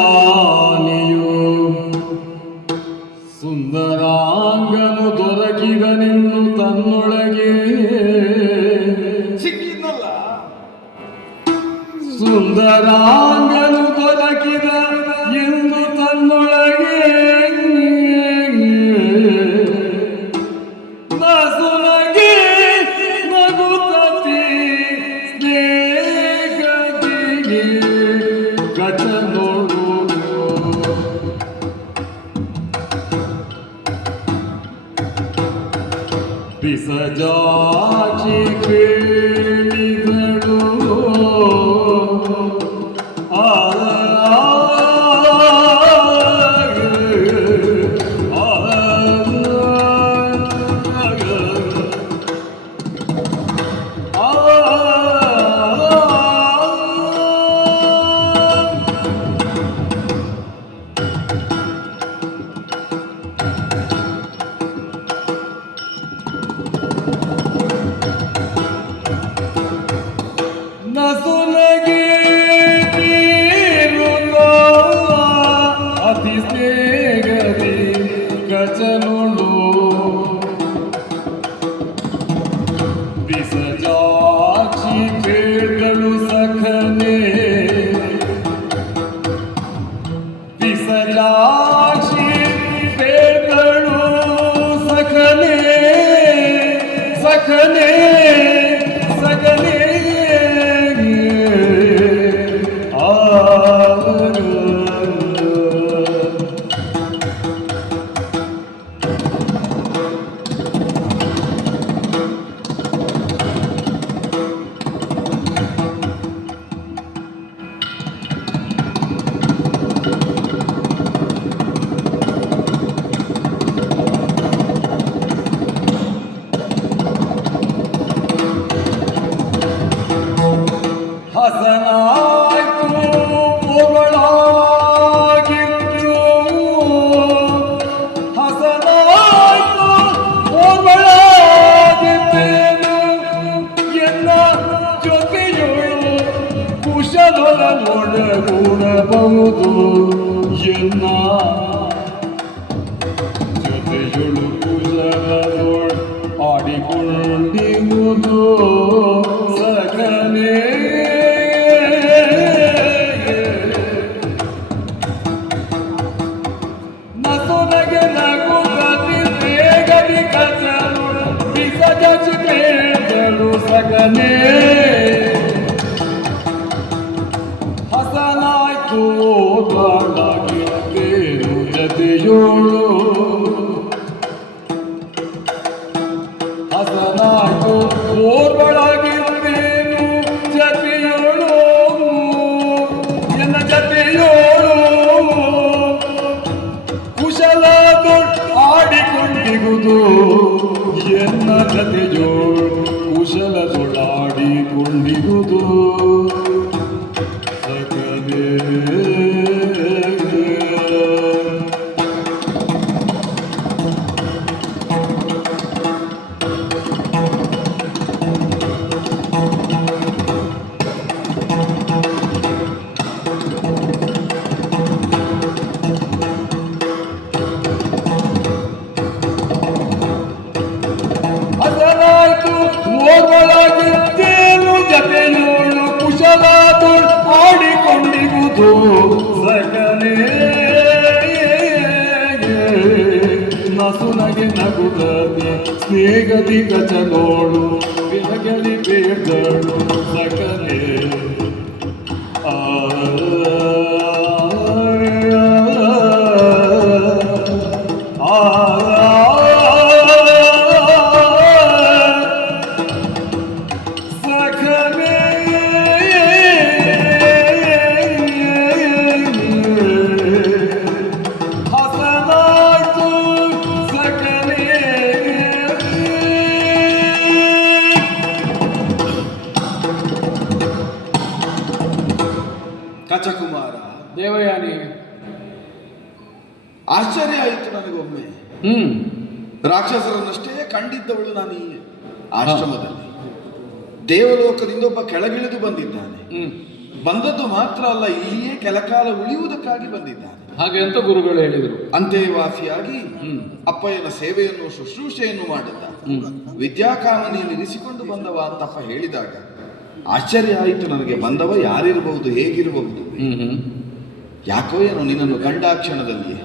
ಪರಿಗಿಸಿದೇವಯಾನಿಯು ಸುಂದರಾಂಗನು ದೊರಕಿದ ನಿನ್ನು ತನ್ನೊಳಗೆ ಸಿಕ್ಕಿದ್ನಲ್ಲ. ಸುಂದರಾಂಗನು ದೊರಕಿದ ಎಂದು ತನ್ನೊಳಗೆ ನಸುನಗೆ ನಗುತ್ತತಿ ಸ್ನೇಹದಿಗೆ ಗಜ ನೋಡು ಬಿಸಜಾಚಿ ಕೇಳಿದಳು ನಸುನಗೆ ಅತಿ ಸ್ನೇಹದಿ ಗಜನುಳು ಬಿಸಜಾಕ್ಷಿ ಕೇಳಲು ಸಖನೆ ಬಿಸಜಾಕ್ಷಿ ಕೇಳಲು ಸಖನೆ ಸಖನೆ ಸಖನೆ ಹಸನಾಯ್ತು ಒಗಳಾಗಿದ್ರು ಹಸನಾಯ್ತು ಒಗಳಾಗಿದ್ದೇನು ಎನ್ನ ಜೊತೆಯೊಳು ಕುಶಲರ ಒಡಗೂಡಬಹುದು ಎನ್ನ ಜೊತೆಯೊಳು ಕುಶಲರೊಳ ಆಡಿಕೊಂಡಿರುವುದು ಸಕಲೇ ನಸುನಗೆ ನಗುತ್ತತಿ ಬೇಗದಿ ಕಚಲು ಬಿಸಜಿ ಬೇಡಲು ಸಗನೆ ಹಸನಾಯ್ತು ಓದಾಡಾಗಿದ್ದೇನು ಜತೆಯೋಳು ಹಸನಾಯ್ತು ಓರ್ವಳಾಗಿದ್ದೇನು ಜತೆಯೋಳು ಎನ್ನ ಜತೆಯೋಳು ಆಡಿಕೊಂಡಿಗುವುದು ಎನ್ನ ಜತೆಯೋಳು ಕುಶಲದೊಳಾಡಿಕೊಂಡಿಗುವುದು ಸಕಲೇ ಹಸನಾಯ್ತು ಓದೊಳಗಿದ್ದೇನು ಜತೆಯೋಳು ಕುಶಲದೊಳು ಆಡಿಕೊಂಡಿರುವುದು ಸಕಲೇ ನಸುನಗೆ ನಗುತ್ತದೆ ಸ್ನೇಹದಿ ಗಜನೋಳು ಬೆಳಗಲಿ ಬೇಡಳು ಸಕಲೇ ಕಚಕುಮಾರ ದೇವಯಾನಿ, ಆಶ್ಚರ್ಯ ಆಯಿತು ನನಗೊಮ್ಮೆ. ರಾಕ್ಷಸರನ್ನಷ್ಟೇ ಕಂಡಿದ್ದವಳು ನಾನು ಈ ಆಶ್ರಮದಲ್ಲಿ. ದೇವಲೋಕದಿಂದ ಒಬ್ಬ ಕೆಳಗಿಳಿದು ಬಂದಿದ್ದಾನೆ. ಬಂದದ್ದು ಮಾತ್ರ ಅಲ್ಲ, ಇಲ್ಲಿಯೇ ಕೆಲಕಾಲ ಉಳಿಯುವುದಕ್ಕಾಗಿ ಬಂದಿದ್ದಾನೆ. ಹಾಗೆ ಅಂತ ಗುರುಗಳು ಹೇಳಿದರು. ಅಂತೇವಾಸಿಯಾಗಿ ಅಪ್ಪಯ್ಯನ ಸೇವೆಯನ್ನು ಶುಶ್ರೂಷೆಯನ್ನು ಮಾಡುತ್ತಾ ವಿದ್ಯಾಕಾಮನೆಯನ್ನು ಇರಿಸಿಕೊಂಡು ಬಂದವ ಅಂತಪ್ಪ ಹೇಳಿದಾಗ ಆಶ್ಚರ್ಯ ಆಯಿತು ನನಗೆ. ಬಂದವ ಯಾರಿರಬಹುದು, ಹೇಗಿರಬಹುದು? ಯಾಕೋ ಏನೋ ನಿನ್ನನ್ನು ಕಂಡಾಕ್ಷಣದಲ್ಲಿ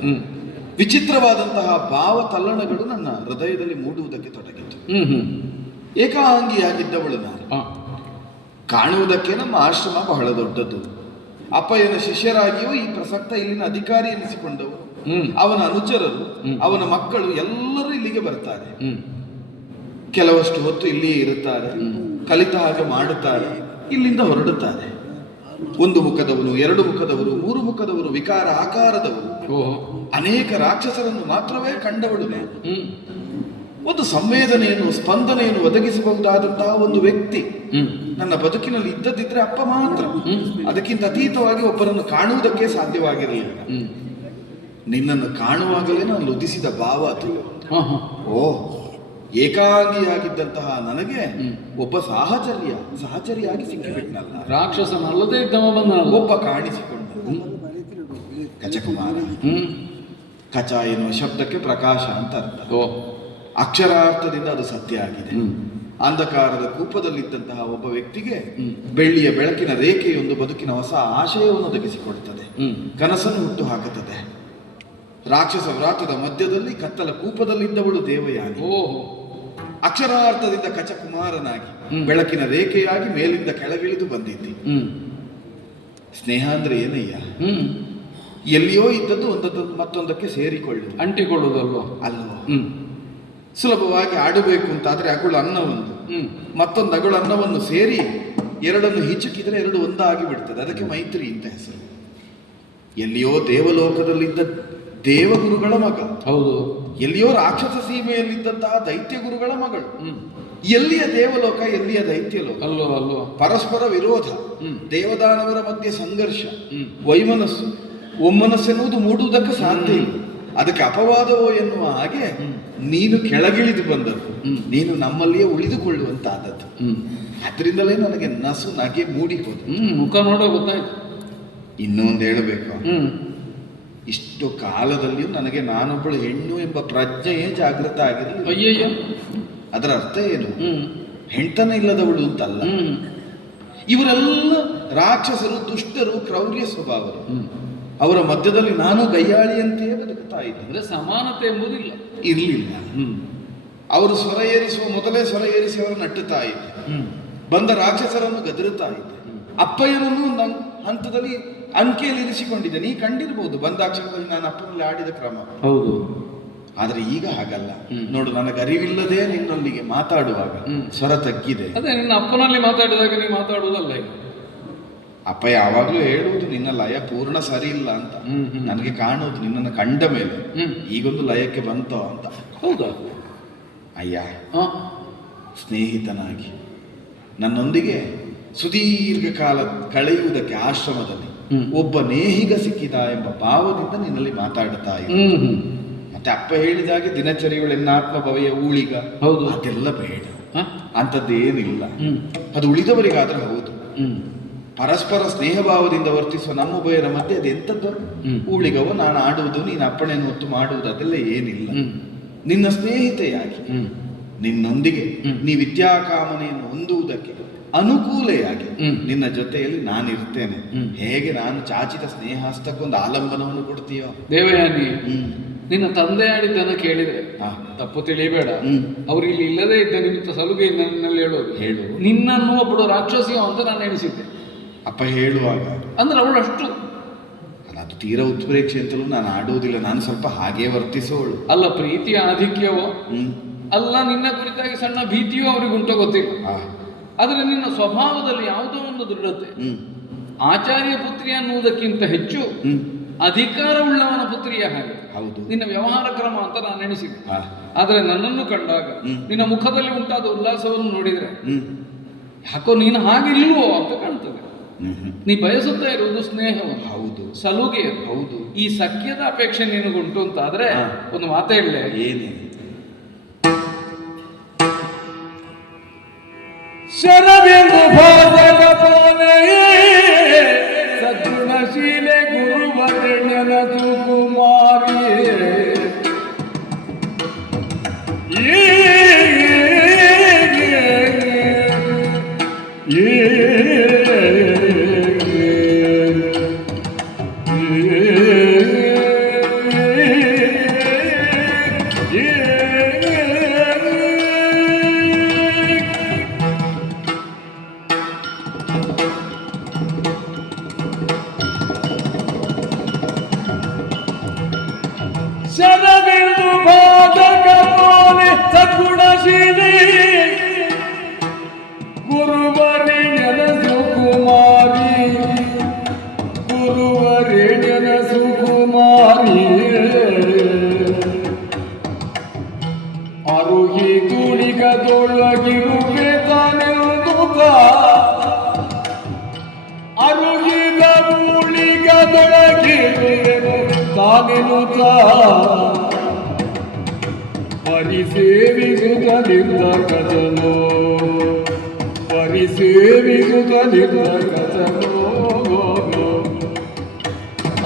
ವಿಚಿತ್ರವಾದಂತಹ ಭಾವ ತಲ್ಲಣಗಳು ನನ್ನ ಹೃದಯದಲ್ಲಿ ಮೂಡುವುದಕ್ಕೆ ತೊಡಗಿತು. ಏಕಾಂಗಿಯಾಗಿದ್ದವಳು ನಾನು. ಕಾಣುವುದಕ್ಕೆ ನಮ್ಮ ಆಶ್ರಮ ಬಹಳ ದೊಡ್ಡದು. ಅಪ್ಪಯ್ಯನ ಶಿಷ್ಯರಾಗಿಯೂ ಈ ಪ್ರಸಕ್ತ ಇಲ್ಲಿನ ಅಧಿಕಾರಿ ಎನಿಸಿಕೊಂಡವರು, ಅವನ ಅನುಚರರು, ಅವನ ಮಕ್ಕಳು ಎಲ್ಲರೂ ಇಲ್ಲಿಗೆ ಬರ್ತಾರೆ. ಕೆಲವಷ್ಟು ಹೊತ್ತು ಇಲ್ಲಿಯೇ ಇರುತ್ತಾರೆ, ಕಲಿತ ಹಾಗೆ ಮಾಡುತ್ತಾರೆ, ಇಲ್ಲಿಂದ ಹೊರಡುತ್ತಾರೆ. ಒಂದು ಮುಖದವನು, ಎರಡು ಮುಖದವರು, ಮೂರು ಮುಖದವರು, ವಿಕಾರ ಆಕಾರದವರು, ಅನೇಕ ರಾಕ್ಷಸರನ್ನು ಮಾತ್ರವೇ ಕಂಡವಳು ನಾನು. ಒಂದು ಸಂವೇದನೆಯನ್ನು, ಸ್ಪಂದನೆಯನ್ನು ಒದಗಿಸಬಹುದಾದಂತಹ ಒಂದು ವ್ಯಕ್ತಿ ನನ್ನ ಬದುಕಿನಲ್ಲಿ ಇದ್ದದಿದ್ರೆ ಅಪ್ಪ ಮಾತ್ರ. ಅದಕ್ಕಿಂತ ಅತೀತವಾಗಿ ಒಬ್ಬರನ್ನು ಕಾಣುವುದಕ್ಕೆ ಸಾಧ್ಯವಾಗಿರಲಿಲ್ಲ. ನಿನ್ನನ್ನು ಕಾಣುವಾಗಲೇ ನಾನು ಲುದಿಸಿದ ಭಾವ ಅದು. ಓ, ಏಕಾಂಗಿಯಾಗಿದ್ದಂತಹ ನನಗೆ ಒಬ್ಬ ಸಹಚರಿಯಾಗಿ ಸಿಕ್ಕಿಬಿಟ್ನಲ್ಲ. ರಾಕ್ಷಸನಲ್ಲದೆ ಇದ್ದವ ಬಂದ ಒಬ್ಬ ಕಾಣಿಸಿಕೊಂಡ ಕಚಕುಮಾರ. ಕಚ ಎನ್ನುವ ಶಬ್ದಕ್ಕೆ ಪ್ರಕಾಶ ಅಂತ ಅರ್ಥ. ಅಕ್ಷರಾರ್ಥದಿಂದ ಅದು ಸತ್ಯ ಆಗಿದೆ. ಅಂಧಕಾರದ ಕೂಪದಲ್ಲಿದ್ದಂತಹ ಒಬ್ಬ ವ್ಯಕ್ತಿಗೆ ಬೆಳ್ಳಿಯ ಬೆಳಕಿನ ರೇಖೆಯೊಂದು ಬದುಕಿನ ಹೊಸ ಆಶಯವನ್ನು ಒದಗಿಸಿಕೊಡುತ್ತದೆ, ಕನಸನ್ನು ಹುಟ್ಟು ಹಾಕುತ್ತದೆ. ರಾಕ್ಷಸ ವ್ರಾತದ ಮಧ್ಯದಲ್ಲಿ ಕತ್ತಲ ಕೂಪದಲ್ಲಿದ್ದವಳು ದೇವಯಾನಿ. ಅಕ್ಷರಾರ್ಥದಿಂದ ಕಚಕುಮಾರನಾಗಿ ಬೆಳಕಿನ ರೇಖೆಯಾಗಿ ಮೇಲಿಂದ ಕೆಳಗಿಳಿದು ಬಂದಿದ್ದಿ. ಸ್ನೇಹ ಅಂದ್ರೆ ಏನಯ್ಯ? ಎಲ್ಲಿಯೋ ಇದ್ದದ್ದು ಮತ್ತೊಂದಕ್ಕೆ ಸೇರಿಕೊಳ್ಳು, ಅಂಟಿಕೊಳ್ಳುವುದಲ್ವ? ಅಲ್ವೋ? ಸುಲಭವಾಗಿ ಆಡಬೇಕು ಅಂತಾದ್ರೆ ಅಗುಳು ಅನ್ನವನ್ನು ಮತ್ತೊಂದು ಅಗುಳು ಅನ್ನವನ್ನು ಸೇರಿ ಎರಡನ್ನು ಹಿಚುಕಿದ್ರೆ ಎರಡು ಒಂದಾಗಿ ಬಿಡ್ತದೆ. ಅದಕ್ಕೆ ಮೈತ್ರಿ ಅಂತ ಹೆಸರು. ಎಲ್ಲಿಯೋ ದೇವಲೋಕದಲ್ಲಿದ್ದ ದೇವಗುರುಗಳ ಮಗ, ಹೌದು, ಎಲ್ಲಿಯೋ ರಾಕ್ಷಸ ಸೀಮೆಯಲ್ಲಿದ್ದಂತಹ ದೈತ್ಯ ಗುರುಗಳ ಮಗಳು. ಎಲ್ಲಿಯ ದೇವಲೋಕ, ಎಲ್ಲಿಯ ದೈತ್ಯ ಲೋಕ? ಅಲ್ಲೋ ಅಲ್ಲೋ. ಪರಸ್ಪರ ವಿರೋಧ, ದೇವದಾನವರ ಮಧ್ಯೆ ಸಂಘರ್ಷ, ವೈಮನಸ್ಸು, ಒಮ್ಮನಸ್ಸೆನ್ನುವುದು ಮೂಡುವುದಕ್ಕೆ ಸಾಧ್ಯ ಇಲ್ಲ. ಅದಕ್ಕೆ ಅಪವಾದವೋ ಎನ್ನುವ ಹಾಗೆ ನೀನು ಕೆಳಗಿಳಿದು ಬಂದದ್ದು, ನೀನು ನಮ್ಮಲ್ಲಿಯೇ ಉಳಿದುಕೊಳ್ಳುವಂತಾದದ್ದು. ಅದರಿಂದಲೇ ನನಗೆ ನಸು ನಗೆ ಮೂಡಿ ಹೋದ. ಮುಖ ನೋಡೋ ಗೊತ್ತಾಯ್ತು. ಇನ್ನೊಂದು ಹೇಳಬೇಕು, ಇಷ್ಟು ಕಾಲದಲ್ಲಿಯೂ ನನಗೆ ನಾನೊಬ್ಬಳು ಹೆಣ್ಣು ಎಂಬ ಪ್ರಜ್ಞೆಯೇ ಜಾಗೃತ ಆಗಿರಲಿಲ್ಲ. ಅಯ್ಯಯ್ಯ, ಅದರ ಅರ್ಥ ಏನು? ಹೆಣ್ತನ ಇಲ್ಲದವಳು ಅಂತಲ್ಲ. ಇವರೆಲ್ಲ ರಾಕ್ಷಸರು, ದುಷ್ಟರು, ಕ್ರೌರ್ಯ ಸ್ವಭಾವರು. ಅವರ ಮಧ್ಯದಲ್ಲಿ ನಾನು ಗಯ್ಯಾಳಿಯಂತೆಯೇ ಬದುಕುತ್ತಾ ಇದ್ದೆ. ಸಮಾನತೆ ಎಂಬುದಿಲ್ಲ, ಇರಲಿಲ್ಲ. ಅವರು ಸ್ವರ ಏರಿಸುವ ಮೊದಲೇ ಸ್ವರ ಏರಿಸಿ ಅವರು ನಟ್ಟುತ್ತಾ ಇದ್ದೆ. ಬಂದ ರಾಕ್ಷಸರನ್ನು ಗದರುತ್ತಾ ಇದ್ದೆ. ಅಪ್ಪಯ್ಯನನ್ನು ನನ್ನ ಹಂತದಲ್ಲಿ ಅಂಕೆಯಲ್ಲಿ ಇರಿಸಿಕೊಂಡಿದ್ದೆ. ನೀ ಕಂಡಿರ್ಬೋದು ಬಂದಾಕ್ಷರದಲ್ಲಿ ನಾನು ಅಪ್ಪನಲ್ಲಿ ಆಡಿದ ಕ್ರಮ. ಹೌದು. ಆದ್ರೆ ಈಗ ಹಾಗಲ್ಲ ನೋಡು. ನನಗೆ ಅರಿವಿಲ್ಲದೆ ನಿನ್ನೊಂದಿಗೆ ಮಾತಾಡುವಾಗ ಸ್ವರ ತಗ್ಗಿದೆ. ಅದೇ ನಿನ್ನ ಅಪ್ಪನಲ್ಲಿ ಮಾತಾಡಿದಾಗ ನೀ ಮಾತಾಡುವುದಲ್ಲ. ಅಪ್ಪ ಯಾವಾಗ್ಲೂ ಹೇಳುವುದು ನಿನ್ನ ಲಯ ಪೂರ್ಣ ಸರಿ ಇಲ್ಲ ಅಂತ. ನನಗೆ ಕಾಣುವುದು ನಿನ್ನನ್ನು ಕಂಡ ಮೇಲೆ ಈಗೊಂದು ಲಯಕ್ಕೆ ಬಂತೋ ಅಂತ. ಹೌದಾ? ಅಯ್ಯ, ಸ್ನೇಹಿತನಾಗಿ ನನ್ನೊಂದಿಗೆ ಸುದೀರ್ಘ ಕಾಲ ಕಳೆಯುವುದಕ್ಕೆ ಆಶ್ರಮದಲ್ಲಿ ಒಬ್ಬ ನೇಹಿಗ ಸಿಕ್ಕಿದ ಎಂಬ ಭಾವದಿಂದ ನಿನ್ನಲ್ಲಿ ಮಾತಾಡುತ್ತಾ ಇದ್ದ. ಮತ್ತೆ ಅಪ್ಪ ಹೇಳಿದಾಗೆ ದಿನಚರಿಗಳೆನ್ನಾತ್ಮ ಭವೆಯ ಊಳಿಗ, ಹೌದು, ಅದೆಲ್ಲ ಬೇಡ, ಅಂಥದ್ದೇನಿಲ್ಲ. ಅದು ಉಳಿದವರಿಗಾದ್ರೆ ಹೌದು. ಪರಸ್ಪರ ಸ್ನೇಹ ಭಾವದಿಂದ ವರ್ತಿಸುವ ನಮ್ಮೊಬ್ಬರ ಮಧ್ಯೆ ಅದೆಂಥದ್ದು ಊಳಿಗವ? ನಾನು ಆಡುವುದು, ನೀನು ಅಪ್ಪಣೆಯನ್ನು ಹೊತ್ತು ಮಾಡುವುದು, ಅದೆಲ್ಲ ಏನಿಲ್ಲ. ನಿನ್ನ ಸ್ನೇಹಿತೆಯಾಗಿ ನಿನ್ನೊಂದಿಗೆ ನೀ ವಿದ್ಯಾಕಾಮನೆಯನ್ನು ಹೊಂದುವುದಕ್ಕೆ ಅನುಕೂಲೆಯಾಗಿ ನಿನ್ನ ಜೊತೆಯಲ್ಲಿ ನಾನಿರ್ತೇನೆ. ಹೇಗೆ ನಾನು ಚಾಚಿದ ಸ್ನೇಹಾಸ್ತಕ್ಕೊಂದು ಆಲಂಬನವನ್ನು ಕೊಡ್ತೀಯೋ? ದೇವಯಾನಿ, ನಿನ್ನ ತಂದೆ ಆಡಿದ್ದನ್ನು ಕೇಳಿದ್ರೆ ತಪ್ಪು ತಿಳಿಬೇಡ. ಅವ್ರು ಇಲ್ಲಿ ಇಲ್ಲದೇ ಇದ್ದ ನಿಮಿತ್ತ ಸಲುಗೆಯಿಂದ ನನ್ನಲ್ಲಿ ಹೇಳು, ನಿನ್ನನ್ನು ಒಬ್ಬಳು ರಾಕ್ಷಸಿಯೋ ಅಂತ ನಾನು ಎಣಿಸಿದ್ದೆ. ಅಪ್ಪ ಹೇಳುವಾಗ ಅಂದ್ರೆ ಅವಳು ಅಷ್ಟು ಅದು ತೀರಾ ಉತ್ಪ್ರೇಕ್ಷೆ ಅಂತಲೂ ನಾನು ಆಡುವುದಿಲ್ಲ. ನಾನು ಸ್ವಲ್ಪ ಹಾಗೆ ವರ್ತಿಸೋಳು. ಅಲ್ಲ, ಪ್ರೀತಿಯ ಆಧಿಕ್ಯವೋ ಅಲ್ಲ, ನಿನ್ನ ಕುರಿತಾಗಿ ಸಣ್ಣ ಭೀತಿಯೋ ಅವ್ರಿಗುಂಟೋ ಗೊತ್ತಿಲ್ಲ. ಆದರೆ ನಿನ್ನ ಸ್ವಭಾವದಲ್ಲಿ ಯಾವುದೋ ಒಂದು ದೃಢತೆ, ಆಚಾರ್ಯ ಪುತ್ರಿ ಅನ್ನುವುದಕ್ಕಿಂತ ಹೆಚ್ಚು ಅಧಿಕಾರವುಳ್ಳವನ ಪುತ್ರಿಯ ಹಾಗೆ ಹೌದು ನಿನ್ನ ವ್ಯವಹಾರ ಕ್ರಮ ಅಂತ ನಾನು ಎಣಿಸಿದೆ. ಆದರೆ ನನ್ನನ್ನು ಕಂಡಾಗ ನಿನ್ನ ಮುಖದಲ್ಲಿ ಉಂಟಾದ ಉಲ್ಲಾಸವನ್ನು ನೋಡಿದ್ರೆ ಯಾಕೋ ನೀನು ಹಾಗಿಲ್ವೋ ಅಂತ ಕಾಣ್ತದೆ. ನೀ ಬಯಸುತ್ತಾ ಇರುವುದು ಸ್ನೇಹವನ್ನು, ಹೌದು, ಸಲುಗೆ, ಹೌದು. ಈ ಸಖ್ಯದ ಅಪೇಕ್ಷೆ ನಿನಗುಂಟು ಅಂತ ಆದ್ರೆ ಒಂದು ಮಾತು ಹೇಳಲೆ. ಏನೇ? ಶರವೆಂದು ಭಾರತ ತೊಡಗಿರುವೆನು ತಾನೆನುತ ಪರಿಸೇವಿಸುತ್ತಲಿದ್ದ ಕಥನೋ ಪರಿಸೇವಿಸುತ್ತಲಿದ್ದ ಕಥನೋ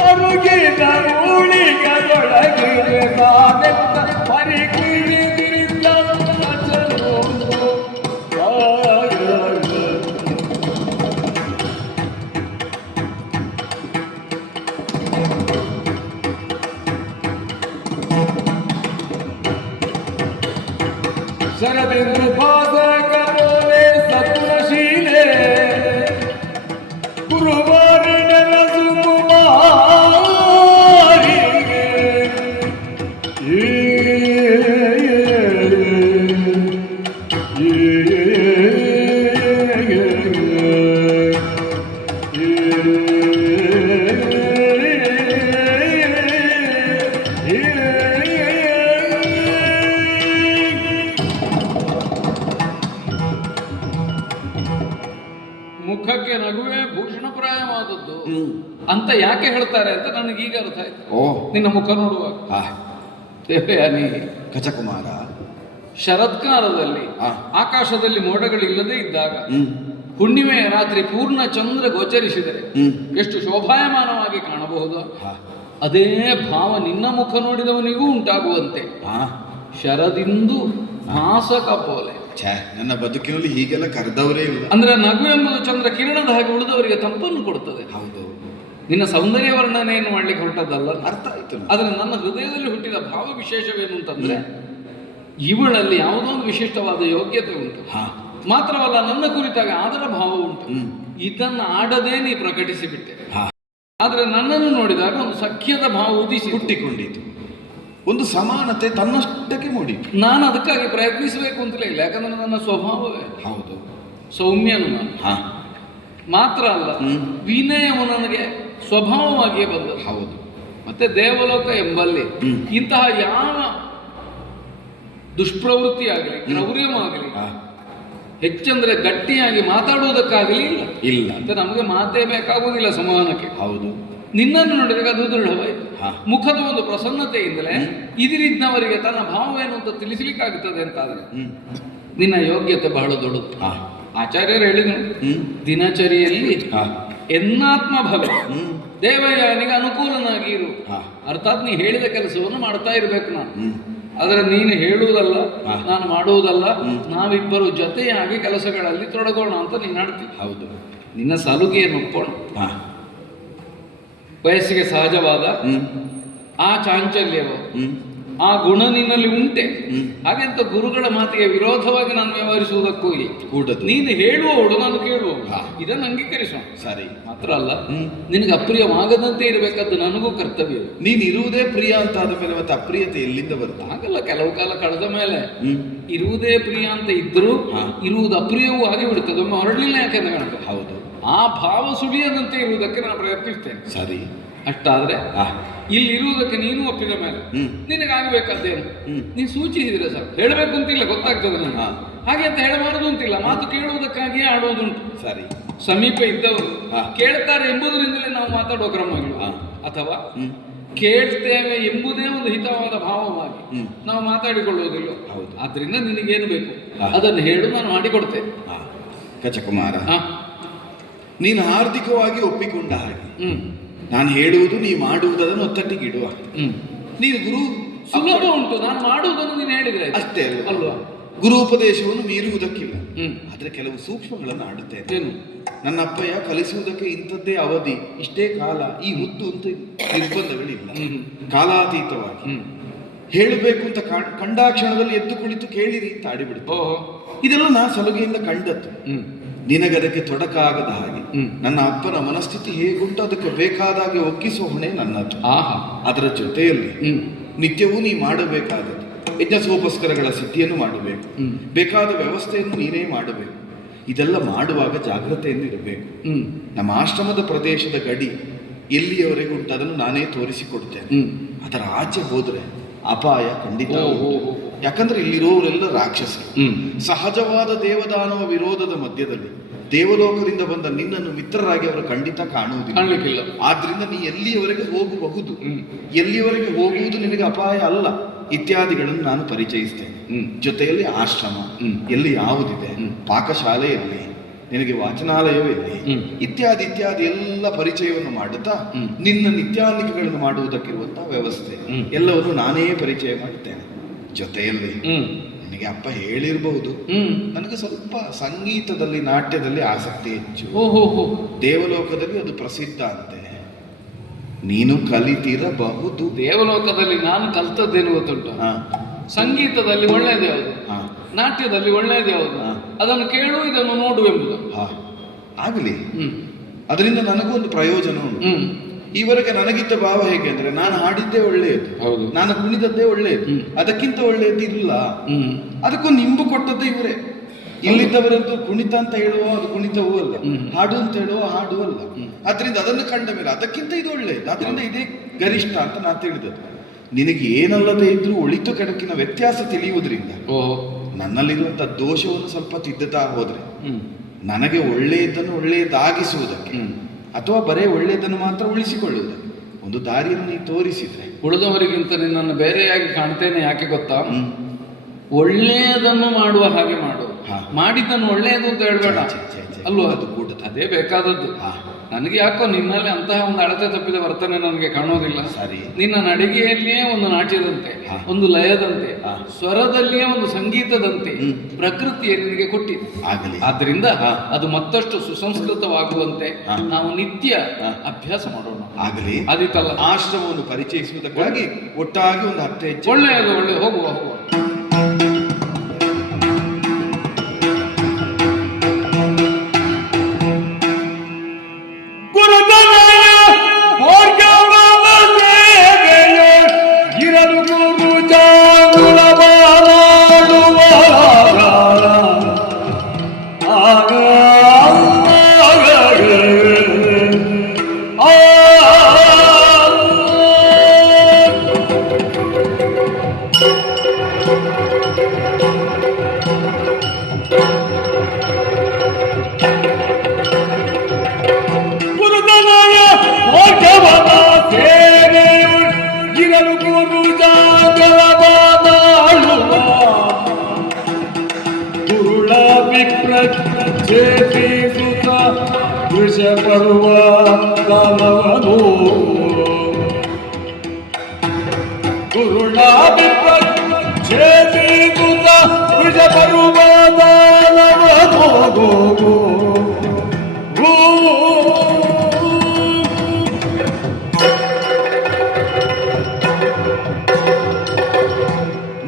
ಅರುಗಿದ ಉಳಿಗಳೊಳಗಿರೆ ತಾನೆಂತ ಪರಿಗಿರಿದಿರಿದ್ದ ಕಥನೋ ಶರದಿಂದು ಪಾದಕರೋಲೆ ಸತ್ವಶೀಲೆ ಗುರುವಾರಿಣನ ಸುಕುಮಾರಿಗೆ ಮುಖಕ್ಕೆ ನಗುವೇ ಭೂಷಣಪ್ರಾಯವಾದದ್ದು ಅಂತ ಯಾಕೆ ಹೇಳ್ತಾರೆ ಅಂತ ನನಗೀಗ ಅರ್ಥ ಆಯ್ತು. ಓ ನಿನ್ನ ಮುಖ ನೋಡುವಾಗ ದೇವಯಾನಿ, ಕಚಕುಮಾರ, ಶರತ್ಕಾಲದಲ್ಲಿ ಆಕಾಶದಲ್ಲಿ ಮೋಡಗಳಿಲ್ಲದೆ ಇದ್ದಾಗ ಹುಣ್ಣಿಮೆಯ ರಾತ್ರಿ ಪೂರ್ಣ ಚಂದ್ರ ಗೋಚರಿಸಿದರೆ ಎಷ್ಟು ಶೋಭಾಯಮಾನವಾಗಿ ಕಾಣಬಹುದು. ಅದೇ ಭಾವ ನಿನ್ನ ಮುಖ ನೋಡಿದವನಿಗೂ ಉಂಟಾಗುವಂತೆ ಶರದಿಂದು ಭಾಸಕ ಪೋಲೆ. ನನ್ನ ಬದುಕಿನಲ್ಲಿ ಹೀಗೆಲ್ಲ ಕರೆದವರೇ ಇಲ್ಲ. ಅಂದ್ರೆ ನಗು ಎಂಬುದು ಚಂದ್ರ ಕಿರಣದ ಹಾಗೆ ಉಳಿದವರಿಗೆ ತಂಪನ್ನು ಕೊಡುತ್ತದೆ. ಹೌದು, ನಿನ್ನ ಸೌಂದರ್ಯ ವರ್ಣನೆಯನ್ನು ಮಾಡ್ಲಿಕ್ಕೆ ಹೊರಟದ್ದಲ್ಲ, ಅರ್ಥ ಆಯ್ತು. ಆದ್ರೆ ನನ್ನ ಹೃದಯದಲ್ಲಿ ಹುಟ್ಟಿದ ಭಾವ ವಿಶೇಷವೇನು ಅಂತಂದ್ರೆ ಇವಳಲ್ಲಿ ಯಾವುದೋ ಒಂದು ವಿಶಿಷ್ಟವಾದ ಯೋಗ್ಯತೆ ಉಂಟು. ಮಾತ್ರವಲ್ಲ, ನನ್ನ ಕುರಿತಾಗ ಆದರ ಭಾವ ಉಂಟು. ಇದನ್ನು ಆಡದೇ ನೀ ಪ್ರಕಟಿಸಿಬಿಟ್ಟೆ. ಆದ್ರೆ ನನ್ನನ್ನು ನೋಡಿದಾಗ ಒಂದು ಸಖ್ಯದ ಭಾವ ಉದಿಸಿ ಹುಟ್ಟಿಕೊಂಡಿತು, ಒಂದು ಸಮಾನತೆ ತನ್ನಷ್ಟಕ್ಕೆ ಮೂಡಿತು. ನಾನು ಅದಕ್ಕಾಗಿ ಪ್ರಯತ್ನಿಸಬೇಕು ಅಂತಲೇ ಇಲ್ಲ, ಯಾಕಂದ್ರೆ ನನ್ನ ಸ್ವಭಾವವೇ ಹೌದು, ಸೌಮ್ಯನು ನಾನು. ಮಾತ್ರ ಅಲ್ಲ, ವಿನಯವು ನನಗೆ ಸ್ವಭಾವವಾಗಿಯೇ ಬಂದದ್ದು. ಹೌದು, ಮತ್ತೆ ದೇವಲೋಕ ಎಂಬಲ್ಲಿ ಇಂತಹ ಯಾವ ದುಷ್ಪ್ರವೃತ್ತಿ ಆಗಲಿ ಕ್ರೌರ್ಯವಾಗಲಿ ಹೆಚ್ಚಂದ್ರೆ ಗಟ್ಟಿಯಾಗಿ ಮಾತಾಡುವುದಕ್ಕಾಗಲಿ ಇಲ್ಲ ಅಂತ ನಮಗೆ ಮಾತೇ ಬೇಕಾಗುವುದಿಲ್ಲ ಸಂವಹನಕ್ಕೆ. ಹೌದು, ನಿನ್ನನ್ನು ನೋಡಿದಾಗ ಅದು ದೃಢವಾಯಿತು. ಮುಖದ ಒಂದು ಪ್ರಸನ್ನತೆಯಿಂದಲೇ ಇದಿರಿದ್ದವರಿಗೆ ತನ್ನ ಭಾವವೇನು ಅಂತ ತಿಳಿಸಲಿಕ್ಕಾಗುತ್ತದೆ ಅಂತಾದ್ರೆ ನಿನ್ನ ಯೋಗ್ಯತೆ ಬಹಳ ದೊಡ್ಡದು. ಆಚಾರ್ಯರು ಹೇಳಿದರು, ದಿನಚರಿಯಲ್ಲಿ ಎನ್ನಾತ್ಮ ಭವ ದೇವಯಾನಿಗೆ ಅನುಕೂಲನಾಗಿ ಇರು. ಅರ್ಥಾತ್ ನೀ ಹೇಳಿದ ಕೆಲಸವನ್ನು ಮಾಡ್ತಾ ಇರ್ಬೇಕು ನಾನು. ಆದರೆ ನೀನು ಹೇಳುವುದಲ್ಲ, ನಾನು ಮಾಡುವುದಲ್ಲ, ನಾವಿಬ್ಬರು ಜೊತೆಯಾಗಿ ಕೆಲಸಗಳಲ್ಲಿ ತೊಡಗೋಣ ಅಂತ ನೀನು ಆಡ್ತೀವಿ. ಹೌದು, ನಿನ್ನ ಸಲುಗೆಯನ್ನು ಒಪ್ಪೋಣ. ವಯಸ್ಸಿಗೆ ಸಹಜವಾದ ಆ ಚಾಂಚಲ್ಯವು ಆ ಗುಣ ನಿನ್ನಲ್ಲಿ ಉಂಟೆ. ಹಾಗೆಂತ ಗುರುಗಳ ಮಾತಿಗೆ ವಿರೋಧವಾಗಿ ನಾನು ವ್ಯವಹರಿಸುವುದಕ್ಕೂ ಇಲ್ಲ. ನೀನು ಹೇಳುವವಳು, ನಾನು ಕೇಳುವವಳು, ಇದನ್ನು ಅಂಗೀಕರಿಸೋಣ. ಸರಿ. ಮಾತ್ರ ಅಲ್ಲ, ನಿನಗೆ ಅಪ್ರಿಯವಾಗದಂತೆ ಇರಬೇಕಾದ್ದು ನನಗೂ ಕರ್ತವ್ಯ. ನೀನು ಇರುವುದೇ ಪ್ರಿಯ ಅಂತ ಆದ ಮೇಲೆ ಮತ್ತೆ ಅಪ್ರಿಯತೆ ಎಲ್ಲಿಂದ ಬರುತ್ತೆ? ಹಾಗಲ್ಲ, ಕೆಲವು ಕಾಲ ಕಳೆದ ಮೇಲೆ ಇರುವುದೇ ಪ್ರಿಯ ಅಂತ ಇದ್ರೂ ಇರುವುದು ಅಪ್ರಿಯವೂ ಆಗಿ ಬಿಡುತ್ತದೆ. ಒಮ್ಮೆ ಹೊರಡಲಿಲ್ಲ ಯಾಕೆಂದ್ರೆ ಕಾಣ್ತದೆ. ಹೌದು, ಆ ಭಾವ ಸುಳಿಯದಂತೆ ಇರುವುದಕ್ಕೆ ನಾನು ಪ್ರಯತ್ನಿಸ್ತೇನೆ. ಸರಿ. ಅಷ್ಟಾದ್ರೆ ಇಲ್ಲಿ ಇರುವುದಕ್ಕೆ ನೀನು ಒಪ್ಪಿದ ಮೇಲೆ ನಿನಗಾಗಬೇಕಾದ್ದೇನು ನೀನು ಸೂಚಿಸಿದ್ರೆ ಸಾಕು. ಹೇಳಬೇಕು ಅಂತಿಲ್ಲ, ಗೊತ್ತಾಗ್ತದೆ ನನಗೆ. ಹಾಗೆ ಅಂತ ಹೇಳಬಾರದು ಅಂತಿಲ್ಲ, ಮಾತು ಕೇಳುವುದಕ್ಕಾಗಿಯೇ ಆಡುವುದುಂಟು. ಸರಿ. ಸಮೀಪ ಇದ್ದವರು ಕೇಳ್ತಾರೆ ಎಂಬುದರಿಂದಲೇ ನಾವು ಮಾತಾಡುವ ಕ್ರಮಗಳು, ಅಥವಾ ಕೇಳ್ತೇವೆ ಎಂಬುದೇ ಒಂದು ಹಿತವಾದ ಭಾವವಾಗಿ ನಾವು ಮಾತಾಡಿಕೊಳ್ಳುವುದಿಲ್ಲ. ಆದ್ರಿಂದ ನಿನಗೇನು ಬೇಕು ಅದನ್ನು ಹೇಳು, ನಾನು ಮಾಡಿಕೊಡ್ತೇನೆ. ಕಚಕುಮಾರ, ನೀನು ಹಾರ್ದಿಕವಾಗಿ ಒಪ್ಪಿಕೊಂಡ ಹಾಗೆ ನಾನು ಹೇಳುವುದು ನೀ ಮಾಡುವುದನ್ನು ಒತ್ತಟ್ಟಿಗಿಡುವ. ನೀನು ಗುರು ಸುಲಭ ಉಂಟು, ನಾನು ಮಾಡುವುದನ್ನು ನೀನು ಹೇಳಿದ್ರೆ ಅಷ್ಟೇ ಅಲ್ವಾ? ಗುರು ಉಪದೇಶವನ್ನು ಮೀರುವುದಕ್ಕಿಲ್ಲ, ಆದ್ರೆ ಕೆಲವು ಸೂಕ್ಷ್ಮಗಳನ್ನು ಆಡುತ್ತೇನೆ. ನನ್ನ ಅಪ್ಪಯ್ಯ ಕಲಿಸುವುದಕ್ಕೆ ಇಂಥದ್ದೇ ಅವಧಿ, ಇಷ್ಟೇ ಕಾಲ, ಈ ಹೊತ್ತು ಅಂತ ನಿರ್ಬಂಧಗಳಿಲ್ಲ. ಕಾಲಾತೀತವಾಗಿ ಹೇಳಬೇಕು ಅಂತ ಕಂಡಾಕ್ಷಣದಲ್ಲಿ ಎದ್ದು ಕುಳಿತು ಕೇಳಿರಿ ಅಂತ ಆಡಿಬಿಡುತ್ತೆ. ಇದೆಲ್ಲ ನಾ ಸಲುಗೆಯಿಂದ ಕಂಡದ್ದು. ನಿನಗದಕ್ಕೆ ತೊಡಕಾಗದ ಹಾಗೆ ನನ್ನ ಅಪ್ಪನ ಮನಸ್ಥಿತಿ ಹೇಗುಂಟು ಅದಕ್ಕೆ ಬೇಕಾದಾಗೆ ಒಗ್ಗಿಸುವ ಹೊಣೆ ನನ್ನದು. ಅದರ ಜೊತೆಯಲ್ಲಿ ನಿತ್ಯವೂ ನೀ ಮಾಡಬೇಕಾದದ್ದು ಯಜ್ಞ ಸೋಪಸ್ಕರಗಳ ಸಿದ್ಧಿಯನ್ನು ಮಾಡಬೇಕು, ಬೇಕಾದ ವ್ಯವಸ್ಥೆಯನ್ನು ನೀನೇ ಮಾಡಬೇಕು. ಇದೆಲ್ಲ ಮಾಡುವಾಗ ಜಾಗ್ರತೆಯಿಂದ ಇರಬೇಕು. ನಮ್ಮ ಆಶ್ರಮದ ಪ್ರದೇಶದ ಗಡಿ ಎಲ್ಲಿಯವರೆಗೆ ಉಂಟು ಅದನ್ನು ನಾನೇ ತೋರಿಸಿಕೊಡ್ತೇನೆ. ಅದರ ಆಚೆ ಹೋದ್ರೆ ಅಪಾಯ ಖಂಡಿತ. ಯಾಕಂದ್ರೆ ಇಲ್ಲಿರೋರೆಲ್ಲ ರಾಕ್ಷಸರು. ಸಹಜವಾದ ದೇವದಾನವ ವಿರೋಧದ ಮಧ್ಯದಲ್ಲಿ ದೇವಲೋಕದಿಂದ ಬಂದ ನಿನ್ನನ್ನು ಮಿತ್ರರಾಗಿ ಅವರು ಖಂಡಿತ ಕಾಣುವುದಿಲ್ಲ. ಕಾಣ್ಲಿಕ್ಕಿಲ್ಲ. ಆದ್ರಿಂದ ನೀ ಎಲ್ಲಿಯವರೆಗೆ ಹೋಗಬಹುದು, ಎಲ್ಲಿಯವರೆಗೆ ಹೋಗುವುದು ನಿನಗೆ ಅಪಾಯ ಅಲ್ಲ ಇತ್ಯಾದಿಗಳನ್ನು ನಾನು ಪರಿಚಯಿಸ್ತೇನೆ. ಜೊತೆಯಲ್ಲಿ ಆಶ್ರಮ ಎಲ್ಲಿ ಯಾವುದಿದೆ, ಪಾಕಶಾಲೆ ಎಲ್ಲಿ, ನಿನಗೆ ವಾಚನಾಲಯವೆಲ್ಲಿ, ಇತ್ಯಾದಿ ಇತ್ಯಾದಿ ಎಲ್ಲ ಪರಿಚಯವನ್ನು ಮಾಡುತ್ತಾ ನಿನ್ನ ನಿತ್ಯಾನಿಕೆಗಳನ್ನು ಮಾಡುವುದಕ್ಕಿರುವಂತಹ ವ್ಯವಸ್ಥೆ ಎಲ್ಲವನ್ನು ನಾನೇ ಪರಿಚಯ ಮಾಡುತ್ತೇನೆ. ಜೊತೆಯಲ್ಲಿ ನಿನಗೆ ಅಪ್ಪ ಹೇಳಿರಬಹುದು, ನನಗೆ ಸ್ವಲ್ಪ ಸಂಗೀತದಲ್ಲಿ ನಾಟ್ಯದಲ್ಲಿ ಆಸಕ್ತಿ ಹೆಚ್ಚು. ದೇವಲೋಕದಲ್ಲಿ ಅದು ಪ್ರಸಿದ್ಧ ಅಂತೆ, ನೀನು ಕಲಿತಿರಬಹುದು. ದೇವಲೋಕದಲ್ಲಿ ನಾನು ಕಲ್ತದ್ದೇನು ಗೊತ್ತುಂಟು? ಸಂಗೀತದಲ್ಲಿ ಒಳ್ಳೆಯದು ಯಾವುದು, ನಾಟ್ಯದಲ್ಲಿ ಒಳ್ಳೆಯದು ಯಾವುದು, ಅದನ್ನು ಕೇಳು ಇದನ್ನು ನೋಡು ಎಂಬುದು. ಆಗಲಿ, ಅದರಿಂದ ನನಗೊಂದು ಪ್ರಯೋಜನ ಉಂಟು. ಈವರೆಗೆ ನನಗಿದ್ದ ಭಾವ ಹೇಗೆ ಅಂದ್ರೆ, ನಾನು ಹಾಡಿದ್ದೇ ಒಳ್ಳೆಯದು, ನಾನು ಕುಣಿದದ್ದೇ ಒಳ್ಳೆಯದು, ಅದಕ್ಕಿಂತ ಒಳ್ಳೆಯದು ಇಲ್ಲ. ಅದಕ್ಕೊಂದು ಇಂಬು ಕೊಟ್ಟದ್ದೇ ಇವರೇ. ಇಲ್ಲಿದ್ದವರಂತೂ ಕುಣಿತ ಅಂತ ಹೇಳುವ ಅದು ಕುಣಿತವೂ ಅಲ್ಲ, ಹಾಡು ಅಂತ ಹೇಳುವ ಹಾಡು ಅಲ್ಲ. ಆದ್ರಿಂದ ಅದನ್ನು ಕಂಡ ಮೇಲೆ ಅದಕ್ಕಿಂತ ಇದು ಒಳ್ಳೆಯದು, ಆದ್ರಿಂದ ಇದೇ ಗರಿಷ್ಠ ಅಂತ ನಾನು ತಿಳಿದದ್ದು. ನಿನಗೆ ಏನಲ್ಲದೆ ಇದ್ರೂ ಒಳಿತು ಕೆಡಕಿನ ವ್ಯತ್ಯಾಸ ತಿಳಿಯುವುದರಿಂದ ನನ್ನಲ್ಲಿರುವಂತಹ ದೋಷವನ್ನು ಸ್ವಲ್ಪ ತಿದ್ದುತ್ತಾ ಹೋದ್ರೆ, ನನಗೆ ಒಳ್ಳೆಯದನ್ನು ಒಳ್ಳೆಯದಾಗಿಸುವುದಕ್ಕೆ ಅಥವಾ ಬರೇ ಒಳ್ಳೆಯದನ್ನು ಮಾತ್ರ ಉಳಿಸಿಕೊಳ್ಳುವುದಕ್ಕೆ ಒಂದು ದಾರಿಯನ್ನು ನೀನು ತೋರಿಸಿದ್ರೆ, ಉಳಿದವರಿಗಿಂತ ನಿನ್ನನ್ನು ಬೇರೆಯಾಗಿ ಕಾಣ್ತೇನೆ. ಯಾಕೆ ಗೊತ್ತಾ? ಒಳ್ಳೆಯದನ್ನು ಮಾಡುವ ಹಾಗೆ ಮಾಡು, ಮಾಡಿದ್ದನ್ನು ಒಳ್ಳೆಯದು ಅಂತ ಹೇಳ್ಬೇಡ ಅಲ್ವಾ? ಅದು ಕೂಡ ಅದೇ ಬೇಕಾದದ್ದು. ನನಗೆ ಯಾಕೋ ನಿನ್ನಲ್ಲಿ ಅಂತಹ ಒಂದು ಅಳತೆ ತಪ್ಪಿದ ವರ್ತನೆ ನನಗೆ ಕಾಣೋದಿಲ್ಲ. ಸರಿ, ನಿನ್ನ ನಡಿಗೆಯಲ್ಲಿಯೇ ಒಂದು ನಾಟ್ಯದಂತೆ, ಒಂದು ಲಯದಂತೆ, ಸ್ವರದಲ್ಲಿಯೇ ಒಂದು ಸಂಗೀತದಂತೆ ಪ್ರಕೃತಿಯೇ ನಿನಗೆ ಕೊಟ್ಟಿದೆ. ಆದ್ರಿಂದ ಅದು ಮತ್ತಷ್ಟು ಸುಸಂಸ್ಕೃತವಾಗುವಂತೆ ನಾವು ನಿತ್ಯ ಅಭ್ಯಾಸ ಮಾಡೋಣ. ಆಗಲಿ, ಅದಿತ್ತಲ್ಲ ಆಶ್ರಮವನ್ನು ಪರಿಚಯಿಸುವುದಕ್ಕಾಗಿ ಒಟ್ಟಾಗಿ ಒಂದು 10 ಹೆಜ್ಜೆ. ಒಳ್ಳೆಯದು, ಹೋಗುವ.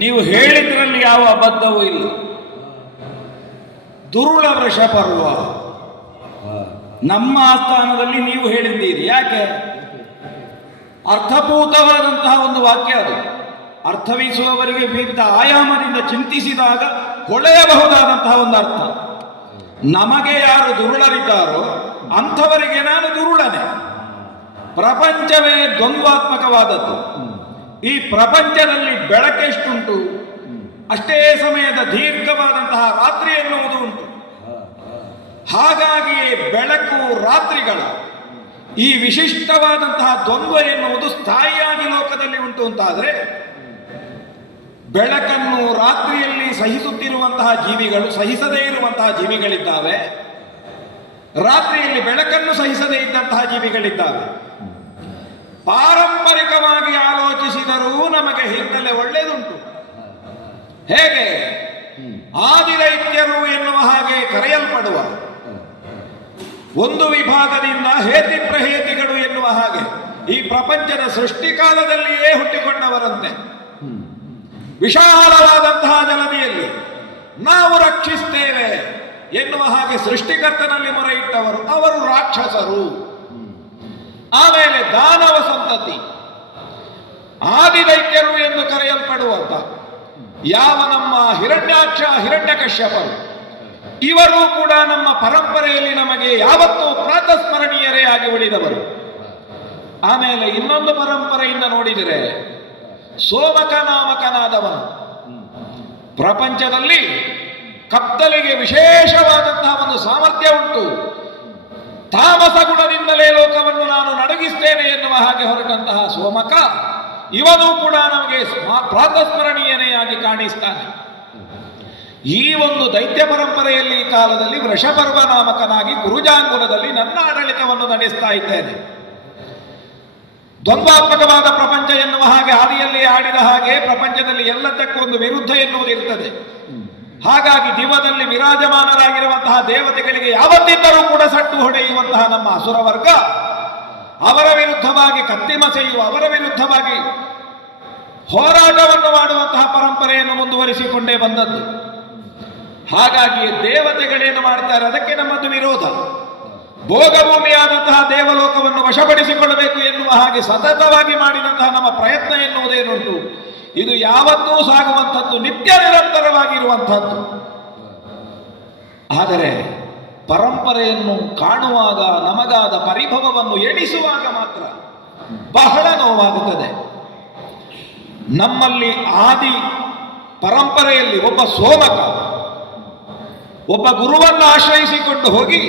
ನೀವು ಹೇಳಿದ್ರಲ್ಲಿ ಯಾವ ಅಬದ್ಧವೂ ಇಲ್ಲ. ದುರುಳ ವೃಷಪರ್ವ ನಮ್ಮ ಆಸ್ಥಾನದಲ್ಲಿ ನೀವು ಹೇಳಿದ್ದೀರಿ. ಯಾಕೆ? ಅರ್ಥಪೂತವಾದಂತಹ ಒಂದು ವಾಕ್ಯ ಅದು. ಅರ್ಥವಿಸುವವರಿಗೆ ವಿವಿಧ ಆಯಾಮದಿಂದ ಚಿಂತಿಸಿದಾಗ ಹೊಳೆಯಬಹುದಾದಂತಹ ಒಂದು ಅರ್ಥ. ನಮಗೆ ಯಾರು ದುರುಳರಿದ್ದಾರೋ ಅಂಥವರಿಗೆ ನಾನು ದುರುಳನೆ. ಪ್ರಪಂಚವೇ ದ್ವಂದ್ವಾತ್ಮಕವಾದದ್ದು. ಈ ಪ್ರಪಂಚದಲ್ಲಿ ಬೆಳಕೆಷ್ಟುಂಟು, ಅಷ್ಟೇ ಸಮಯದ ದೀರ್ಘವಾದಂತಹ ರಾತ್ರಿ ಎನ್ನುವುದು ಉಂಟು. ಹಾಗಾಗಿಯೇ ಬೆಳಕು ರಾತ್ರಿಗಳ ಈ ವಿಶಿಷ್ಟವಾದಂತಹ ದ್ವಂದ್ವ ಎನ್ನುವುದು ಸ್ಥಾಯಿಯಾಗಿ ಲೋಕದಲ್ಲಿ ಉಂಟು ಅಂತಾದರೆ, ಬೆಳಕನ್ನು ರಾತ್ರಿಯಲ್ಲಿ ಸಹಿಸುತ್ತಿರುವಂತಹ ಜೀವಿಗಳು, ಸಹಿಸದೇ ಇರುವಂತಹ ಜೀವಿಗಳಿದ್ದಾವೆ. ರಾತ್ರಿಯಲ್ಲಿ ಬೆಳಕನ್ನು ಸಹಿಸದೇ ಇದ್ದಂತಹ ಜೀವಿಗಳಿದ್ದಾವೆ. ಪಾರಂಪರಿಕವಾಗಿ ಆಲೋಚಿಸಿದರೂ ನಮಗೆ ಹಿನ್ನೆಲೆ ಒಳ್ಳೆಯದುಂಟು. ಹೇಗೆ? ಆದಿದೈತ್ಯರು ಎನ್ನುವ ಹಾಗೆ ಕರೆಯಲ್ಪಡುವ ಒಂದು ವಿಭಾಗದಿಂದ ಹೇತಿ ಪ್ರಹೇತಿಗಳು ಎನ್ನುವ ಹಾಗೆ ಈ ಪ್ರಪಂಚದ ಸೃಷ್ಟಿಕಾಲದಲ್ಲಿಯೇ ಹುಟ್ಟಿಕೊಂಡವರಂತೆ. ವಿಶಾಲವಾದಂತಹ ಜಲದಿಯಲ್ಲಿ ನಾವು ರಕ್ಷಿಸ್ತೇವೆ ಎನ್ನುವ ಹಾಗೆ ಸೃಷ್ಟಿಕರ್ತನಲ್ಲಿ ಮೊರೆ ಇಟ್ಟವರು ಅವರು ರಾಕ್ಷಸರು. ಆಮೇಲೆ ದಾನವ ಸಂತತಿ ಆದಿದೈತ್ಯರು ಎಂದು ಕರೆಯಲ್ಪಡುವಂತ ಯಾವ ನಮ್ಮ ಹಿರಣ್ಯಾಕ್ಷ ಹಿರಣ್ಯಕಶ್ಯಪರು, ಇವರು ಕೂಡ ನಮ್ಮ ಪರಂಪರೆಯಲ್ಲಿ ನಮಗೆ ಯಾವತ್ತೂ ಪ್ರಾತಸ್ಮರಣೀಯರೇ ಆಗಿ ಉಳಿದವರು. ಆಮೇಲೆ ಇನ್ನೊಂದು ಪರಂಪರೆಯಿಂದ ನೋಡಿದರೆ ಸೋಮಕ ನಾಮಕನಾದವನು ಪ್ರಪಂಚದಲ್ಲಿ ಕತ್ತಲಿಗೆ ವಿಶೇಷವಾದಂತಹ ಒಂದು ಸಾಮರ್ಥ್ಯ ಉಂಟು. ತಾಮಸ ಗುಣದಿಂದಲೇ ಲೋಕವನ್ನು ನಾನು ನಡಗಿಸ್ತೇನೆ ಎನ್ನುವ ಹಾಗೆ ಹೊರಟಂತಹ ಸೋಮಕ ಇವನು ಕೂಡ ನಮಗೆ ಪ್ರಾತಸ್ಮರಣೀಯನೆಯಾಗಿ ಕಾಣಿಸ್ತಾನೆ. ಈ ಒಂದು ದೈತ್ಯ ಪರಂಪರೆಯಲ್ಲಿ ಈ ಕಾಲದಲ್ಲಿ ವೃಷಪರ್ವ ನಾಮಕನಾಗಿ ಗುರುಜಾಂಗುಲದಲ್ಲಿ ನನ್ನ ಆಡಳಿತವನ್ನು ನಡೆಸ್ತಾ ಇದ್ದೇನೆ. ದ್ವಂದ್ವಾತ್ಮಕವಾದ ಪ್ರಪಂಚ ಎನ್ನುವ ಹಾಗೆ ಆದಿಯಲ್ಲಿ ಆಡಿದ ಹಾಗೆ ಪ್ರಪಂಚದಲ್ಲಿ ಎಲ್ಲದಕ್ಕೂ ಒಂದು ವಿರುದ್ಧ ಎನ್ನುವುದಿರುತ್ತದೆ. ಹಾಗಾಗಿ ದಿವದಲ್ಲಿ ವಿರಾಜಮಾನರಾಗಿರುವಂತಹ ದೇವತೆಗಳಿಗೆ ಯಾವತ್ತಿದ್ದರೂ ಕೂಡ ಸಟ್ಟು ಹೊಡೆಯುವಂತಹ ನಮ್ಮ ಅಸುರ ವರ್ಗ ಅವರ ವಿರುದ್ಧವಾಗಿ ಕತ್ತಿಮಸೆಯುವ, ಅವರ ವಿರುದ್ಧವಾಗಿ ಹೋರಾಟವನ್ನು ಮಾಡುವಂತಹ ಪರಂಪರೆಯನ್ನು ಮುಂದುವರಿಸಿಕೊಂಡೇ ಬಂದದ್ದು. ಹಾಗಾಗಿ ದೇವತೆಗಳೇನು ಮಾಡ್ತಾರೆ, ಅದಕ್ಕೆ ನಮ್ಮದು ವಿರೋಧ. ಭೋಗಭೂಮಿಯಾದಂತಹ ದೇವಲೋಕವನ್ನು ವಶಪಡಿಸಿಕೊಳ್ಳಬೇಕು ಎನ್ನುವ ಹಾಗೆ ಸತತವಾಗಿ ಮಾಡಿದಂತಹ ನಮ್ಮ ಪ್ರಯತ್ನ ಎನ್ನುವುದೇನುಂಟು, ಇದು ಯಾವತ್ತೂ ಸಾಗುವಂಥದ್ದು, ನಿತ್ಯ ನಿರಂತರವಾಗಿರುವಂಥದ್ದು. ಆದರೆ ಪರಂಪರೆಯನ್ನು ಕಾಣುವಾಗ ನಮಗಾದ ಪರಿಭವವನ್ನು ಎಣಿಸುವಾಗ ಮಾತ್ರ ಬಹಳ ನೋವಾಗುತ್ತದೆ. ನಮ್ಮಲ್ಲಿ ಆದಿ ಪರಂಪರೆಯಲ್ಲಿ ಒಬ್ಬ ಸೋಮಕ ಒಬ್ಬ ಗುರುವನ್ನು ಆಶ್ರಯಿಸಿಕೊಂಡು ಹೋಗಿ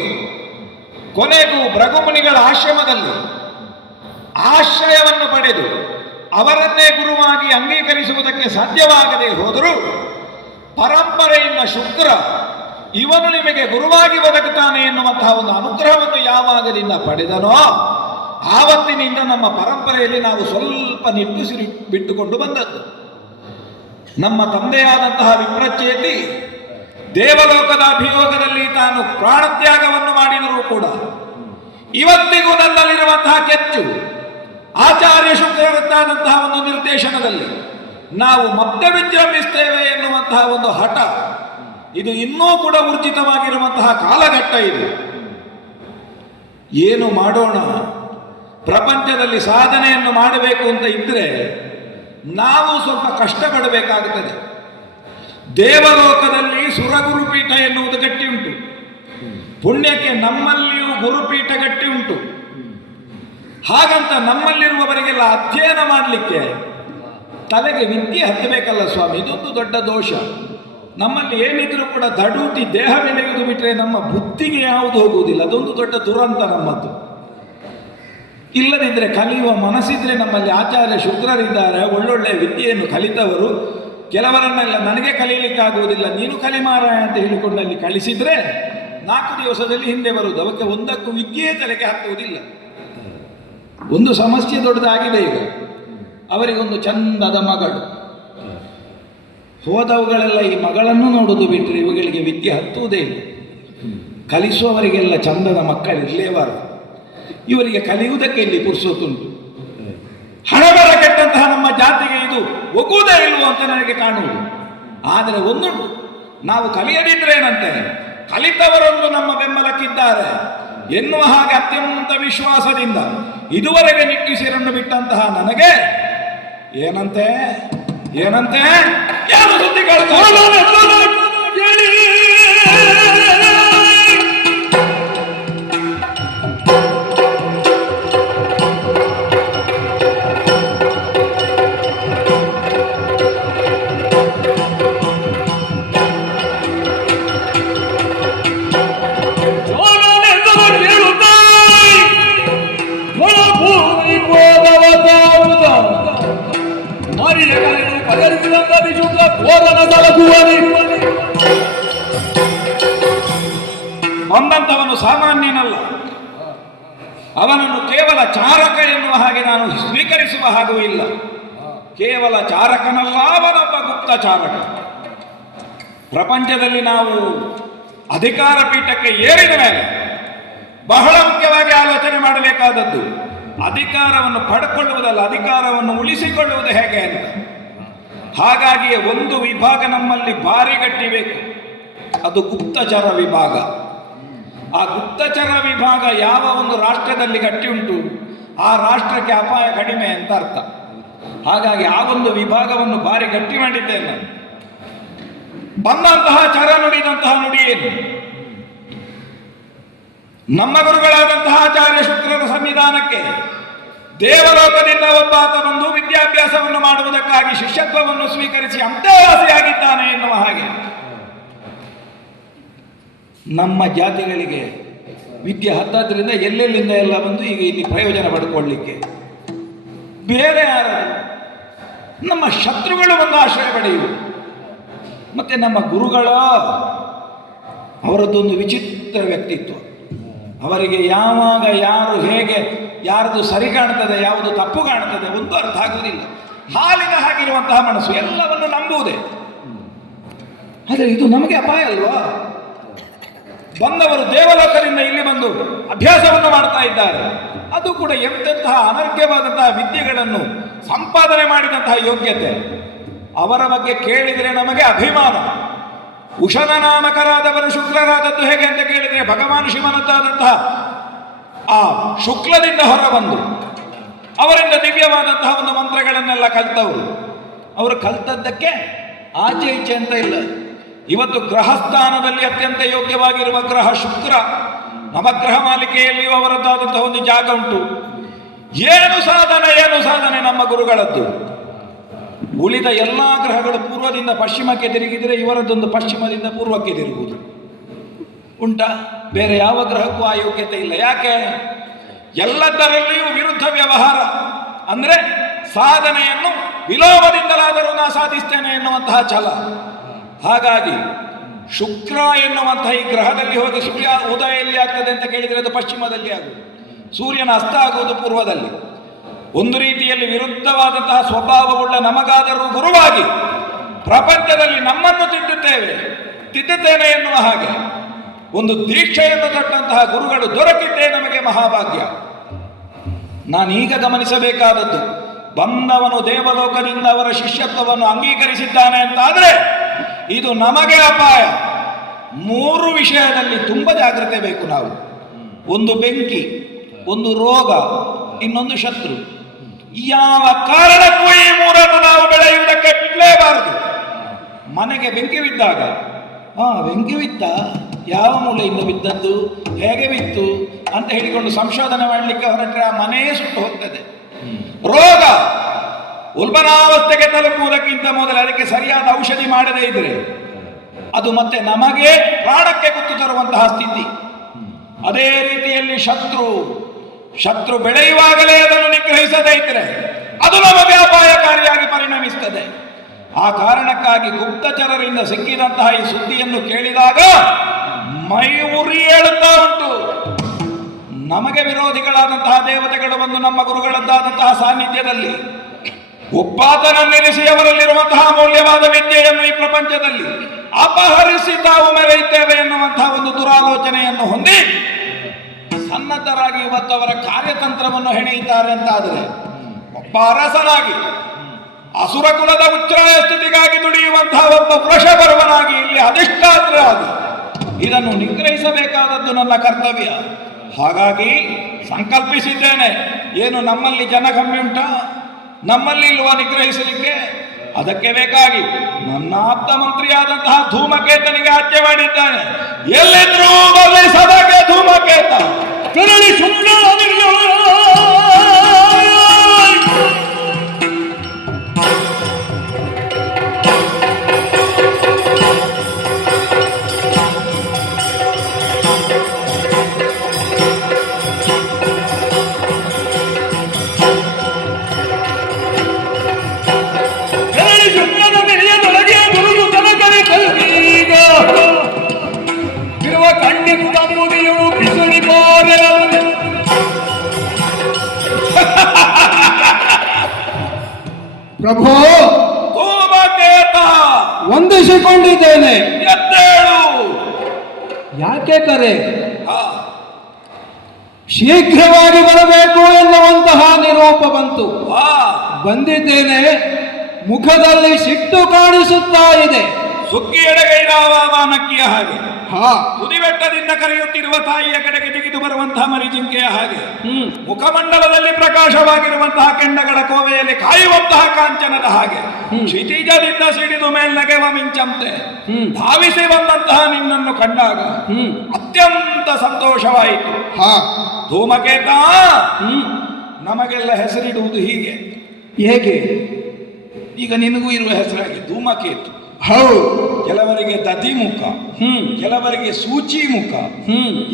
ಕೊನೆಗೂ ಭೃಗುಮುನಿಗಳ ಆಶ್ರಮದಲ್ಲಿ ಆಶ್ರಯವನ್ನು ಪಡೆದು ಅವರನ್ನೇ ಗುರುವಾಗಿ ಅಂಗೀಕರಿಸುವುದಕ್ಕೆ ಸಾಧ್ಯವಾಗದೆ ಹೋದರೂ ಪರಂಪರೆಯಿಂದ ಶುಕ್ರ ಇವನು ನಿಮಗೆ ಗುರುವಾಗಿ ಬದುಕುತ್ತಾನೆ ಎನ್ನುವಂತಹ ಒಂದು ಅನುಗ್ರಹವನ್ನು ಯಾವಾಗದಿಂದ ಪಡೆದನೋ ಆವತ್ತಿನಿಂದ ನಮ್ಮ ಪರಂಪರೆಯಲ್ಲಿ ನಾವು ಸ್ವಲ್ಪ ನಿಟ್ಟುಸಿ ಬಿಟ್ಟುಕೊಂಡು ಬಂದದ್ದು. ನಮ್ಮ ತಂದೆಯಾದಂತಹ ವಿಪ್ರಚೇತಿ ದೇವಲೋಕದ ಅಭಿಯೋಗದಲ್ಲಿ ತಾನು ಪ್ರಾಣತ್ಯಾಗವನ್ನು ಮಾಡಿದರೂ ಕೂಡ ಇವತ್ತಿಗೂ ನನ್ನಲ್ಲಿರುವಂತಹ ಕೆಚ್ಚು ಆಚಾರ್ಯ ಶುಕ್ರವತ್ತಾದಂತಹ ಒಂದು ನಿರ್ದೇಶನದಲ್ಲಿ ನಾವು ಮತ್ತೆ ವಿಜೃಂಭಿಸ್ತೇವೆ ಎನ್ನುವಂತಹ ಒಂದು ಹಠ, ಇದು ಇನ್ನೂ ಕೂಡ ಊರ್ಜಿತವಾಗಿರುವಂತಹ ಕಾಲಘಟ್ಟ ಇದು. ಏನು ಮಾಡೋಣ, ಪ್ರಪಂಚದಲ್ಲಿ ಸಾಧನೆಯನ್ನು ಮಾಡಬೇಕು ಅಂತ ಇದ್ರೆ ನಾವು ಸ್ವಲ್ಪ ಕಷ್ಟಪಡಬೇಕಾಗುತ್ತದೆ. ದೇವಲೋಕದಲ್ಲಿ ಸುರಗುರುಪೀಠ ಎನ್ನುವುದು ಗಟ್ಟಿ ಉಂಟು, ಪುಣ್ಯಕ್ಕೆ ನಮ್ಮಲ್ಲಿಯೂ ಗುರುಪೀಠ ಗಟ್ಟಿ ಉಂಟು. ಹಾಗಂತ ನಮ್ಮಲ್ಲಿರುವವರಿಗೆಲ್ಲ ಅಧ್ಯಯನ ಮಾಡಲಿಕ್ಕೆ ತಲೆಗೆ ವಿದ್ಯೆ ಹತ್ತಬೇಕಲ್ಲ ಸ್ವಾಮಿ, ಇದೊಂದು ದೊಡ್ಡ ದೋಷ. ನಮ್ಮಲ್ಲಿ ಏನಿದ್ರೂ ಕೂಡ ದಡೂಟಿ ದೇಹ ಬೆಳೆಯುವುದು ಬಿಟ್ಟರೆ ನಮ್ಮ ಬುದ್ಧಿಗೆ ಯಾವುದು ಹೋಗುವುದಿಲ್ಲ, ಅದೊಂದು ದೊಡ್ಡ ದುರಂತ ನಮ್ಮದು. ಇಲ್ಲದಿದ್ದರೆ ಕಲಿಯುವ ಮನಸ್ಸಿದ್ರೆ ನಮ್ಮಲ್ಲಿ ಆಚಾರ್ಯ ಶುಕ್ರರಿದ್ದಾರೆ, ಒಳ್ಳೊಳ್ಳೆ ವಿದ್ಯೆಯನ್ನು ಕಲಿತವರು. ಕೆಲವರನ್ನೆಲ್ಲ ನನಗೆ ಕಲೀಲಿಕ್ಕಾಗುವುದಿಲ್ಲ, ನೀನು ಕಲಿಮಾರಾಯ ಅಂತ ಹೇಳಿಕೊಂಡು ಅಲ್ಲಿ ಕಳಿಸಿದ್ರೆ 4 ದಿವಸದಲ್ಲಿ ಹಿಂದೆ ಬರುವುದು. ಅವಕ್ಕೆ ಒಂದಕ್ಕೂ ವಿದ್ಯೆಯೇ ತಲೆಗೆ ಹತ್ತುವುದಿಲ್ಲ. ಒಂದು ಸಮಸ್ಯೆ ದೊಡ್ಡದಾಗಿದೆ ಈಗ. ಅವರಿಗೊಂದು ಚಂದದ ಮಗಳು, ಹೋದವುಗಳೆಲ್ಲ ಈ ಮಗಳನ್ನು ನೋಡುವುದು ಬಿಟ್ಟರೆ ಇವುಗಳಿಗೆ ವಿದ್ಯೆ ಹತ್ತುವುದೇ ಇಲ್ಲ. ಕಲಿಸುವವರಿಗೆಲ್ಲ ಚಂದದ ಮಕ್ಕಳಿರಲೇಬಾರದು, ಇವರಿಗೆ ಕಲಿಯುವುದಕ್ಕೆ ಇಲ್ಲಿ ಪುರುಸೊತ್ತುಂಟು. ಹಣಬರ ಕೆಟ್ಟಂತಹ ನಮ್ಮ ಜಾತಿಗೆ ಇದು ಒಗ್ಗುವುದೇ ಇಲ್ವೋ ಅಂತ ನನಗೆ ಕಾಣುವುದು. ಆದರೆ ಒಂದುಂಟು, ನಾವು ಕಲಿಯದಿದ್ರೆ ಏನಂತೆ, ಕಲಿತವರೊಂದು ನಮ್ಮ ಬೆಂಬಲಕ್ಕಿದ್ದಾರೆ ಎನ್ನುವ ಹಾಗೆ ಅತ್ಯಂತ ವಿಶ್ವಾಸದಿಂದ ಇದುವರೆಗೆ ನಿಟ್ಟುಸಿರನ್ನು ಬಿಟ್ಟಂತಹ ನನಗೆ ಏನಂತೆ ಏನಂತೆ ಯಾರು ಸುದ್ದಿಗಳು ಬಂದಂತವನು ಸಾಮಾನ್ಯನಲ್ಲ. ಅವನನ್ನು ಕೇವಲ ಚಾರಕ ಎನ್ನುವ ಹಾಗೆ ನಾನು ಸ್ವೀಕರಿಸುವ ಹಾಗೂ ಇಲ್ಲ. ಕೇವಲ ಚಾರಕನಲ್ಲ, ಅವನೊಬ್ಬ ಗುಪ್ತ ಚಾರಕ. ಪ್ರಪಂಚದಲ್ಲಿ ನಾವು ಅಧಿಕಾರ ಪೀಠಕ್ಕೆ ಏರಿದ ಮೇಲೆ ಬಹಳ ಮುಖ್ಯವಾಗಿ ಆಲೋಚನೆ ಮಾಡಬೇಕಾದದ್ದು ಅಧಿಕಾರವನ್ನು ಪಡ್ಕೊಳ್ಳುವುದಲ್ಲ, ಅಧಿಕಾರವನ್ನು ಉಳಿಸಿಕೊಳ್ಳುವುದು ಹೇಗೆ ಅಂತ. ಹಾಗಾಗಿಯೇ ಒಂದು ವಿಭಾಗ ನಮ್ಮಲ್ಲಿ ಭಾರಿ ಗಟ್ಟಿಬೇಕು, ಅದು ಗುಪ್ತಚರ ವಿಭಾಗ. ಆ ಗುಪ್ತಚರ ವಿಭಾಗ ಯಾವ ಒಂದು ರಾಷ್ಟ್ರದಲ್ಲಿ ಗಟ್ಟಿ ಉಂಟು ಆ ರಾಷ್ಟ್ರಕ್ಕೆ ಅಪಾಯ ಕಡಿಮೆ ಅಂತ ಅರ್ಥ. ಹಾಗಾಗಿ ಆ ಒಂದು ವಿಭಾಗವನ್ನು ಭಾರಿ ಗಟ್ಟಿ ಮಾಡಿದ್ದೇನೆ. ಬಂದಂತಹ ಚರ ನುಡಿದಂತಹ ನುಡಿ ಏನು? ನಮ್ಮ ಗುರುಗಳಾದಂತಹ ಆಚಾರ್ಯ ಶುಕ್ರರ ಸನ್ನಿಧಾನಕ್ಕೆ ದೇವಲೋಕದಿಂದ ಒಬ್ಬಾತ ಬಂದು ವಿದ್ಯಾಭ್ಯಾಸವನ್ನು ಮಾಡುವುದಕ್ಕಾಗಿ ಶಿಷ್ಯತ್ವವನ್ನು ಸ್ವೀಕರಿಸಿ ಅಂತ್ಯವಾಸಿಯಾಗಿದ್ದಾನೆ ಎನ್ನುವ ಹಾಗೆ ನಮ್ಮ ಜಾತಿಗಳಿಗೆ ವಿದ್ಯೆ ಹತ್ತದ್ರಿಂದ ಎಲ್ಲೆಲ್ಲಿಂದ ಎಲ್ಲ ಬಂದು ಈಗ ಇಲ್ಲಿ ಪ್ರಯೋಜನ ಪಡ್ಕೊಳ್ಳಿಕ್ಕೆ. ಬೇರೆ ಯಾರು? ನಮ್ಮ ಶತ್ರುಗಳು ಬಂದು ಆಶ್ರಯ ಪಡೆಯುವುದು. ಮತ್ತೆ ನಮ್ಮ ಗುರುಗಳು, ಅವರದ್ದೊಂದು ವಿಚಿತ್ರ ವ್ಯಕ್ತಿತ್ವ. ಅವರಿಗೆ ಯಾವಾಗ ಯಾರು ಹೇಗೆ ಯಾರದು ಸರಿ ಕಾಣ್ತದೆ ಯಾವುದು ತಪ್ಪು ಕಾಣ್ತದೆ ಒಂದು ಅರ್ಥ ಆಗುವುದಿಲ್ಲ. ಹಾಲಿನ ಹಾಗಿರುವಂತಹ ಮನಸ್ಸು, ಎಲ್ಲವನ್ನು ನಂಬುವುದೇ. ಆದರೆ ಇದು ನಮಗೆ ಅಪಾಯ ಅಲ್ವಾ? ಬಂದವರು ದೇವಲೋಕದಿಂದ ಇಲ್ಲಿ ಬಂದು ಅಭ್ಯಾಸವನ್ನು ಮಾಡ್ತಾ ಇದ್ದಾರೆ. ಅದು ಕೂಡ ಎಂತೆಂತಹ ಅನರ್ಘ್ಯವಾದಂತಹ ವಿದ್ಯೆಗಳನ್ನು ಸಂಪಾದನೆ ಮಾಡಿದಂತಹ ಯೋಗ್ಯತೆ. ಅವರ ಬಗ್ಗೆ ಕೇಳಿದರೆ ನಮಗೆ ಅಭಿಮಾನ. ಉಷನ ನಾಮಕರಾದವರು ಶುಕ್ಲರಾದದ್ದು ಹೇಗೆ ಅಂತ ಕೇಳಿದರೆ ಭಗವಾನ್ ಶಿವನದ್ದಾದಂತಹ ಆ ಶುಕ್ಲದಿಂದ ಹೊರಬಂದು ಅವರಿಂದ ದಿವ್ಯವಾದಂತಹ ಒಂದು ಮಂತ್ರಗಳನ್ನೆಲ್ಲ ಕಲಿತವರು. ಅವರು ಕಲಿತದ್ದಕ್ಕೆ ಆಚೆ ಈಚೆ ಅಂತ ಇಲ್ಲ. ಇವತ್ತು ಗ್ರಹಸ್ಥಾನದಲ್ಲಿ ಅತ್ಯಂತ ಯೋಗ್ಯವಾಗಿರುವ ಗ್ರಹ ಶುಕ್ರ, ನವಗ್ರಹ ಮಾಲಿಕೆಯಲ್ಲಿಯೂ ಅವರದ್ದಾದಂತಹ ಒಂದು ಜಾಗ ಉಂಟು. ಏನು ಸಾಧನೆ ನಮ್ಮ ಗುರುಗಳದ್ದು. ಉಳಿದ ಎಲ್ಲಾ ಗ್ರಹಗಳು ಪೂರ್ವದಿಂದ ಪಶ್ಚಿಮಕ್ಕೆ ತಿರುಗಿದರೆ ಇವರದ್ದೊಂದು ಪಶ್ಚಿಮದಿಂದ ಪೂರ್ವಕ್ಕೆ ತಿರುಗುವುದು ಉಂಟಾ? ಬೇರೆ ಯಾವ ಗ್ರಹಕ್ಕೂ ಆ ಯೋಗ್ಯತೆ ಇಲ್ಲ. ಯಾಕೆ? ಎಲ್ಲದರಲ್ಲಿಯೂ ವಿರುದ್ಧ ವ್ಯವಹಾರ. ಅಂದ್ರೆ ಸಾಧನೆಯನ್ನು ವಿಲೋಮದಿಂದಲಾದರೂ ನಾ ಸಾಧಿಸ್ತೇನೆ ಎನ್ನುವಂತಹ ಛಲ. ಹಾಗಾಗಿ ಶುಕ್ರ ಎನ್ನುವಂತಹ ಈ ಗ್ರಹದಲ್ಲಿ ಹೋಗಿ ಸೂರ್ಯ ಉದಯ ಎಲ್ಲಿ ಆಗ್ತದೆ ಅಂತ ಕೇಳಿದರೆ ಅದು ಪಶ್ಚಿಮದಲ್ಲಿ ಆಗುವುದು, ಸೂರ್ಯನ ಅಸ್ತ ಆಗುವುದು ಪೂರ್ವದಲ್ಲಿ. ಒಂದು ರೀತಿಯಲ್ಲಿ ವಿರುದ್ಧವಾದಂತಹ ಸ್ವಭಾವವುಳ್ಳ ನಮಗಾದರೂ ಗುರುವಾಗಿ ಪ್ರಪಂಚದಲ್ಲಿ ನಮ್ಮನ್ನು ತಿದ್ದುತ್ತೇನೆ ಎನ್ನುವ ಹಾಗೆ ಒಂದು ದೀಕ್ಷೆಯನ್ನು ತೊಟ್ಟಂತಹ ಗುರುಗಳು ದೊರಕಿದ್ದೇ ನಮಗೆ ಮಹಾಭಾಗ್ಯ. ನಾನೀಗ ಗಮನಿಸಬೇಕಾದದ್ದು, ಬಂದವನು ದೇವಲೋಕದಿಂದ ಅವರ ಶಿಷ್ಯತ್ವವನ್ನು ಅಂಗೀಕರಿಸಿದ್ದಾನೆ ಅಂತಾದರೆ ಇದು ನಮಗೆ ಅಪಾಯ. 3 ವಿಷಯದಲ್ಲಿ ತುಂಬ ಜಾಗ್ರತೆ ಬೇಕು ನಾವು. ಒಂದು ಬೆಂಕಿ, ಒಂದು ರೋಗ, ಇನ್ನೊಂದು ಶತ್ರು. ಯಾವ ಕಾರಣಕ್ಕೂ ಈ 3 ನಾವು ಬೆಳೆಯುವುದಕ್ಕೆ ಬಿಡಲೇಬಾರದು. ಮನೆಗೆ ಬೆಂಕಿ ಬಿದ್ದಾಗ ಬೆಂಕಿ ಬಿತ್ತ, ಯಾವ ಮೂಲೆಯಿಂದ ಬಿದ್ದದ್ದು, ಹೇಗೆ ಬಿತ್ತು ಅಂತ ಹೇಳಿಕೊಂಡು ಸಂಶೋಧನೆ ಮಾಡಲಿಕ್ಕೆ ಹೊರಟ್ರೆ ಆ ಮನೆಯೇ ಸುಟ್ಟು ಹೋಗ್ತದೆ. ರೋಗ ಉಲ್ಬಣಾವಸ್ಥೆಗೆ ತಲುಪುವುದಕ್ಕಿಂತ ಮೊದಲು ಅದಕ್ಕೆ ಸರಿಯಾದ ಔಷಧಿ ಮಾಡದೇ ಇದ್ರೆ ಅದು ಮತ್ತೆ ನಮಗೆ ಪ್ರಾಣಕ್ಕೆ ಕುತ್ತು ತರುವಂತಹ ಸ್ಥಿತಿ. ಅದೇ ರೀತಿಯಲ್ಲಿ ಶತ್ರು ಬೆಳೆಯುವಾಗಲೇ ಅದನ್ನು ನಿಗ್ರಹಿಸದೇ ಇದ್ರೆ ಅದು ನಮಗೆ ಅಪಾಯಕಾರಿಯಾಗಿ ಪರಿಣಮಿಸುತ್ತದೆ. ಆ ಕಾರಣಕ್ಕಾಗಿ ಗುಪ್ತಚರರಿಂದ ಸಿಕ್ಕಿದಂತಹ ಈ ಸುದ್ದಿಯನ್ನು ಕೇಳಿದಾಗ ಮೈ ಉರಿ ಏಳುತ್ತಾ ಉಂಟು. ನಮಗೆ ವಿರೋಧಿಗಳಾದಂತಹ ದೇವತೆಗಳು ಬಂದು ನಮ್ಮ ಗುರುಗಳದ್ದಾದಂತಹ ಸಾನ್ನಿಧ್ಯದಲ್ಲಿ ಒಬ್ಬಾತನನ್ನಿರಿಸಿ ಅವರಲ್ಲಿರುವಂತಹ ಅಮೂಲ್ಯವಾದ ವಿದ್ಯೆಯನ್ನು ಈ ಪ್ರಪಂಚದಲ್ಲಿ ಅಪಹರಿಸಿ ತಾವು ಮೆರೆಯುತ್ತೇವೆ ಎನ್ನುವಂತಹ ಒಂದು ದುರಾಲೋಚನೆಯನ್ನು ಹೊಂದಿ ಸನ್ನದ್ಧರಾಗಿ ಇವತ್ತು ಅವರ ಕಾರ್ಯತಂತ್ರವನ್ನು ಹೆಣೆಯುತ್ತಾರೆ ಅಂತಾದರೆ, ಒಬ್ಬ ಅರಸನಾಗಿ ಅಸುರ ಕುಲದ ಉಚ್ಛ್ರಾಯ ಸ್ಥಿತಿಗಾಗಿ ದುಡಿಯುವಂತಹ ಒಬ್ಬ ವೃಷಭರ್ವನಾಗಿ ಇಲ್ಲಿ ಅಧಿಷ್ಠಾತರಾಗಿ ಇದನ್ನು ನಿಗ್ರಹಿಸಬೇಕಾದದ್ದು ನನ್ನ ಕರ್ತವ್ಯ. ಹಾಗಾಗಿ ಸಂಕಲ್ಪಿಸಿದ್ದೇನೆ. ಏನು ನಮ್ಮಲ್ಲಿ ಜನಗಮ್ಮಿ ಉಂಟಾ? ನಮ್ಮಲ್ಲಿ ಇಲ್ವಾ ನಿಗ್ರಹಿಸಲಿಕ್ಕೆ? ಅದಕ್ಕೆ ಬೇಕಾಗಿ ನನ್ನ ಆಪ್ತ ಮಂತ್ರಿಯಾದಂತಹ ಧೂಮಕೇತನಿಗೆ ಆಜ್ಞೆ ಮಾಡಿದ್ದಾನೆ. ಎಲ್ಲಿದ್ರೂ ಬರಲಿ ಸಭೆಗೆ ಧೂಮಕೇತ. ಪ್ರಭು, ಧೂಮಕೇತ ವಂದಿಸಿಕೊಂಡಿದ್ದೇನೆ. ಎದ್ದೇಳು. ಯಾಕೆ ಕರೆ? ಶೀಘ್ರವಾಗಿ ಬರಬೇಕು ಎನ್ನುವಂತಹ ನಿರೂಪ ಬಂತು. ಬಂದಿದ್ದೇನೆ. ಮುಖದಲ್ಲಿ ಸಿಟ್ಟು ಕಾಣಿಸುತ್ತಾ ಇದೆ. ಸುಗ್ಗಿ ಎಡಗೈರಾವ ನಕ್ಕಿಯ ಹಾಗೆ, ತುದಿಬೆಟ್ಟದಿಂದ ಕರೆಯುತ್ತಿರುವ ತಾಯಿಯ ಕಡೆಗೆ ಜಿಗಿದು ಬರುವಂತಹ ಮರಿಜಿಂಕೆಯ ಹಾಗೆ, ಮುಖಮಂಡಲದಲ್ಲಿ ಪ್ರಕಾಶವಾಗಿರುವಂತಹ ಕೆಂಡಗಳ ಕೋವೆಯಲ್ಲಿ ಕಾಯುವಂತಹ ಕಾಂಚನದ ಹಾಗೆ, ಕ್ಷಿತಿಜದಿಂದ ಸಿಡಿದು ಮೇಲ್ನಗೆವ ಮಿಂಚಂತೆ ಧಾವಿಸಿ ಬಂದಂತಹ ನಿನ್ನನ್ನು ಕಂಡಾಗ ಅತ್ಯಂತ ಸಂತೋಷವಾಯಿತು. ಧೂಮಕೇತ, ನಮಗೆಲ್ಲ ಹೆಸರಿಡುವುದು ಹೀಗೆ. ಹೇಗೆ? ಈಗ ನಿನಗೂ ಇರುವ ಹೆಸರಾಗಿ ಧೂಮಕೇತು. ಹೌದು. ಕೆಲವರಿಗೆ ದಧಿಮುಖ, ಕೆಲವರಿಗೆ ಸೂಚಿ ಮುಖ,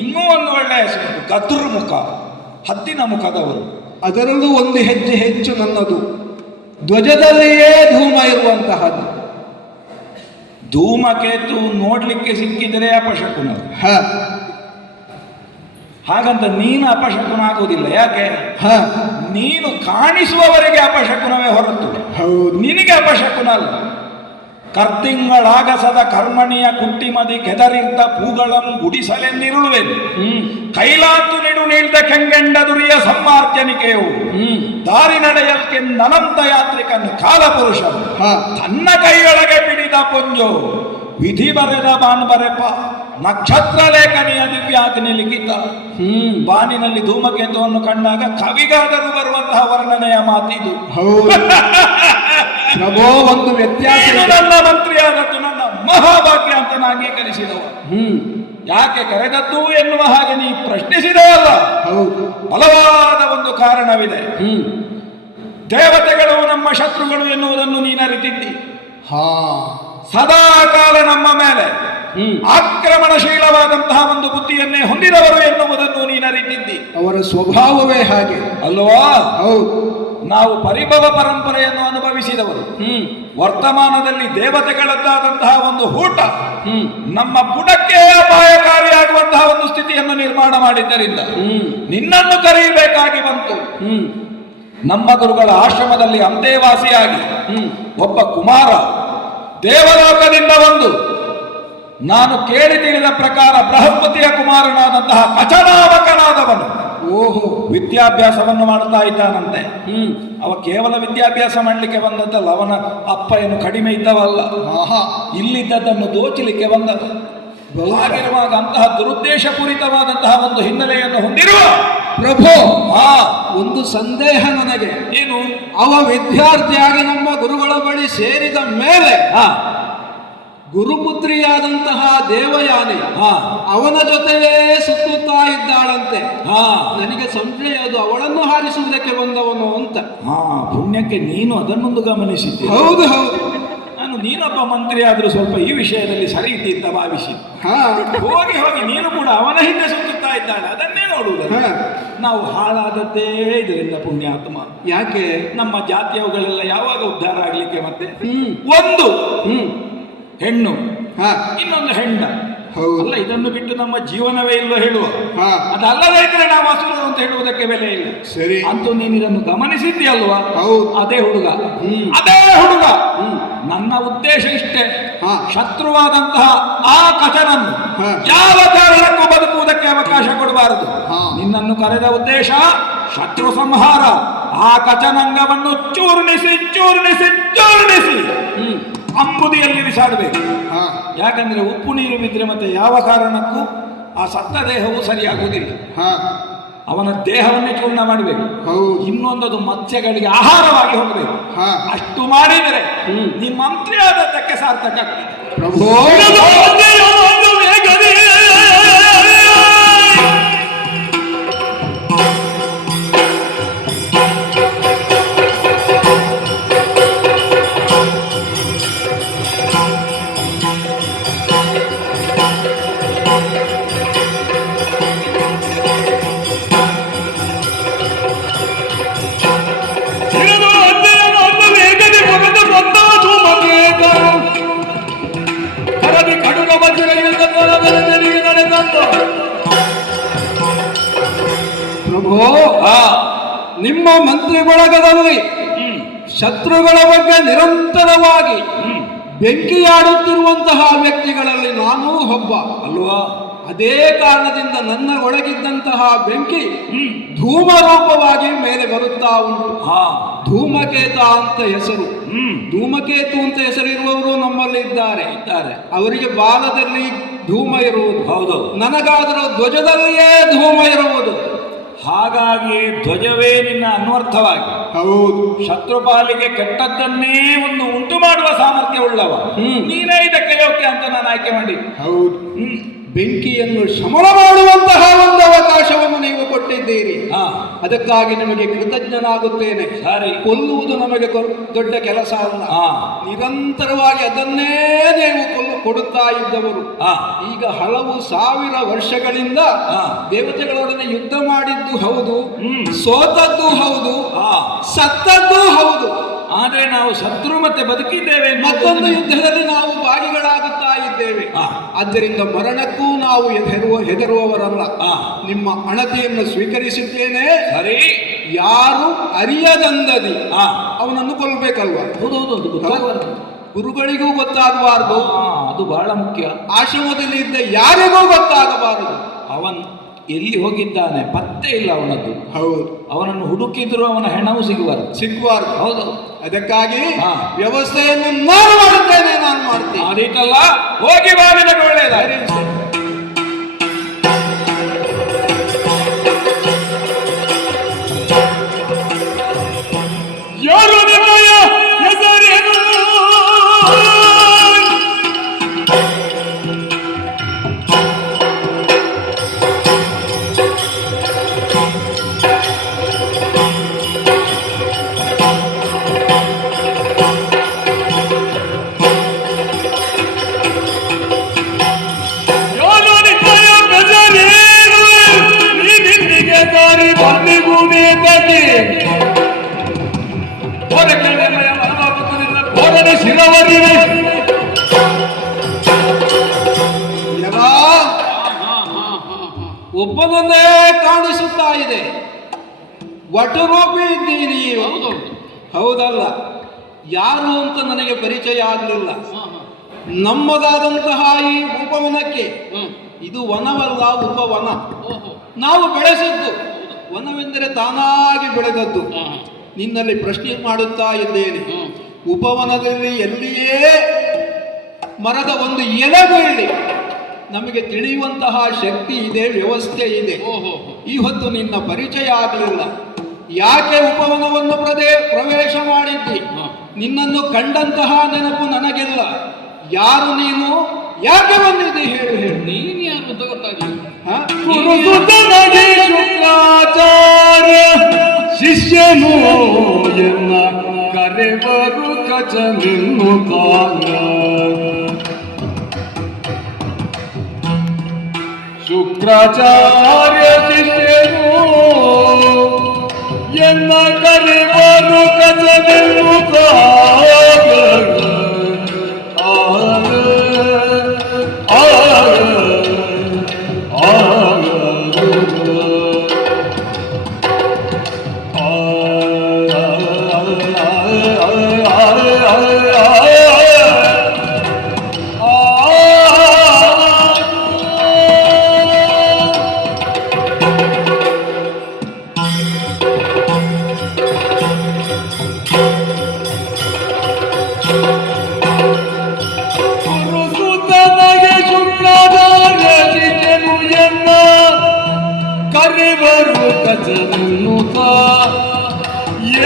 ಇನ್ನೂ ಒಂದು ಒಳ್ಳೆಯ ಹೆಸರು ಗದ್ರು ಮುಖ, ಹದ್ದಿನ ಮುಖದವರು. ಅದರಲ್ಲೂ ಒಂದು ಹೆಜ್ಜೆ ಹೆಚ್ಚು ನನ್ನದು, ಧ್ವಜದಲ್ಲಿಯೇ ಧೂಮ ಇರುವಂತಹದ್ದು. ಧೂಮಕೇತು ನೋಡ್ಲಿಕ್ಕೆ ಸಿಕ್ಕಿದರೆ ಅಪಶಕುನ. ಹಾಗಂತ ನೀನು ಅಪಶಕುನ ಆಗುವುದಿಲ್ಲ. ಯಾಕೆ? ನೀನು ಕಾಣಿಸುವವರಿಗೆ ಅಪಶಕುನವೇ ಹೊರತು ನಿನಗೆ ಅಪಶಕುನ ಅಲ್ಲ. ಕರ್ತಿಂಗಳಾಗಸದ ಕರ್ಮಣಿಯ ಕುಟ್ಟಿಮದಿ ಕೆದರಿದ್ದ ಪೂಗಳಂ ಗುಡಿಸಲೆಂದಿರುಳುವೆನು. ಕೈಲಾಂತು ನಿಡು ನೀಳ್ದ ಕೆಂಗೆಂಡ ದುರಿಯ ಸಮ್ಮಾರ್ಜನಿಕೆಯು ದಾರಿ ನಡೆಯಲ್ಕೆಂದನಂತ ಯಾತ್ರಿಕನು ಕಾಲಪುರುಷ ತನ್ನ ಕೈಯೊಳಗೆ ಬಿಡಿದ ಪೊಂಜೋ ವಿಧಿ ಬರೆದ ಬಾನ್ ಬರೆಪ ನಕ್ಷತ್ರ ಲೇಖನಿಯ ದಿವ್ಯಾಗ್ನಿ ಲಿಖಿತ. ಬಾನಿನಲ್ಲಿ ಧೂಮಕೇತುವನ್ನು ಕಂಡಾಗ ಕವಿಗಾದರೂ ಬರುವಂತಹ ವರ್ಣನೆಯ ಮಾತಿದು. ಪ್ರಭೋ, ಒಂದು ವ್ಯತ್ಯಾಸ. ನನ್ನ ಮಂತ್ರಿಯಾದದ್ದು ನನ್ನ ಮಹಾಭಾಗ್ಯ ಅಂತ ನಾನು ಅಂಗೀಕರಿಸಿದವ. ಯಾಕೆ ಕರೆದದ್ದು ಎನ್ನುವ ಹಾಗೆ ನೀ ಪ್ರಶ್ನಿಸಿದವಲ್ಲ. ಬಲವಾದ ಒಂದು ಕಾರಣವಿದೆ. ದೇವತೆಗಳು ನಮ್ಮ ಶತ್ರುಗಳು ಎನ್ನುವುದನ್ನು ನೀನು ಅರಿತಿದ್ದಿ. ಸದಾ ಕಾಲ ನಮ್ಮ ಮೇಲೆ ಆಕ್ರಮಣಶೀಲವಾದಂತಹ ಒಂದು ಬುದ್ಧಿಯನ್ನೇ ಹೊಂದಿದವರು ಎನ್ನುವುದನ್ನು ನೀನು ಅರಿತಿದ್ದಿ. ಅವರ ಸ್ವಭಾವವೇ ಹಾಗೆ ಅಲ್ವಾ? ನಾವು ಪರಿಭವ ಪರಂಪರೆಯನ್ನು ಅನುಭವಿಸಿದವರು. ವರ್ತಮಾನದಲ್ಲಿ ದೇವತೆಗಳದ್ದಾದಂತಹ ಒಂದು ಹೂಟ ನಮ್ಮ ಬುಡಕ್ಕೆ ಅಪಾಯಕಾರಿಯಾಗುವಂತಹ ಒಂದು ಸ್ಥಿತಿಯನ್ನು ನಿರ್ಮಾಣ ಮಾಡಿದ್ದರಿಂದ ನಿನ್ನನ್ನು ಕರೆಯಬೇಕಾಗಿ ಬಂತು. ನಮ್ಮ ಗುರುಗಳ ಆಶ್ರಮದಲ್ಲಿ ಅಂತೆವಾಸಿಯಾಗಿ ಒಬ್ಬ ಕುಮಾರ ದೇವಲೋಕದಿಂದ ಬಂದು, ನಾನು ಕೇಳಿ ತಿಳಿದ ಪ್ರಕಾರ ಬೃಹಸ್ಪತಿಯ ಕುಮಾರನಾದಂತಹ ಕಚನಾಮಕನಾದವನು ವಿದ್ಯಾಭ್ಯಾಸವನ್ನು ಮಾಡ್ತಾ ಇದ್ದಾನಂತೆ. ಅವ ಕೇವಲ ವಿದ್ಯಾಭ್ಯಾಸ ಮಾಡಲಿಕ್ಕೆ ಬಂದದ್ದಲ್ಲ, ಅವನ ಅಪ್ಪ ಏನು ಕಡಿಮೆ ಇದ್ದವಲ್ಲ, ಇಲ್ಲಿದ್ದದನ್ನು ದೋಚಲಿಕ್ಕೆ ಬಂದವ. ಹಾಗಿರುವಾಗ ಅಂತಹ ದುರುದ್ದೇಶಪೂರಿತವಾದಂತಹ ಒಂದು ಹಿನ್ನೆಲೆಯನ್ನು ಹೊಂದಿರುವ ಪ್ರಭು, ಒಂದು ಸಂದೇಹ ನನಗೆ. ಏನು? ಅವ ವಿದ್ಯಾರ್ಥಿಯಾಗಿ ನಮ್ಮ ಗುರುಗಳ ಬಳಿ ಸೇರಿದ ಮೇಲೆ ಗುರುಪುತ್ರಿಯಾದಂತಹ ದೇವಯಾನಿ ಅವನ ಜೊತೆಯೇ ಸುತ್ತುತ್ತಾ ಇದ್ದಾಳಂತೆ. ನನಗೆ ಸಂಶಯ, ಅದು ಅವಳನ್ನು ಹಾರಿಸುವುದಕ್ಕೆ ಬಂದವನು ಅಂತ. ಪುಣ್ಯಕ್ಕೆ ನೀನು ಅದನ್ನೊಂದು ಗಮನಿಸಿದ್ದೆ. ಹೌದು ಹೌದು. ನಾನು ನೀನೊಬ್ಬ ಮಂತ್ರಿ ಆದ್ರೂ ಸ್ವಲ್ಪ ಈ ವಿಷಯದಲ್ಲಿ ಸರಿ ಇದ್ದಿದ್ದ ಭಾವಿಸಿ ಹೋಗಿ ಹೋಗಿ ನೀನು ಕೂಡ ಅವನ ಹಿಂದೆ ಸುತ್ತುತ್ತಾ ಇದ್ದಾಳೆ, ಅದನ್ನೇ ನೋಡುವುದಲ್ಲ. ನಾವು ಹಾಳಾದದ್ದೇ ಇದರಿಂದ ಪುಣ್ಯಾತ್ಮ. ಯಾಕೆ? ನಮ್ಮ ಜಾತಿಯವುಗಳೆಲ್ಲ ಯಾವಾಗ ಉದ್ಧಾರ ಆಗ್ಲಿಕ್ಕೆ ಮತ್ತೆ ಒಂದು ಹೆಣ್ಣು, ಇನ್ನೊಂದು ಹೆಣ್ಣ ಅಲ್ಲ. ಇದನ್ನು ಬಿಟ್ಟು ನಮ್ಮ ಜೀವನವೇ ಇಲ್ಲ ಹೇಳುವ. ಅದಲ್ಲದೇ ಇದ್ರೆ ನಾವು ಅಸುರರು ಅಂತ ಹೇಳುವುದಕ್ಕೆ ಬೆಲೆ ಇಲ್ಲ. ಸರಿ, ಅಂತೂ ನೀನು ಇದನ್ನು ಗಮನಿಸಿದ್ಯಲ್ವಾ? ಅದೇ ಹುಡುಗ, ನನ್ನ ಉದ್ದೇಶ ಇಷ್ಟೇ. ಶತ್ರುವಾದಂತಹ ಆ ಕಥನನ್ನು ಯಾವ ಕಾರಣಕ್ಕೂ ಬದುಕುವುದಕ್ಕೆ ಅವಕಾಶ ಕೊಡಬಾರದು. ನಿನ್ನನ್ನು ಕರೆದ ಉದ್ದೇಶ ಶತ್ರು ಸಂಹಾರ. ಆ ಕಚನಂಗವನ್ನು ಚೂರ್ಣಿಸಿ ಚೂರ್ಣಿಸಿ ಚೂರ್ಣಿಸಿ ಅಂಬುದಿಯಲ್ಲಿ ಬಿಸಾಡಬೇಕು. ಯಾಕಂದ್ರೆ ಉಪ್ಪು ನೀರು ಬಿದ್ದರೆ ಮತ್ತೆ ಯಾವ ಕಾರಣಕ್ಕೂ ಆ ಸತ್ತ ದೇಹವು ಸರಿಯಾಗುವುದಿಲ್ಲ. ಅವನ ದೇಹವನ್ನೇ ಚೂರ್ಣ ಮಾಡಬೇಕು. ಇನ್ನೊಂದದು ಮತ್ಸ್ಯಗಳಿಗೆ ಆಹಾರವಾಗಿ ಹೋಗಬೇಕು. ಅಷ್ಟು ಮಾಡಿದರೆ ನಿಮ್ಮ ಮಂತ್ರಿ ಆದದ್ದಕ್ಕೆ ಸಾರ್ಥಕ ಆಗ್ತದೆ. ಪ್ರಭು, ನಿಮ್ಮ ಮಂತ್ರಿ ಬಳಗದಲ್ಲಿ ಶತ್ರುಗಳ ಬಗ್ಗೆ ನಿರಂತರವಾಗಿ ಬೆಂಕಿಯಾಡುತ್ತಿರುವಂತಹ ವ್ಯಕ್ತಿಗಳಲ್ಲಿ ನಾನೂ ಒಬ್ಬ ಅಲ್ವಾ? ಅದೇ ಕಾರಣದಿಂದ ನನ್ನ ಒಳಗಿದ್ದಂತಹ ಬೆಂಕಿ ಧೂಮ ರೂಪವಾಗಿ ಮೇಲೆ ಬರುತ್ತಾ ಉಂಟು. ಧೂಮಕೇತ ಅಂತ ಹೆಸರು. ಧೂಮಕೇತು ಅಂತ ಹೆಸರಿರುವವರು ನಮ್ಮಲ್ಲಿ ಇದ್ದಾರೆ. ಅವರಿಗೆ ಬಾಲದಲ್ಲಿ ಧೂಮ ಇರುವುದು. ಹೌದು. ನನಗಾದರೂ ಧ್ವಜದಲ್ಲಿಯೇ ಧೂಮ ಇರುವುದು. ಹಾಗಾಗಿ ಧ್ವಜವೇ ನಿನ್ನ ಅನ್ವರ್ಥವಾಗಿ ಹೌದು ಶತ್ರುಪಾಲಿಗೆ ಕೆಟ್ಟದ್ದನ್ನೇ ಒಂದು ಉಂಟು ಮಾಡುವ ಸಾಮರ್ಥ್ಯ ಉಳ್ಳವ ನೀನೇ ಇದಕ್ಕೆ ಯೋಗ್ಯ ಅಂತ ನಾನು ಆಯ್ಕೆ ಮಾಡಿ. ಹೌದು. ಬೆಂಕಿಯನ್ನು ಶಮನ ಮಾಡುವಂತಹ ಒಂದು ಅವಕಾಶವನ್ನು ನೀವು ಕೊಟ್ಟಿದ್ದೀರಿ. ಹಾ. ಅದಕ್ಕಾಗಿ ನಿಮಗೆ ಕೃತಜ್ಞನಾಗುತ್ತೇನೆ. ಸರಿ. ಕೊಲ್ಲುವುದು ನಮಗೆ ದೊಡ್ಡ ಕೆಲಸ ಅಲ್ಲ. ಹಾ. ನಿರಂತರವಾಗಿ ಅದನ್ನೇ ನೀವು ಕೊಡುತ್ತಾ ಇದ್ದವರು. ಹಾ. ಈಗ ಹಲವು ಸಾವಿರ ವರ್ಷಗಳಿಂದ ಹಾ. ದೇವತೆಗಳೊಡನೆ ಯುದ್ಧ ಮಾಡಿದ್ದು ಹೌದು, ಸೋತದ್ದು ಹೌದು, ಸತ್ತದ್ದು ಹೌದು. ಆದ್ರೆ ನಾವು ಸತ್ರು ಮತ್ತೆ ಬದುಕಿದ್ದೇವೆ. ಮತ್ತೊಂದು ಯುದ್ಧದಲ್ಲಿ ನಾವು ಭಾಗಿಗಳಾಗುತ್ತಾ ಇದ್ದೇವೆ. ಆದ್ದರಿಂದ ಮರಣಕ್ಕೂ ನಾವು ಹೆದರುವವರಲ್ಲ. ನಿಮ್ಮ ಅಣತಿಯನ್ನು ಸ್ವೀಕರಿಸುತ್ತೇನೆ. ಸರಿ. ಯಾರು ಅರಿಯದಂದದಿ ಅವನನ್ನು ಕೊಲ್ಲಬೇಕಲ್ವಾ? ಹೌದೌದು. ಗುರುಗಳಿಗೂ ಗೊತ್ತಾಗಬಾರದು, ಅದು ಬಹಳ ಮುಖ್ಯ. ಆಶ್ರಮದಲ್ಲಿ ಇದ್ದ ಯಾರಿಗೂ ಗೊತ್ತಾಗಬಾರದು. ಅವನ್ ಎಲ್ಲಿ ಹೋಗಿದ್ದಾನೆ ಪತ್ತೆ ಇಲ್ಲ ಅವನದ್ದು. ಹೌದು. ಅವನನ್ನು ಹುಡುಕಿದ್ರು ಅವನ ಹೆಣವು ಸಿಗುವಾರು. ಹೌದು. ಅದಕ್ಕಾಗಿ ಹಾ. ವ್ಯವಸ್ಥೆಯನ್ನು ನಾನು ಮಾಡುತ್ತೇನೆ, ನಾನು ಮಾಡ್ತೇನೆ. ಅದೀತಲ್ಲ, ಹೋಗಿ ಬಾಗಿನ ಒಳ್ಳೆಯದಾಗಿ. ಯಾರು ನಿಮ್ಮಯ ಹೆಸರೇನು? ಯಾರು ನಿಮ್ಮಯ ಹೆಸರೇನು? ನೀ ನಿನ್ನಿಗೆ ದಾರಿ ಬಂದಿಗುವುದೇ ತಗಿ ಶಿರವರಿವೆ. ಒಬ್ಬನನ್ನೇ ಕಾಣಿಸುತ್ತಾ ಇದೆ. ವಟರೂಪಿ ಇದ್ದೀನಿ. ಹೌದಲ್ಲ? ಯಾರು ಅಂತ ನನಗೆ ಪರಿಚಯ ಆಗಲಿಲ್ಲ. ನಮ್ಮದಾದಂತಹ ಈ ಉಪವನಕ್ಕೆ ಇದು ವನವಲ್ಲ, ಉಪವನ. ನಾವು ಬೆಳೆಸಿದ್ದು ವನವೆಂದರೆ ತಾನಾಗಿ ಬೆಳೆದದ್ದು. ನಿನ್ನಲ್ಲಿ ಪ್ರಶ್ನೆ ಮಾಡುತ್ತಾ ಇದ್ದೇನೆ. ಉಪವನದಲ್ಲಿ ಎಲ್ಲಿಯೇ ಮರದ ಒಂದು ಎಲೆ ಬೀಳಿ ನಮಗೆ ತಿಳಿಯುವಂತಹ ಶಕ್ತಿ ಇದೆ, ವ್ಯವಸ್ಥೆ ಇದೆ. ಈ ಹೊತ್ತು ನಿನ್ನ ಪರಿಚಯ ಆಗಲಿಲ್ಲ. ಯಾಕೆ ಉಪವನವನ್ನು ಪ್ರವೇಶ ಮಾಡಿದ್ದಿ? ನಿನ್ನನ್ನು ಕಂಡಂತಹ ನೆನಪು ನನಗಿಲ್ಲ. ಯಾರು ನೀನು? ಯಾಕೆ ಬಂದಿದ್ದಿ? ಹೇಳು. ನೀನು ಯಾರು ಅಂತ ಗೊತ್ತಾಗಲಿಲ್ಲ. ಗುರುಸುತನಗೆ ಶುಕ್ರಾಚಾರ್ಯ ಶಿಷ್ಯನು ಎನ್ನ ಕರೆವರು ಕಚನೆನ್ನು ಕಾಣ. ಶುಕ್ರಾಚಾರ್ಯ ಶಿಷ್ಯನು ಎನ್ನ ಕರೆವರು ಕಚನೆನ್ನು ಕಾಣ.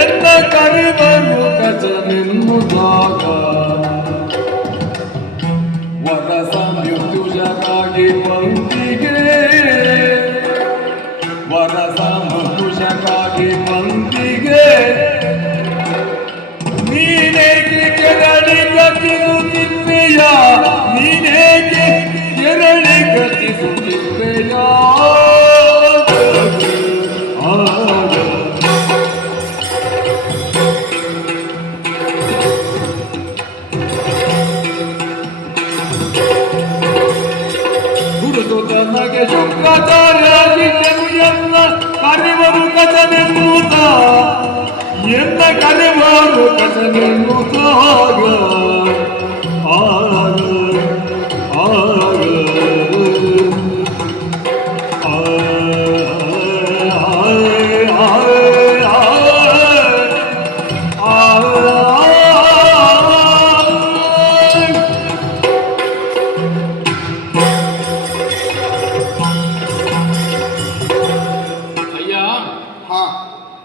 ಎನ್ನ ಕರಿಬರು ಕಚನೆನ್ನುತ್ತಾಗ ವರಸ ಮೃತ್ಯುಜರಾಗಿ ಪಂಕ್ತಿಗೆ, ವರಸ ಮೃತ್ಯುಜರಾಗಿ ಪಂಕ್ತಿಗೆ ನೀನೇಕೆ ಕೆರಳಿ ಗತಿಸುತ್ತಿದ್ದೆಯ? ನೀನೇಕೆ ಕೆರಳಿ ಗತಿಸುತ್ತಿದ್ದೆಯ? ಗುರುಸುತನಗೆ ಶುಕ್ರಾಚಾರ್ಯ ಶಿಷ್ಯನು ಎನ್ನ ಕರೆವರು ಕಚನೆನ್ನುತ್ತ, ಎನ್ನ ಕರೆವರು ಕಚನೆನ್ನುತ್ತಾಗ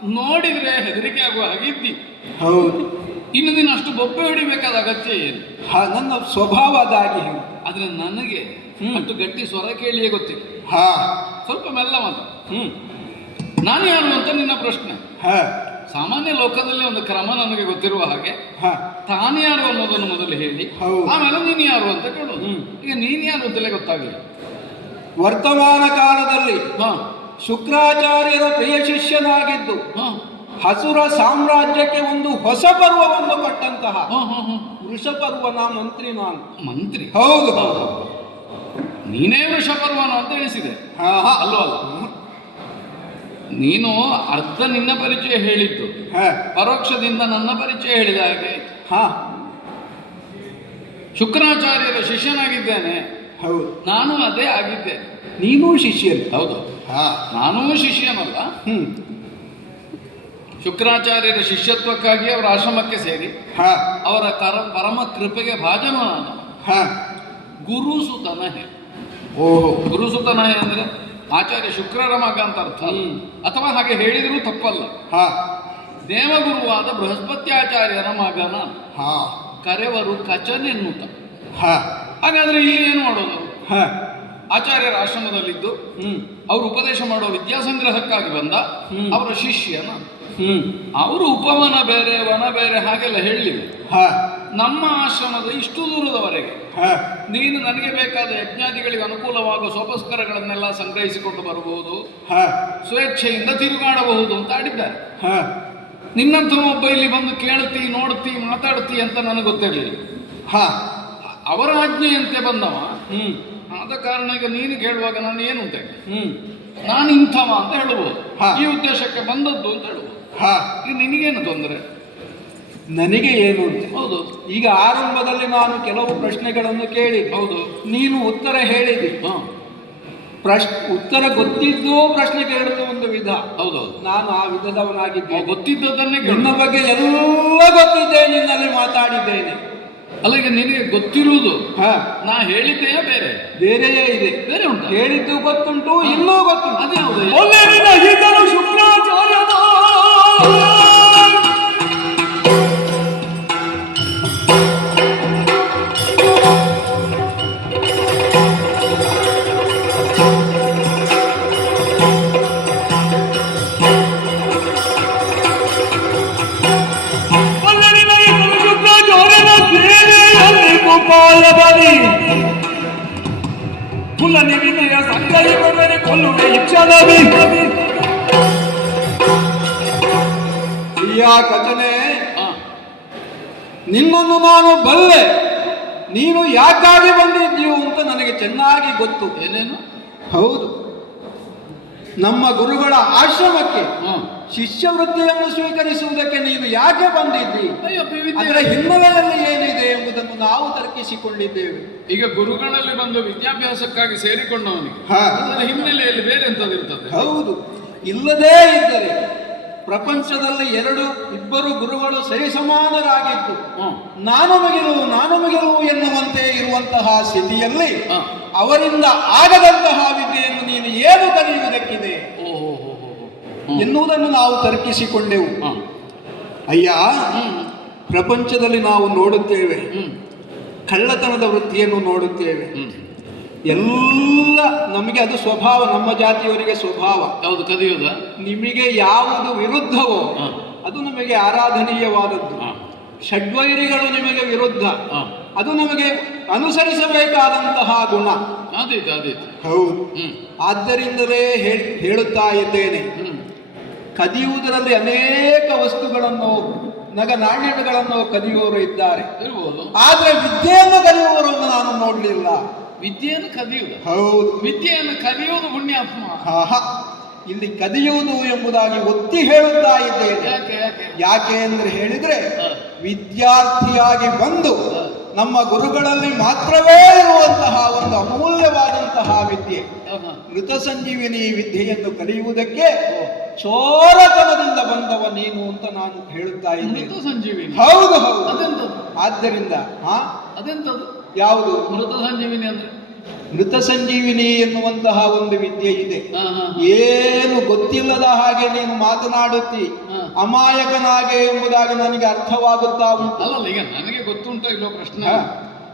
ನೋಡಿದ್ರೆ ಹೆದರಿಕೆ ಆಗುವ ಹಾಗಿದ್ದಿ. ಹೌದು. ಇನ್ನು ನೀನು ಅಷ್ಟು ಬೊಬ್ಬೆ ಹೊಡಿಬೇಕಾದ ಅಗತ್ಯ ಏನು? ನನ್ನ ಸ್ವಭಾವ ಅದಾಗಿ. ಆದ್ರೆ ನನಗೆ ಅಷ್ಟು ಗಟ್ಟಿ ಸ್ವರ ಕೇಳಿಯೇ ಗೊತ್ತಿಲ್ಲ. ಹಾ ಸ್ವಲ್ಪ ಮೆಲ್ಲ ಮಾತು. ನಾನು ಯಾರು ಅಂತ ನಿನ್ನ ಪ್ರಶ್ನೆ. ಹಾ ಸಾಮಾನ್ಯ ಲೋಕದಲ್ಲಿ ಒಂದು ಕ್ರಮ ನನಗೆ ಗೊತ್ತಿರುವ ಹಾಗೆ ಹಾ ತಾನು ಯಾರು ಅನ್ನೋದನ್ನು ಮೊದಲು ಹೇಳಿ ಹೌದು. ಆಮೇಲೆ ನೀನು ಯಾರು ಅಂತ ಕೇಳೋದು. ಈಗ ನೀನು ಯಾರು ಅಂತಲೇ ಗೊತ್ತಾಗಲಿಲ್ಲ. ವರ್ತಮಾನ ಕಾಲದಲ್ಲಿ ಹಾ ಶುಕ್ರಾಚಾರ್ಯರ ಪ್ರಿಯ ಶಿಷ್ಯನಾಗಿದ್ದು ಹಾ ಹಸುರ ಸಾಮ್ರಾಜ್ಯಕ್ಕೆ ಒಂದು ಹೊಸ ಪರ್ವವನ್ನು ಕೊಟ್ಟಂತಹ ಹಾ ಹಾ ಹಾ ವೃಷಪರ್ವನ ಮಂತ್ರಿ ನಾನು. ಮಂತ್ರಿ. ಹೌದು ಹೌದು. ನೀನೇ ವೃಷಪರ್ವನು ಅಂತ ಎಣಿಸಿದೆ. ಹಾ ಹಾ ಅಲ್ವಾ? ನೀನು ಅರ್ಧ ನಿನ್ನ ಪರಿಚಯ ಹೇಳಿದ್ದು, ಹಾ ಪರೋಕ್ಷದಿಂದ ನನ್ನ ಪರಿಚಯ ಹೇಳಿದ ಹಾಗೆ. ಹಾ ಶುಕ್ರಾಚಾರ್ಯರ ಶಿಷ್ಯನಾಗಿದ್ದೇನೆ, ಹೌದು. ನಾನು ಅದೇ ಆಗಿದ್ದೆ. ನೀನೂ ಶಿಷ್ಯನು. ಹೌದು, ಹಾ ನಾನೂ ಶಿಷ್ಯನಲ್ಲ. ಹ್ಮ್ ಶುಕ್ರಾಚಾರ್ಯರ ಶಿಷ್ಯತ್ವಕ್ಕಾಗಿ ಅವರ ಆಶ್ರಮಕ್ಕೆ ಸೇರಿ ಹಾ ಅವರ ಪರಮ ಕೃಪೆಗೆ ಭಾಜನ ನಾನು. ಹಾ ಗುರುಸುತನಹೆ. ಓಹೋ ಗುರುಸುತನಹೆ ಅಂದ್ರೆ ಆಚಾರ್ಯ ಶುಕ್ರರ ಮಗ ಅಂತ ಅರ್ಥ. ಅಥವಾ ಹಾಗೆ ಹೇಳಿದರೂ ತಪ್ಪಲ್ಲ. ಹಾ ದೇವಗುರುವಾದ ಬೃಹಸ್ಪತ್ಯಾಚಾರ್ಯರ ಮಗನ ಹಾ ಕರೆವರು ಕಚನೆನ್ನುತ್ತ. ಹಾ ಹಾಗಾದ್ರೆ ಇಲ್ಲಿ ಏನು ಮಾಡೋದು? ಹಾ ಆಚಾರ್ಯರ ಆಶ್ರಮದಲ್ಲಿದ್ದು ಅವರು ಉಪದೇಶ ಮಾಡುವ ವಿದ್ಯಾಸಂಗ್ರಹಕ್ಕಾಗಿ ಬಂದ ಅವರ ಶಿಷ್ಯನ. ಅವರು ಉಪವನ ಬೇರೆ ವನ ಬೇರೆ ಹಾಗೆಲ್ಲ ಹೇಳಲಿಲ್ಲ. ಹಾ ನಮ್ಮ ಆಶ್ರಮದ ಇಷ್ಟು ದೂರದವರೆಗೆ ಹಾ ನೀನು ನನಗೆ ಬೇಕಾದ ಯಜ್ಞಾದಿಗಳಿಗೆ ಅನುಕೂಲವಾಗುವ ಸೋಪಸ್ಕರಗಳನ್ನೆಲ್ಲ ಸಂಗ್ರಹಿಸಿಕೊಂಡು ಬರಬಹುದು, ಹಾ ಸ್ವೇಚ್ಛೆಯಿಂದ ತಿರುಗಾಡಬಹುದು ಅಂತ ಆಡಿದ್ದಾರೆ. ಹಾ ನಿನ್ನಂಥ ಒಬ್ಬ ಇಲ್ಲಿ ಬಂದು ಕೇಳ್ತಿ ನೋಡ್ತಿ ಮಾತಾಡ್ತಿ ಅಂತ ನನಗೆ ಗೊತ್ತಿರಲಿಲ್ಲ. ಹಾ ಅವರ ಆಜ್ಞೆಯಂತೆ ಬಂದವ. ಆದ ಕಾರಣ ಈಗ ನೀನು ಕೇಳುವಾಗ ನಾನು ಏನು ಅಂತ ಹೇಳಿ ನಾನು ಇಂಥವ ಅಂತ ಹೇಳಬಹುದು, ಹಾ. ಈ ಉದ್ದೇಶಕ್ಕೆ ಬಂದದ್ದು ಅಂತ ಹೇಳಬಹುದು. ಹಾ ಈಗ ನಿನಗೇನು ತೊಂದರೆ? ನನಗೆ ಏನು ಅಂತ. ಹೌದು ಈಗ ಆರಂಭದಲ್ಲಿ ನಾನು ಕೆಲವು ಪ್ರಶ್ನೆಗಳನ್ನು ಕೇಳಿದೆ. ಹೌದು. ನೀನು ಉತ್ತರ ಹೇಳಿದೆ. ಹಾ ಉತ್ತರ ಗೊತ್ತಿದ್ದು ಪ್ರಶ್ನೆ ಕೇಳುವುದು ಒಂದು ವಿಧ. ಹೌದೌದು. ನಾನು ಆ ವಿಧದವನಾಗಿದ್ದೇನೆ. ಗೊತ್ತಿದ್ದದನ್ನೇ ನಿನ್ನ ಕೇಳು. ಬಗ್ಗೆ ಎಲ್ಲ ಗೊತ್ತಿದ್ದೆ, ನಿನ್ನಲ್ಲಿ ಮಾತಾಡಿದ್ದೇನೆ. ಅಲ್ಲ, ಈಗ ನಿನಗೆ ಗೊತ್ತಿರುವುದು ಹಾ ನಾ ಹೇಳಿದ್ದೆಯಾ ಬೇರೆ ಬೇರೆಯೇ ಇದೆ. ಬೇರೆ ಉಂಟು. ಹೇಳಿದ್ದು ಗೊತ್ತುಂಟು, ಇನ್ನೂ ಗೊತ್ತುಂಟು. ಅದೇ ಹೌದು. ಒಳ್ಳೆಯ ಈತನು ಶುಕ್ರಾಚಾರ್ಯನ ಪಾಲಬಲಿ ಕುಲನಿ ವಿನಯ ಸಂಗೈವರೆ ಕೊಲ್ಲುವೆ ಇಚ್ಛನವಿ. ಪ್ರಿಯಾ ಕಥನೆ, ಹಾ ನಿನ್ನನ್ನು ನಾನು ಬಲ್ಲೆ. ನೀನು ಯಾಕಾಗಿ ಬಂದಿದ್ದೀಯು ಅಂತ ನನಗೆ ಚೆನ್ನಾಗಿ ಗೊತ್ತು. ಏನೇನು? ಹೌದು, ನಮ್ಮ ಗುರುಗಳ ಆಶ್ರಮಕ್ಕೆ ಹಾ ಶಿಷ್ಯವೃತ್ತಿಯನ್ನು ಸ್ವೀಕರಿಸುವುದಕ್ಕೆ ನೀನು ಯಾಕೆ ಬಂದಿದ್ದಿ? ಅಯ್ಯೋ, ಅದರ ಹಿನ್ನೆಲೆಯಲ್ಲಿ ಏನಿದೆ ಎಂಬುದನ್ನು ನಾವು ತರ್ಕಿಸಿಕೊಂಡಿದ್ದೇವೆ. ಈಗ ಗುರುಗಳಲ್ಲಿ ಬಂದು ವಿದ್ಯಾಭ್ಯಾಸಕ್ಕಾಗಿ ಸೇರಿಕೊಂಡವನಿಗೆ ಹಾ ಅದರ ಹಿನ್ನೆಲೆಯಲ್ಲಿ ಬೇರೆ ಎಂತದಿರ್ತದೆ? ಹೌದು, ಇಲ್ಲದೇ ಇದ್ದರೆ ಪ್ರಪಂಚದಲ್ಲಿ ಇಬ್ಬರು ಗುರುಗಳು ಸರಿಸಮಾನರಾಗಿದ್ದು ನಾನು ಮಿಗಿಲು ಎನ್ನುವಂತೆ ಇರುವಂತಹ ಸ್ಥಿತಿಯಲ್ಲಿ ಹಾ. ಅವರಿಂದ ಆಗದಂತಹ ವಿದ್ಯೆಯನ್ನು ನೀನು ಏನು ಕಲಿಯುವುದಕ್ಕಿದೆ ಎನ್ನುವುದನ್ನು ನಾವು ತರ್ಕಿಸಿಕೊಂಡೆವು. ಹಾ. ಅಯ್ಯ, ಪ್ರಪಂಚದಲ್ಲಿ ನಾವು ನೋಡುತ್ತೇವೆ, ಕಳ್ಳತನದ ವೃತ್ತಿಯನ್ನು ನೋಡುತ್ತೇವೆ. ಎಲ್ಲ ನಮಗೆ ಅದು ಸ್ವಭಾವ, ನಮ್ಮ ಜಾತಿಯವರಿಗೆ ಸ್ವಭಾವ. ಯಾವುದು ಕದಿಯೋದ? ನಿಮಗೆ ಯಾವುದು ವಿರುದ್ಧವೋ ಹಾ. ಅದು ನಮಗೆ ಆರಾಧನೀಯವಾದದ್ದು. ಹಾ. ಷಡ್ವೈರಿಗಳು ನಿಮಗೆ ವಿರುದ್ಧ, ಹಾ. ಅದು ನಮಗೆ ಅನುಸರಿಸಬೇಕಾದಂತಹ ಗುಣ. ಆದೀತು ಆದೀತು. ಹೌದು, ಆದ್ದರಿಂದಲೇ ಹೇಳುತ್ತಾ ಇದ್ದೇನೆ, ಕದಿಯುವುದರಲ್ಲಿ ಅನೇಕ ವಸ್ತುಗಳನ್ನು, ನಾಣ್ಯಗಳನ್ನು ಕದಿಯುವವರು ಇದ್ದಾರೆ. ಇರ್ಬೋದು. ಆದ್ರೆ ವಿದ್ಯೆಯನ್ನು ಕಲಿಯುವವರನ್ನು ನಾನು ನೋಡಲಿಲ್ಲ. ವಿದ್ಯೆಯನ್ನು ಕದಿಯುವುದು? ಹೌದು, ವಿದ್ಯೆಯನ್ನು ಕಲಿಯುವುದು ಪುಣ್ಯಾತ್ಮ. ಇಲ್ಲಿ ಕದಿಯುವುದು ಎಂಬುದಾಗಿ ಒತ್ತಿ ಹೇಳುತ್ತಾ ಇದ್ದೇನೆ. ಯಾಕೆ ಯಾಕೆ? ಯಾಕೆ ಅಂದ್ರೆ ಹೇಳಿದ್ರೆ, ವಿದ್ಯಾರ್ಥಿಯಾಗಿ ಬಂದು ನಮ್ಮ ಗುರುಗಳಲ್ಲಿ ಮಾತ್ರವೇ ಇರುವಂತಹ ಒಂದು ಅಮೂಲ್ಯವಾದಂತಹ ವಿದ್ಯೆ ಮೃತ ಸಂಜೀವಿನಿ ವಿದ್ಯೆಯನ್ನು ಕಲಿಯುವುದಕ್ಕೆ ಚೋರತನದಿಂದ ಬಂದವ ನೀನು ಅಂತ ನಾನು ಹೇಳುತ್ತಾ ಇದ್ದೇನೆ. ಮೃತ ಸಂಜೀವಿನಿ? ಹೌದು ಹೌದು. ಅದೆಂತದ್ದು? ಆದ್ದರಿಂದ ಅದೆಂತದ್ದು? ಯಾವುದು ಮೃತ ಸಂಜೀವಿನಿ ಅಂದ್ರೆ? ಮೃತ ಸಂಜೀವಿನಿ ಎನ್ನುವಂತಹ ಒಂದು ವಿದ್ಯೆ ಇದೆ. ಹಾ, ಹಾ. ಏನು ಗೊತ್ತಿಲ್ಲದ ಹಾಗೆ ನೀನು ಮಾತನಾಡುತ್ತಿ, ಅಮಾಯಕನಾಗೆ ಎಂಬುದಾಗಿ ನನಗೆ ಅರ್ಥವಾಗುತ್ತಾ ಉಂಟು. ಅಲ್ಲಲ್ಲ, ಈಗ ನನಗೆ ಗೊತ್ತುಂಟೋ ಇಲ್ಲೋ ಪ್ರಶ್ನೆ. ಹಾ.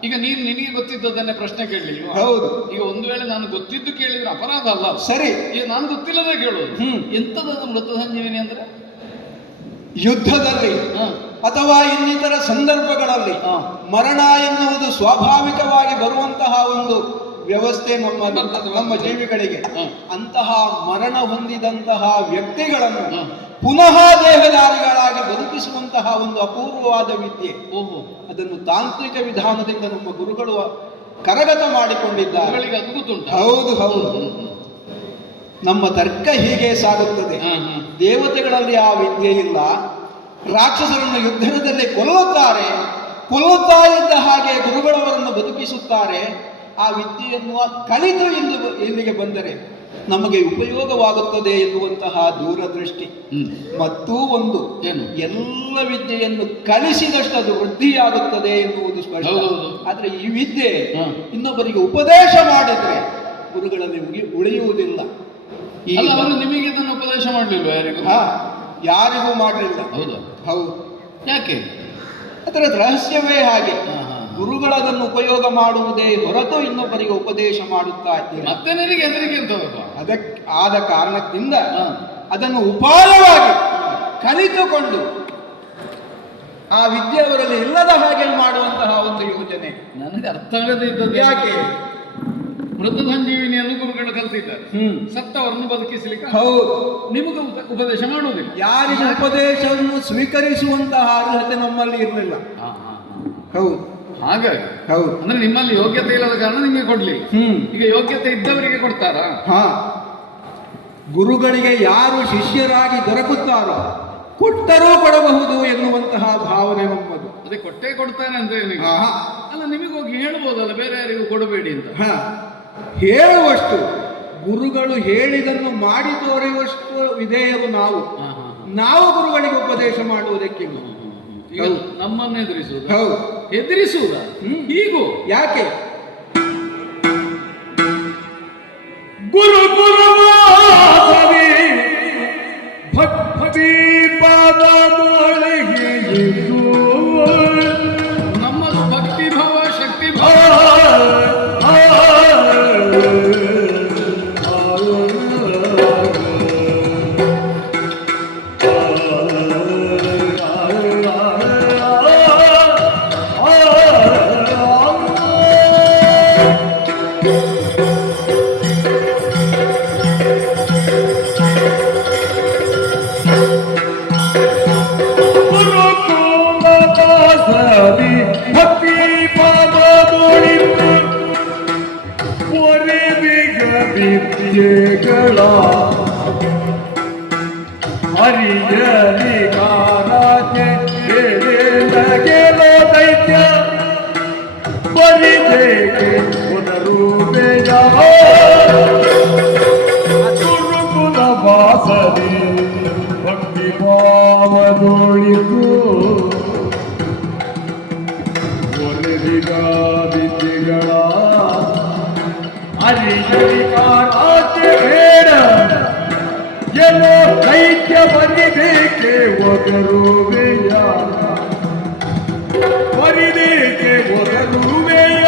ಈಗ ನೀನು ನಿನಗೆ ಗೊತ್ತಿದ್ದದನ್ನೇ ಪ್ರಶ್ನೆ ಕೇಳಲಿಲ್ಲ. ಹೌದು. ಈಗ ಒಂದು ವೇಳೆ ನಾನು ಗೊತ್ತಿದ್ದು ಕೇಳಿದ್ರೆ ಅಪರಾಧ ಅಲ್ಲ. ಸರಿ. ಈಗ ನಾನು ಗೊತ್ತಿಲ್ಲದೆ ಕೇಳೋದು. ಎಂತದದು ಮೃತ ಸಂಜೀವಿನಿ ಅಂದ್ರೆ? ಯುದ್ಧದಲ್ಲಿ ಅಥವಾ ಇನ್ನಿತರ ಸಂದರ್ಭಗಳಲ್ಲಿ ಮರಣ ಎನ್ನುವುದು ಸ್ವಾಭಾವಿಕವಾಗಿ ಬರುವಂತಹ ಒಂದು ವ್ಯವಸ್ಥೆ ನಮ್ಮ ಜೀವಿಗಳಿಗೆ. ಅಂತಹ ಮರಣ ಹೊಂದಿದಂತಹ ವ್ಯಕ್ತಿಗಳನ್ನು ಪುನಃ ದೇಹಧಾರಿಗಳಾಗಿ ಬದುಕಿಸುವಂತಹ ಒಂದು ಅಪೂರ್ವವಾದ ವಿದ್ಯೆ. ಅದನ್ನು ತಾಂತ್ರಿಕ ವಿಧಾನದಿಂದ ನಮ್ಮ ಗುರುಗಳು ಕರಗತ ಮಾಡಿಕೊಂಡಿದ್ದಾರೆ. ಹೌದು ಹೌದು. ನಮ್ಮ ತರ್ಕ ಹೀಗೆ ಸಾಗುತ್ತದೆ. ದೇವತೆಗಳಲ್ಲಿ ಆ ವಿದ್ಯೆ ಇಲ್ಲ. ರಾಕ್ಷಸರನ್ನು ಯುದ್ಧದಲ್ಲಿ ಕೊಲ್ಲುತ್ತಾರೆ. ಕೊಲ್ಲುತ್ತಾ ಇದ್ದ ಹಾಗೆ ಗುರುಗಳವರನ್ನು ಬದುಕಿಸುತ್ತಾರೆ. ಆ ವಿದ್ಯೆಯನ್ನು ಕಲಿತು ಇಲ್ಲಿಗೆ ಬಂದರೆ ನಮಗೆ ಉಪಯೋಗವಾಗುತ್ತದೆ ಎನ್ನುವಂತಹ ದೂರದೃಷ್ಟಿ. ಮತ್ತೂ ಒಂದು, ಎಲ್ಲ ವಿದ್ಯೆಯನ್ನು ಕಲಿಸಿದಷ್ಟು ಅದು ವೃದ್ಧಿಯಾಗುತ್ತದೆ ಎನ್ನುವುದು ಸ್ಪಷ್ಟ. ಆದ್ರೆ ಈ ವಿದ್ಯೆ ಇನ್ನೊಬ್ಬರಿಗೆ ಉಪದೇಶ ಮಾಡಿದ್ರೆ ಗುರುಗಳಲ್ಲಿ ಉಳಿಯುವುದಿಲ್ಲ. ನಿಮಗೆ ಇದನ್ನು ಉಪದೇಶ ಮಾಡಲಿಲ್ಲ ಯಾರಿಗೂ? ಯಾರಿಗೂ ಮಾಡಲಿಲ್ಲ. ಹೌದು. ಯಾಕೆ? ಅದರ ರಹಸ್ಯವೇ ಹಾಗೆ. ಗುರುಗಳದನ್ನು ಉಪಯೋಗ ಮಾಡುವುದೇ ಹೊರತು ಇನ್ನೊಬ್ಬರಿಗೆ ಉಪದೇಶ ಮಾಡುತ್ತಾ ಇದ್ದಾರೆ. ಮತ್ತೆ ನನಗೆ ಹೆದರಿಕೆ ಅಂತ ಅದಕ್ಕೆ ಆದ ಕಾರಣದಿಂದ ಅದನ್ನು ಉಪಾಯವಾಗಿ ಕಲಿತುಕೊಂಡು ಆ ವಿದ್ಯೆಯವರಲ್ಲಿ ಇಲ್ಲದ ಹಾಗೆ ಮಾಡುವಂತಹ ಒಂದು ಯೋಜನೆ ನನಗೆ ಅರ್ಥ ಆಗದೇ ಇದ್ದದ್ದು. ಯಾಕೆ? ಮೃತ ಸಂಜೀವಿನಿಯನ್ನು ಗುರುಗಳು ಕಲಿತಿದ್ದಾರೆ, ಸತ್ತವರನ್ನು ಬದುಕಿಸಲಿಕ್ಕೆ. ಹೌದು. ನಿಮಗೆ ಉಪದೇಶ ಮಾಡುವುದಿಲ್ಲ. ಯಾರಿಗೆ ಉಪದೇಶವನ್ನು ಸ್ವೀಕರಿಸುವಂತಹ ಅರ್ಹತೆ ನಮ್ಮಲ್ಲಿ ಇರಲಿಲ್ಲ. ಹೌದು. ಹಾಗಾಗಿ ಹೌದು. ಅಂದ್ರೆ ನಿಮ್ಮಲ್ಲಿ ಯೋಗ್ಯತೆ ಇಲ್ಲದ ಕಾರಣ ನಿಮಗೆ ಕೊಡ್ಲಿ. ಈಗ ಯೋಗ್ಯತೆ ಇದ್ದವರಿಗೆ ಕೊಡ್ತಾರಾ? ಗುರುಗಳಿಗೆ ಯಾರು ಶಿಷ್ಯರಾಗಿ ದೊರಕುತ್ತಾರೋ ಕೊಟ್ಟರೂ ಕೊಡಬಹುದು ಎನ್ನುವಂತಹ ಭಾವನೆ ನಮ್ಮದು. ಅದೇ ಕೊಟ್ಟೇ ಕೊಡ್ತಾನೆ ಅಂತ ಏನಿಲ್ಲ. ಅಲ್ಲ, ನಿಮಗೆ ಹೋಗಿ ಹೇಳ್ಬೋದಲ್ಲ ಬೇರೆ ಯಾರಿಗೂ ಕೊಡಬೇಡಿ ಅಂತ. ಹೇಳುವಷ್ಟು, ಗುರುಗಳು ಹೇಳಿದನ್ನು ಮಾಡಿ ತೋರಿಯುವಷ್ಟು ವಿಧೇಯರು ನಾವು ಗುರುಗಳಿಗೆ ಉಪದೇಶ ಮಾಡುವುದಕ್ಕಿಲ್ಲ. ನಮ್ಮನ್ನು ಎದುರಿಸುವುದು. ಹೌದು. ಎದುರಿಸುವುದ? ಹೀಗೂ ಯಾಕೆ? ಗುರು ಭಕ್ತಿ ಪಾದದೊಳಗೆ ನಮ್ಮದು ಭಕ್ತಿ ಭಾವ, ಶಕ್ತಿ ಭಾವ. ವಿದ್ಯೆಗಳ ಹರಿಯಲಿಗಾರಾಜೆ ದೈತ್ಯ ಬರಿದೇಕೆ ಪುನರುದಯ ಗುರುಕುಲ ವಾಸನೆ ಭಕ್ತಿ ಭಾವದೊಳಿತು ಒರೆದಿಗ ವಿದ್ಯೆಗಳ ಹರಿಯಲಿಗಾರಾಜೆ ಬೇಡ ಏನೋ ದೈತ್ಯ ಬರಿದೇಕೆ ಒದರುವೆಯ ಬರಿದೇಕೆ ಒದರುವೆಯ.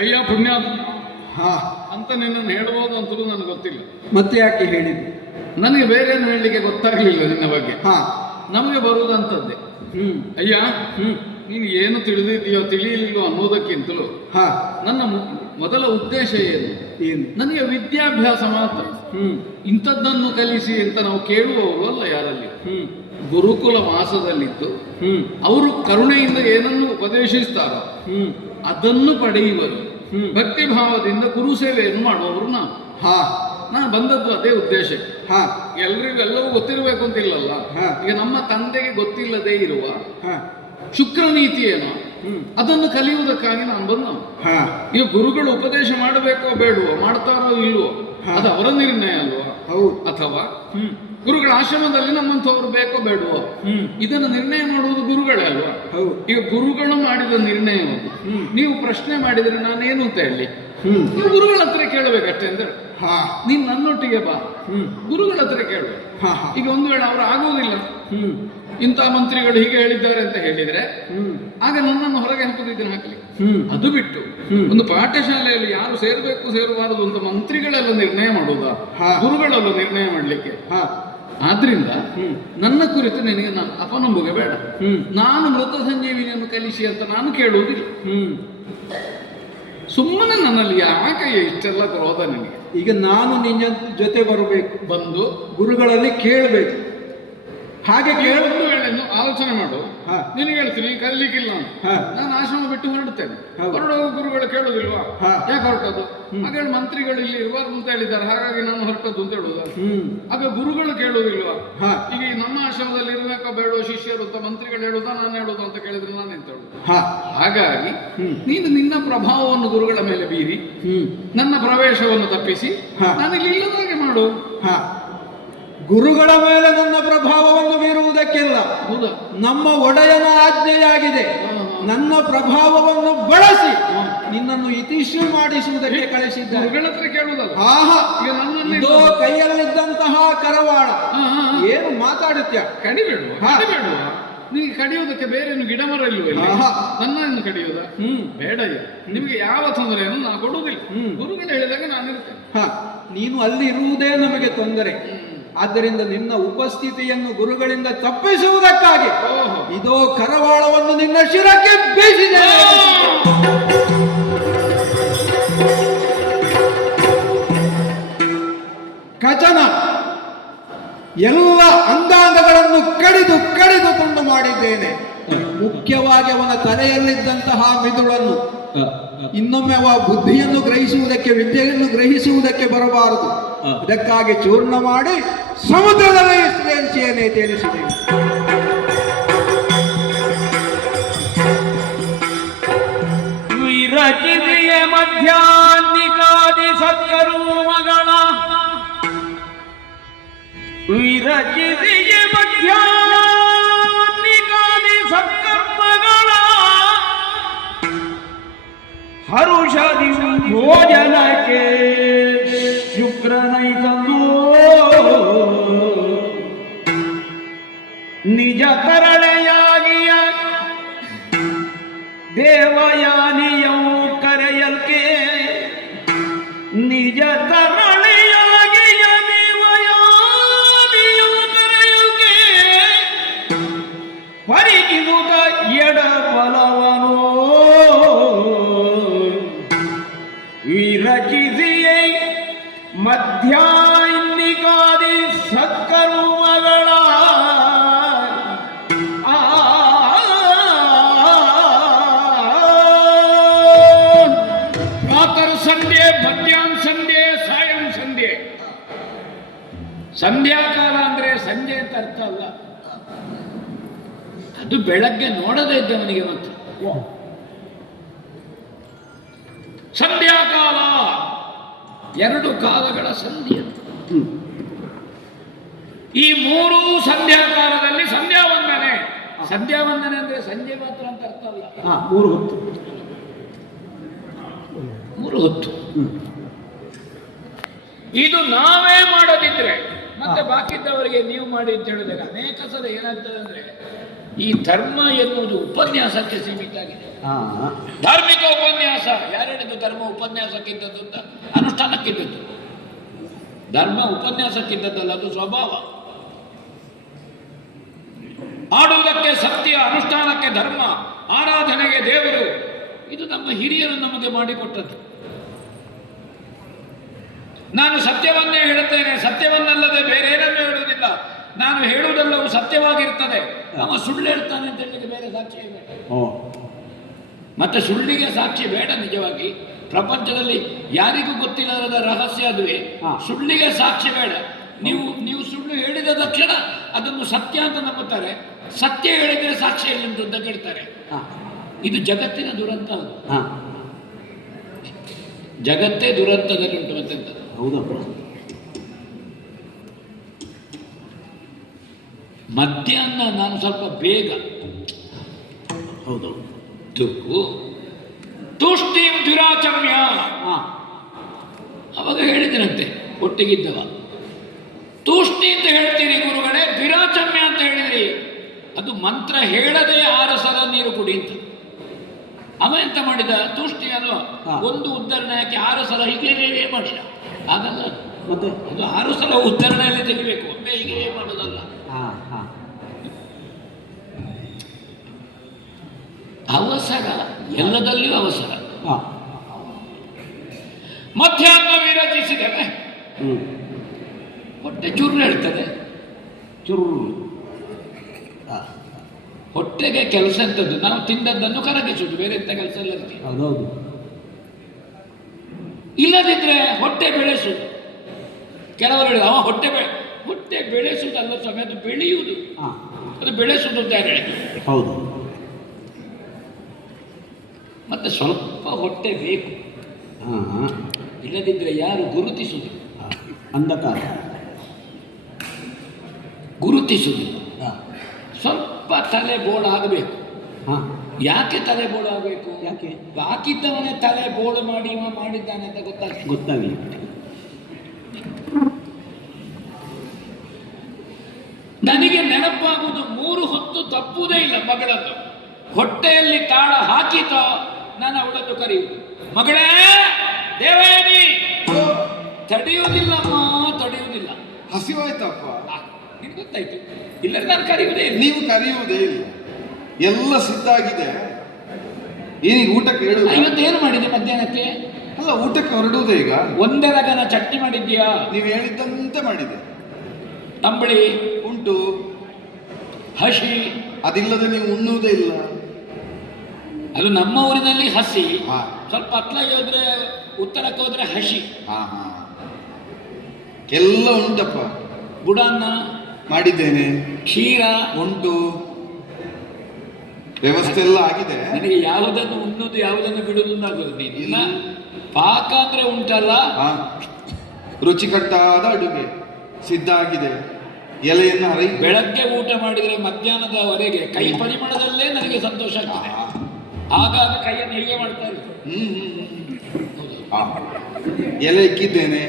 ಅಯ್ಯ ಪುಣ್ಯ ಅಂತ ನಿನ್ನನ್ನು ಹೇಳ್ಬೋದು ಅಂತಲೂ ನನಗೆ ಗೊತ್ತಿಲ್ಲ. ಮತ್ತೆ ಯಾಕೆ ಹೇಳಿದ್ದು? ನನಗೆ ಬೇರೇನು ಹೇಳಲಿಕ್ಕೆ ಗೊತ್ತಾಗ್ಲಿಲ್ಲ ನಿನ್ನ ಬಗ್ಗೆ. ನಮಗೆ ಬರುವುದಂಥದ್ದೇ. ಅಯ್ಯ, ನೀನು ಏನು ತಿಳಿದಿದೆಯೋ ತಿಳಿಯಲಿಲ್ಲೋ ಅನ್ನೋದಕ್ಕಿಂತಲೂ ನನ್ನ ಮೊದಲ ಉದ್ದೇಶ ಏನು? ನನಗೆ ವಿದ್ಯಾಭ್ಯಾಸ ಮಾತ್ರ. ಇಂಥದ್ದನ್ನು ಕಲಿಸಿ ಅಂತ ನಾವು ಕೇಳುವವರು ಅಲ್ಲ ಯಾರಲ್ಲಿ. ಗುರುಕುಲ ವಾಸದಲ್ಲಿದ್ದು ಅವರು ಕರುಣೆಯಿಂದ ಏನನ್ನು ಉಪದೇಶಿಸ್ತಾರೋ ಅದನ್ನು ಪಡೆಯುವರು. ಭಕ್ತಿ ಭಾವದಿಂದ ಗುರು ಸೇವೆಯನ್ನು ಮಾಡುವವರು ನಾನು ಬಂದದ್ದು ಅದೇ ಉದ್ದೇಶ. ಎಲ್ರಿಗೂ ಎಲ್ಲವೂ ಗೊತ್ತಿರಬೇಕು ಅಂತಿಲ್ಲಲ್ಲ. ಈಗ ನಮ್ಮ ತಂದೆಗೆ ಗೊತ್ತಿಲ್ಲದೆ ಇರುವ ಶುಕ್ರ ನೀತಿ ಏನು ಅದನ್ನು ಕಲಿಯುವುದಕ್ಕಾಗಿ ನಾನು ಬಂದವ. ಈಗ ಗುರುಗಳು ಉಪದೇಶ ಮಾಡಬೇಕೋ ಬೇಡವೋ, ಮಾಡ್ತಾರೋ ಇಲ್ವೋ ಅದು ಅವರ ನಿರ್ಣಯ ಅಲ್ವಾ? ಅಥವಾ ಗುರುಗಳ ಆಶ್ರಮದಲ್ಲಿ ನಮ್ಮಂಥವ್ರು ಬೇಕೋ ಬೇಡವೋ ಇದನ್ನು ನಿರ್ಣಯ ಮಾಡುವುದು ಗುರುಗಳೇ ಅಲ್ವಾ? ಈಗ ಗುರುಗಳು ಮಾಡಿದ ನಿರ್ಣಯವನ್ನು ನೀವು ಪ್ರಶ್ನೆ ಮಾಡಿದರೆ ನಾನೇನು ಅಂತ ಹೇಳಿ? ನೀವು ಗುರುಗಳ ಹತ್ರ ಕೇಳಬೇಕಷ್ಟೇ ಅಂತ ಹೇಳಿ. ಹಾ ನೀನ್ ನನ್ನೊಟ್ಟಿಗೆ ಬಾ, ಗುರುಗಳ ಹತ್ರ ಕೇಳು. ಹಾ ಹಾ ಈಗ ಒಂದು ವೇಳೆ ಅವರು ಆಗುವುದಿಲ್ಲ, ಇಂಥ ಮಂತ್ರಿಗಳು ಹೀಗೆ ಹೇಳಿದ್ದಾರೆ ಅಂತ ಹೇಳಿದ್ರೆ ಆಗ ನನ್ನನ್ನು ಹೊರಗೆ ಹಾಕುದಿದ್ದನ್ನು ಹಾಕಲಿ. ಅದು ಬಿಟ್ಟು ಒಂದು ಪಾಠಶಾಲೆಯಲ್ಲಿ ಯಾರು ಸೇರ್ಬೇಕು ಸೇರಬಾರದು ಅಂತ ಮಂತ್ರಿಗಳೆಲ್ಲ ನಿರ್ಣಯ ಮಾಡುವುದಾ, ಗುರುಗಳೆಲ್ಲ ನಿರ್ಣಯ ಮಾಡ್ಲಿಕ್ಕೆ? ಆದ್ರಿಂದ ನನ್ನ ಕುರಿತು ನಿನಗೆ ನಾನು ಅಪನಂಬುಗೆ ಬೇಡ. ನಾನು ಮೃತ ಸಂಜೀವಿನಿಯನ್ನು ಕಲಿಸಿ ಅಂತ ನಾನು ಕೇಳುವುದಿಲ್ಲ. ಸುಮ್ಮನೆ ನನ್ನಲ್ಲಿ ಯಾಕೆ ಇಷ್ಟೆಲ್ಲ ಕ್ರೋಧ ನಿನಗೆ? ಈಗ ನಾನು ನಿನ್ನ ಜೊತೆ ಬರಬೇಕು, ಬಂದು ಗುರುಗಳಲ್ಲಿ ಕೇಳಬೇಕು. ಹಾಗೆ ಒಂದು ವೇಳೆ ಆಲೋಚನೆ ಮಾಡು, ನಿನಗೆ ಹೇಳ್ತೀನಿ ಕಲಿಲಿಕ್ಕಿಲ್ಲ ನಾನು ಆಶ್ರಮ ಬಿಟ್ಟು ಹೊರಡುತ್ತೇನೆ. ಹೊರಡುವ ಗುರುಗಳು ಕೇಳುದಿಲ್ವಾ ಯಾಕೆ ಹೊರಟದ್ದು? ಹಾಗೆ ಮಂತ್ರಿಗಳು ಇಲ್ಲಿ ಇರಬಾರ್ದು ಅಂತ ಹೇಳಿದ್ದಾರೆ, ಹಾಗಾಗಿ ನಾನು ಹೊರಟದ್ದು ಅಂತ ಹೇಳುದ? ಆಗ ಗುರುಗಳು ಕೇಳುವುದಿಲ್ವಾ? ಈಗ ನಮ್ಮ ಆಶ್ರಮದಲ್ಲಿ ಇರ್ಬೇಕೋ ಬೇಡೋ ಶಿಷ್ಯರು ಅಂತ ಮಂತ್ರಿಗಳು ಹೇಳುದಾ ನಾನು ಹೇಳುದು ಅಂತ ಕೇಳಿದ್ರೆ ನಾನು ಎಂತ ಹೇಳುದು? ಹಾಗಾಗಿ ನೀನು ನಿನ್ನ ಪ್ರಭಾವವನ್ನು ಗುರುಗಳ ಮೇಲೆ ಬೀರಿ ನನ್ನ ಪ್ರವೇಶವನ್ನು ತಪ್ಪಿಸಿ ನಾನಿಲ್ಲಿ ಇಲ್ಲದಾಗೆ ಮಾಡು. ಗುರುಗಳ ಮೇಲೆ ನನ್ನ ಪ್ರಭಾವವನ್ನು ಬೀರುವುದಕ್ಕಿಲ್ಲ, ನಮ್ಮ ಒಡೆಯನ ಆಜ್ಞೆಯಾಗಿದೆ. ನನ್ನ ಪ್ರಭಾವವನ್ನು ಬಳಸಿ ನಿನ್ನನ್ನು ಇತಿಶ್ರೀ ಮಾಡಿಸುವುದಕ್ಕೆ ಕಳಿಸಿದ್ದಾರೆ. ಗುರುಗಳ ಹತ್ರ ಕೇಳುವುದಲ್ಲ. ಇದೋ ಕೈಯಲ್ಲಿದ್ದಂತಹ ಕರವಾಳ ಏನು ಮಾತಾಡುತ್ಯ? ಕಡಿಬೇಡುವ ಕಡಿಬೇಡುವ. ನಿಮಗೆ ಕಡಿಯೋದಕ್ಕೆ ಬೇರೆ ಗಿಡ ಮರ ಇಲ್ಲವೇ? ನನ್ನನ್ನು ಕಡಿಯೋದ ಬೇಡ. ನಿಮಗೆ ಯಾವ ತೊಂದರೆಯನ್ನು ನಾನು ಕೊಡುವುದಿಲ್ಲ. ಗುರುಗಳು ಹೇಳಿದಾಗ ನಾನು ಇರ್ತೇನೆ. ನೀನು ಅಲ್ಲಿ ಇರುವುದೇ ನಮಗೆ ತೊಂದರೆ. ಆದ್ದರಿಂದ ನಿನ್ನ ಉಪಸ್ಥಿತಿಯನ್ನು ಗುರುಗಳಿಂದ ತಪ್ಪಿಸುವುದಕ್ಕಾಗಿ ಇದೋ ಕರವಾಳವನ್ನು ನಿನ್ನ ಶಿರಕ್ಕೆ ಬೀಸಿದೆ. ಕಚನ ಎಲ್ಲ ಅಂಗಾಂಗಗಳನ್ನು ಕಡಿದು ಕಡಿದು ತುಂಡು ಮಾಡಿದ್ದೇನೆ. ಮುಖ್ಯವಾಗಿ ಅವನ ತಲೆಯಲ್ಲಿದ್ದಂತಹ ಮಿದುಳನ್ನು, ಇನ್ನೊಮ್ಮೆ ಅವ ಬುದ್ಧಿಯನ್ನು ಗ್ರಹಿಸುವುದಕ್ಕೆ, ವಿದ್ಯೆಯನ್ನು ಗ್ರಹಿಸುವುದಕ್ಕೆ ಬರಬಾರದು. ಅದಕ್ಕಾಗಿ ಚೂರ್ಣ ಮಾಡಿ ಸಮುದ್ರದಲ್ಲಿ ಎಷ್ಟೇ ತೇಲಿಸಿದೆ. ವಿರಚಿದೆಯ ಮಧ್ಯಾಹ್ನಿಕಾದಿ ಸತ್ಕರ್ಮಗಳ, ವಿರಚಿದೆಯ ಮಧ್ಯಾಹ್ನಿಕಾದಿ ಸತ್ಕರ್ಮಗಳ ಹರುಷದಿ ಭೋಜನಕ್ಕೆ ಶುಕ್ರನೈತಂದು ನಿಜ ತರಳೆಯಾಗಿಯ ದೇವಯಾನಿಯವು ಕರೆಯಲ್ಕೆ, ನಿಜ ತರಳೆಯಾಗಿಯ ದೇವಯಾನಿಯವು ಕರೆಯಲ್ಕೆ ಪರಿಗಿದುದ ಎಡ ಬಲವನೋ ವಿರಚಿಸಿಯೇ ಮಧ್ಯಾಹ್ನಿಕಾದಿ ಸತ್ಕರ್ಮಗಳ ಪ್ರಾತರ್ ಸಂಧ್ಯೆ, ಮಧ್ಯಾಹ್ನ ಸಂಧ್ಯೆ, ಸಾಯಂ ಸಂಧ್ಯೆ. ಸಂಧ್ಯಾಕಾಲ ಅಂದ್ರೆ ಸಂಜೆ ಅಂತ ಅರ್ಥ ಅಲ್ಲ, ಅದು ಬೆಳಗ್ಗೆ ನೋಡದೇ ಇದ್ದವನಿಗೆ ಮಾತ್ರ. ಸಂಧ್ಯಾಕಾಲ ಎರಡು ಕಾಲಗಳ ಸಂಧಿ. ಈ ಮೂರು ಸಂಧ್ಯಾಕಾಲದಲ್ಲಿ ಸಂಧ್ಯಾವಂದನೆ. ಸಂಧ್ಯಾವಂದನೆ ಅಂದ್ರೆ ಸಂಜೆ ಮಾತ್ರ ಅಂತ ಅರ್ಥ ಅಲ್ಲ, ಮೂರು ಹೊತ್ತು. ಇದು ನಾವೇ ಮಾಡೋದಿದ್ರೆ ಮತ್ತೆ ಬಾಕಿದ್ದವರಿಗೆ ನೀವು ಮಾಡಿ ಅಂತ ಹೇಳಿದಾಗ ಅನೇಕ ಸಲ ಏನಾಗ್ತದೆ ಅಂದ್ರೆ ಈ ಧರ್ಮ ಎನ್ನುವುದು ಉಪನ್ಯಾಸಕ್ಕೆ ಸೀಮಿತ ಆಗಿದೆ. ಧಾರ್ಮಿಕ ಉಪನ್ಯಾಸ ಯಾರೇಳಿದ್ದು? ಧರ್ಮ ಉಪನ್ಯಾಸಕ್ಕಿದ್ದದ್ದು ಅಂತ ಅನುಷ್ಠಾನಕ್ಕಿದ್ದದ್ದು. ಧರ್ಮ ಉಪನ್ಯಾಸಕ್ಕಿದ್ದದ್ದಲ್ಲ, ಅದು ಸ್ವಭಾವ. ಆಡುವುದಕ್ಕೆ ಸತ್ಯ, ಅನುಷ್ಠಾನಕ್ಕೆ ಧರ್ಮ, ಆರಾಧನೆಗೆ ದೇವರು. ಇದು ನಮ್ಮ ಹಿರಿಯರು ನಮಗೆ ಮಾಡಿಕೊಟ್ಟದ್ದು. ನಾನು ಸತ್ಯವನ್ನೇ ಹೇಳುತ್ತೇನೆ, ಸತ್ಯವನ್ನಲ್ಲದೆ ಬೇರೆ ಏನನ್ನೂ ಹೇಳುವುದಿಲ್ಲ. ನಾನು ಹೇಳುವುದೆಲ್ಲವೂ ಸತ್ಯವಾಗಿರ್ತದೆ. ಅವ ಸುಳ್ಳು ಹೇಳ್ತಾನೆ ಅಂತ ಹೇಳಿಕ್ಕೆ ಬೇರೆ ಸಾಕ್ಷಿ ಬೇಡ. ಮತ್ತೆ ಸುಳ್ಳಿಗೆ ಸಾಕ್ಷಿ ಬೇಡ. ನಿಜವಾಗಿ ಪ್ರಪಂಚದಲ್ಲಿ ಯಾರಿಗೂ ಗೊತ್ತಿಲ್ಲದ ರಹಸ್ಯ ಅದುವೇ. ಸುಳ್ಳಿಗೆ ಸಾಕ್ಷಿ ಬೇಡ. ನೀವು ಸುಳ್ಳು ಹೇಳಿದ ತಕ್ಷಣ ಅದನ್ನು ಸತ್ಯ ಅಂತ ನಂಬುತ್ತಾರೆ. ಸತ್ಯ ಹೇಳಿದರೆ ಸಾಕ್ಷಿ ಎಲ್ಲಿಂಟು ಅಂತ ಕೇಳ್ತಾರೆ. ಇದು ಜಗತ್ತಿನ ದುರಂತ. ಜಗತ್ತೇ ದುರಂತದಲ್ಲಿಂಟು. ಮತ್ತೆಂತ? ಹೌದಪ್ಪ. ಮಧ್ಯಾಹ್ನ ನಾನು ಸ್ವಲ್ಪ ಬೇಗ ಹೌದೌದು ತೂಷ್ಣೀಂ ದುರಾಚಮ್ಯ. ಹಾ ಅವಾಗ ಹೇಳಿದನಂತೆ ಒಟ್ಟಿಗಿದ್ದವ, ತೂಷ್ಣಿ ಅಂತ ಹೇಳ್ತೀರಿ ಗುರುಗಳೇ, ದ್ವಿರಾಚಮ್ಯ ಅಂತ ಹೇಳಿದ್ರಿ, ಅದು ಮಂತ್ರ ಹೇಳದೆ 6 ಸಲ ನೀರು ಕುಡಿ ಅಂತ. ಅವ ಎಂತ ಮಾಡಿದ, ತೂಷ್ಣಿ ಅಲ್ವಾ, ಹಾ. ಒಂದು ಉದ್ಧರಣೆ ಹಾಕಿ 6 ಸಲ ಹೀಗೆ ಮಾಡಿದ. ಆಗಲ್ಲ, ಮತ್ತೆ ಅದು 6 ಸಲ ಉದ್ಧರಣೆಯಲ್ಲಿ ತೆಗಿಬೇಕು, ಒಮ್ಮೆ ಹೀಗೆ ಮಾಡೋದಲ್ಲ. ಹಾ ಹಾ ಅವಸರ, ಎಲ್ಲದಲ್ಲಿಯೂ ಅವಸರ. ಹಾ ಮಧ್ಯಾಹ್ನ ವಿರಚಿಸಿದರೆ ಹ್ಮ್ ಹೊಟ್ಟೆ ಚೂರು ಹೇಳ್ತದೆ. ಚುರು ಹಾ ಹೊಟ್ಟೆಗೆ ಕೆಲಸ ಎಂತದ್ದು, ನಾವು ತಿಂದದ್ದನ್ನು ಕರಗಿಸುದು, ಬೇರೆ ಎಂತ ಕೆಲಸ ಇಲ್ಲ ಅದಕ್ಕೆ. ಹೌದೌದು. ಇಲ್ಲದಿದ್ರೆ ಹೊಟ್ಟೆ ಬೆಳೆಸುದು. ಕೆಲವರು ಹೇಳಿದ ಅವ ಹೊಟ್ಟೆ ಬೆಳೆಸುವುದಲ್ಲ ಸ್ವಾಮಿ, ಅದು ಬೆಳೆಯುವುದು, ಹಾ ಅದು ಬೆಳೆಸುವುದು ಅಂತ ಯಾರು ಹೇಳಿದ್ರು? ಹೌದು. ಮತ್ತೆ ಸ್ವಲ್ಪ ಹೊಟ್ಟೆ ಬೇಕು, ಹಾ ಹಾ ಇಲ್ಲದಿದ್ರೆ ಯಾರು ಗುರುತಿಸುವುದಿಲ್ಲ. ಅಂಧಕಾರ. ಗುರುತಿಸುವುದಿಲ್ಲ. ಹಾ ಸ್ವಲ್ಪ ತಲೆ ಬೋಳು ಆಗಬೇಕು. ಹಾ ಯಾಕೆ ತಲೆ ಬೋಳು ಆಗಬೇಕು? ಯಾಕೆ? ಹಾಕಿದ್ದವನೇ ತಲೆ ಬೋಳು ಮಾಡಿ ಇವ ಮಾಡಿದ್ದಾನೆ ಅಂತ ಗೊತ್ತಾಗ್ತದೆ. ಗೊತ್ತಾಗಲಿ. ನನಗೆ ನೆನಪಾಗುವುದು 3 ಹೊತ್ತು ತಪ್ಪುವುದೇ ಇಲ್ಲ ಮಗಳದ್ದು. ಹೊಟ್ಟೆಯಲ್ಲಿ ತಾಳ ಹಾಕಿತೋ ನಾನು ಅವಳನ್ನು ಕರೆಯುವುದು, ಮಗಳೇ ದೇವೇನಿ, ತಡೆಯುವುದಿಲ್ಲಮ್ಮ, ತಡೆಯುವುದಿಲ್ಲ. ಹಸಿವಾಯ್ತಪ್ಪ, ನಿಮ್ಗೆ ಗೊತ್ತಾಯ್ತು, ಇಲ್ಲದ್ರೆ ನಾನು ಕರೆಯುವುದೇ ಇಲ್ಲ. ನೀವು ಕರೆಯುವುದೇ ಇಲ್ಲ, ಎಲ್ಲ ಸಿದ್ಧಾಗಿದೆ. ಏನೀಗ ಊಟಕ್ಕೆ ಹೇಳುವ? ಇವತ್ತೇನು ಮಾಡಿದೆ ಮಧ್ಯಾಹ್ನಕ್ಕೆ? ಅಲ್ಲ, ಊಟಕ್ಕೆ ಹೊರಡುವುದೇ ಈಗ. ಒಂದೇ ರಗನ ಚಟ್ನಿ ಮಾಡಿದ್ಯಾ? ನೀವು ಹೇಳಿದ್ದಂತೆ ಮಾಡಿದೆ. ತಂಬಳಿ ಉಂಟು, ಹಸಿ, ಅದಿಲ್ಲದೆ ನೀವು ಉಣ್ಣುವುದೇ ಇಲ್ಲ. ಅದು ನಮ್ಮ ಊರಿನಲ್ಲಿ ಹಸಿ, ಹಾ. ಸ್ವಲ್ಪ ಹತ್ಲಾಗಿ ಹೋದ್ರೆ, ಉತ್ತರಕ್ಕೆ ಹೋದ್ರೆ ಹಸಿ. ಹಾ ಹಾ, ಎಲ್ಲ ಉಂಟಪ್ಪ. ಬುಡಾನ್ನ ಮಾಡಿದ್ದೇನೆ, ಕ್ಷೀರ ಉಂಟು, ವ್ಯವಸ್ಥೆ ಎಲ್ಲ ಆಗಿದೆ. ನನಗೆ ಯಾವುದನ್ನು ಉಣ್ಣುದು ಯಾವುದನ್ನು ಬಿಡುವುದು ಆಗೋದು. ನೀನಿಲ್ಲ ಪಾಕ ಅಂದ್ರೆ ಉಂಟಲ್ಲ, ಹಾ, ರುಚಿಕಟ್ಟಾದ ಅಡುಗೆ ಸಿದ್ಧ ಆಗಿದೆ. ಎಲೆಯನ್ನು ಹರೈ ಬೆಳಗ್ಗೆ ಊಟ ಮಾಡಿದ್ರೆ ಮಧ್ಯಾಹ್ನದವರೆಗೆ ಕೈ ಪರಿಮಳದಲ್ಲೇ ನನಗೆ ಸಂತೋಷ ಆಗ್ತದೆ. ಆಗಾಗ ಕೈಯನ್ನು ಹೀಗೆ ಮಾಡ್ತಾ ಇರ್ತದೆ. ಆ, ಎಲೆ ಇಕ್ಕಿದ್ದೇನೆ,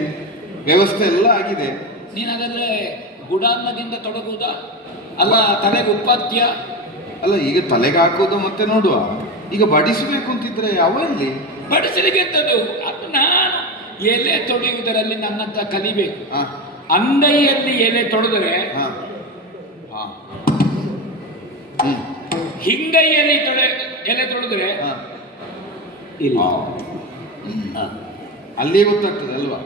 ವ್ಯವಸ್ಥೆ ಎಲ್ಲ ಆಗಿದೆ. ನೀನಾಗಾದ್ರೆ ಗುಡಾನ್ನದಿಂದ ತೊಡಗುವುದಾ, ಅಲ್ಲ ತಲೆಗೆ ಉಪಾತ್ಯ? ಅಲ್ಲ, ಈಗ ತಲೆಗೆ ಹಾಕೋದು ಮತ್ತೆ ನೋಡುವ. ಈಗ ಬಡಿಸಬೇಕು ಅಂತಿದ್ರೆ ಅವಲ್ಲಿ ಬಡಿಸಲಿಕ್ಕೆ ಎಂತದ್ದು, ಅದು ನಾನು ಎಲೆ ತೊಳೆಯುವುದರಲ್ಲಿ ನನ್ನಂತ ಕಲಿಬೇಕು. ಹಾ ಅಂಗೈಯಲ್ಲಿ ಎಲೆ ತೊಳೆದರೆ, ಹಾ ಹಾ ಹಿಂಗೈಯಲ್ಲಿ ಎಲೆ ತೊಳೆದ್ರೆ ಹಾ, ಇಲ್ಲ. ಅಲ್ಲೇ ಗೊತ್ತಾಗ್ತದೆ ಅಲ್ವಾ?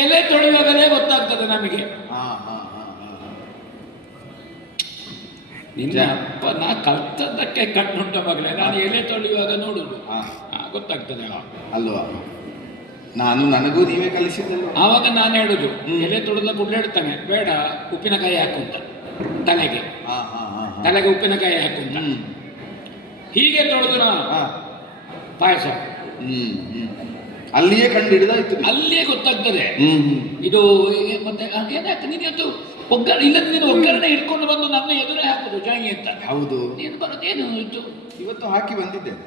ಎಲೆ ತೊಳೆಯುವಾಗಲೇ ಗೊತ್ತಾಗ್ತದೆ ನಮಗೆ. ಹಾ ಹಾ ಹಾ ಹಾ. ನಿನ್ನ ಅಪ್ಪ ನಾ ಕಲ್ತದ್ದಕ್ಕೆ ಕಣ್ಣುಂಟ ಮಗಳೇ, ನಾನು ಎಲೆ ತೊಳೆಯುವಾಗ ನೋಡುದು, ಹಾ. ಗೊತ್ತಾಗ್ತದೆ. ಅಲ್ವಾ, ನಾನು ನನಗೂ ನೀವೇ ಕಲಿಸಿದ್ದಲ್ವಾ? ಆವಾಗ ನಾನು ಹೇಳುದು, ಎಲೆ ತೊಳೆದ ಕೂಡಲೇ ಹೇಳ್ತಾನೆ, ಬೇಡ ಉಪ್ಪಿನಕಾಯಿ ಹಾಕುಂತ ತಲೆಗೆ, ಹಾ ಹಾ ಹಾ ಹಾ. ತಲೆಗೆ ಉಪ್ಪಿನಕಾಯಿ ಹಾಕುಂತ. ಹೀಗೆ ತೊಳೆದು ನಾ ಹಾ. ಪಾಯಸ, ಅಲ್ಲಿಯೇ ಕಂಡು ಹಿಡಿದಾಯ್ತು. ಅಲ್ಲಿಯೇ ಗೊತ್ತಾಗ್ತದೆ ಹ್ಮ್. ಇದು. ಮತ್ತೆ ಏನಾಯ್ತು, ನೀನು ಒಗ್ಗರಣೆ ಇಲ್ಲದ, ನೀನು ಒಗ್ಗರಣೆ ಇಟ್ಕೊಂಡು ಬಂದು ನನ್ನ ಎದುರೇ ಹಾಕುದು ಜಾಯಿ ಅಂತ. ಹೌದು, ನೀನು ಬರೋದೇನು ಇತ್ತು? ಇವತ್ತು ಹಾಕಿ ಬಂದಿದ್ದೇನೆ.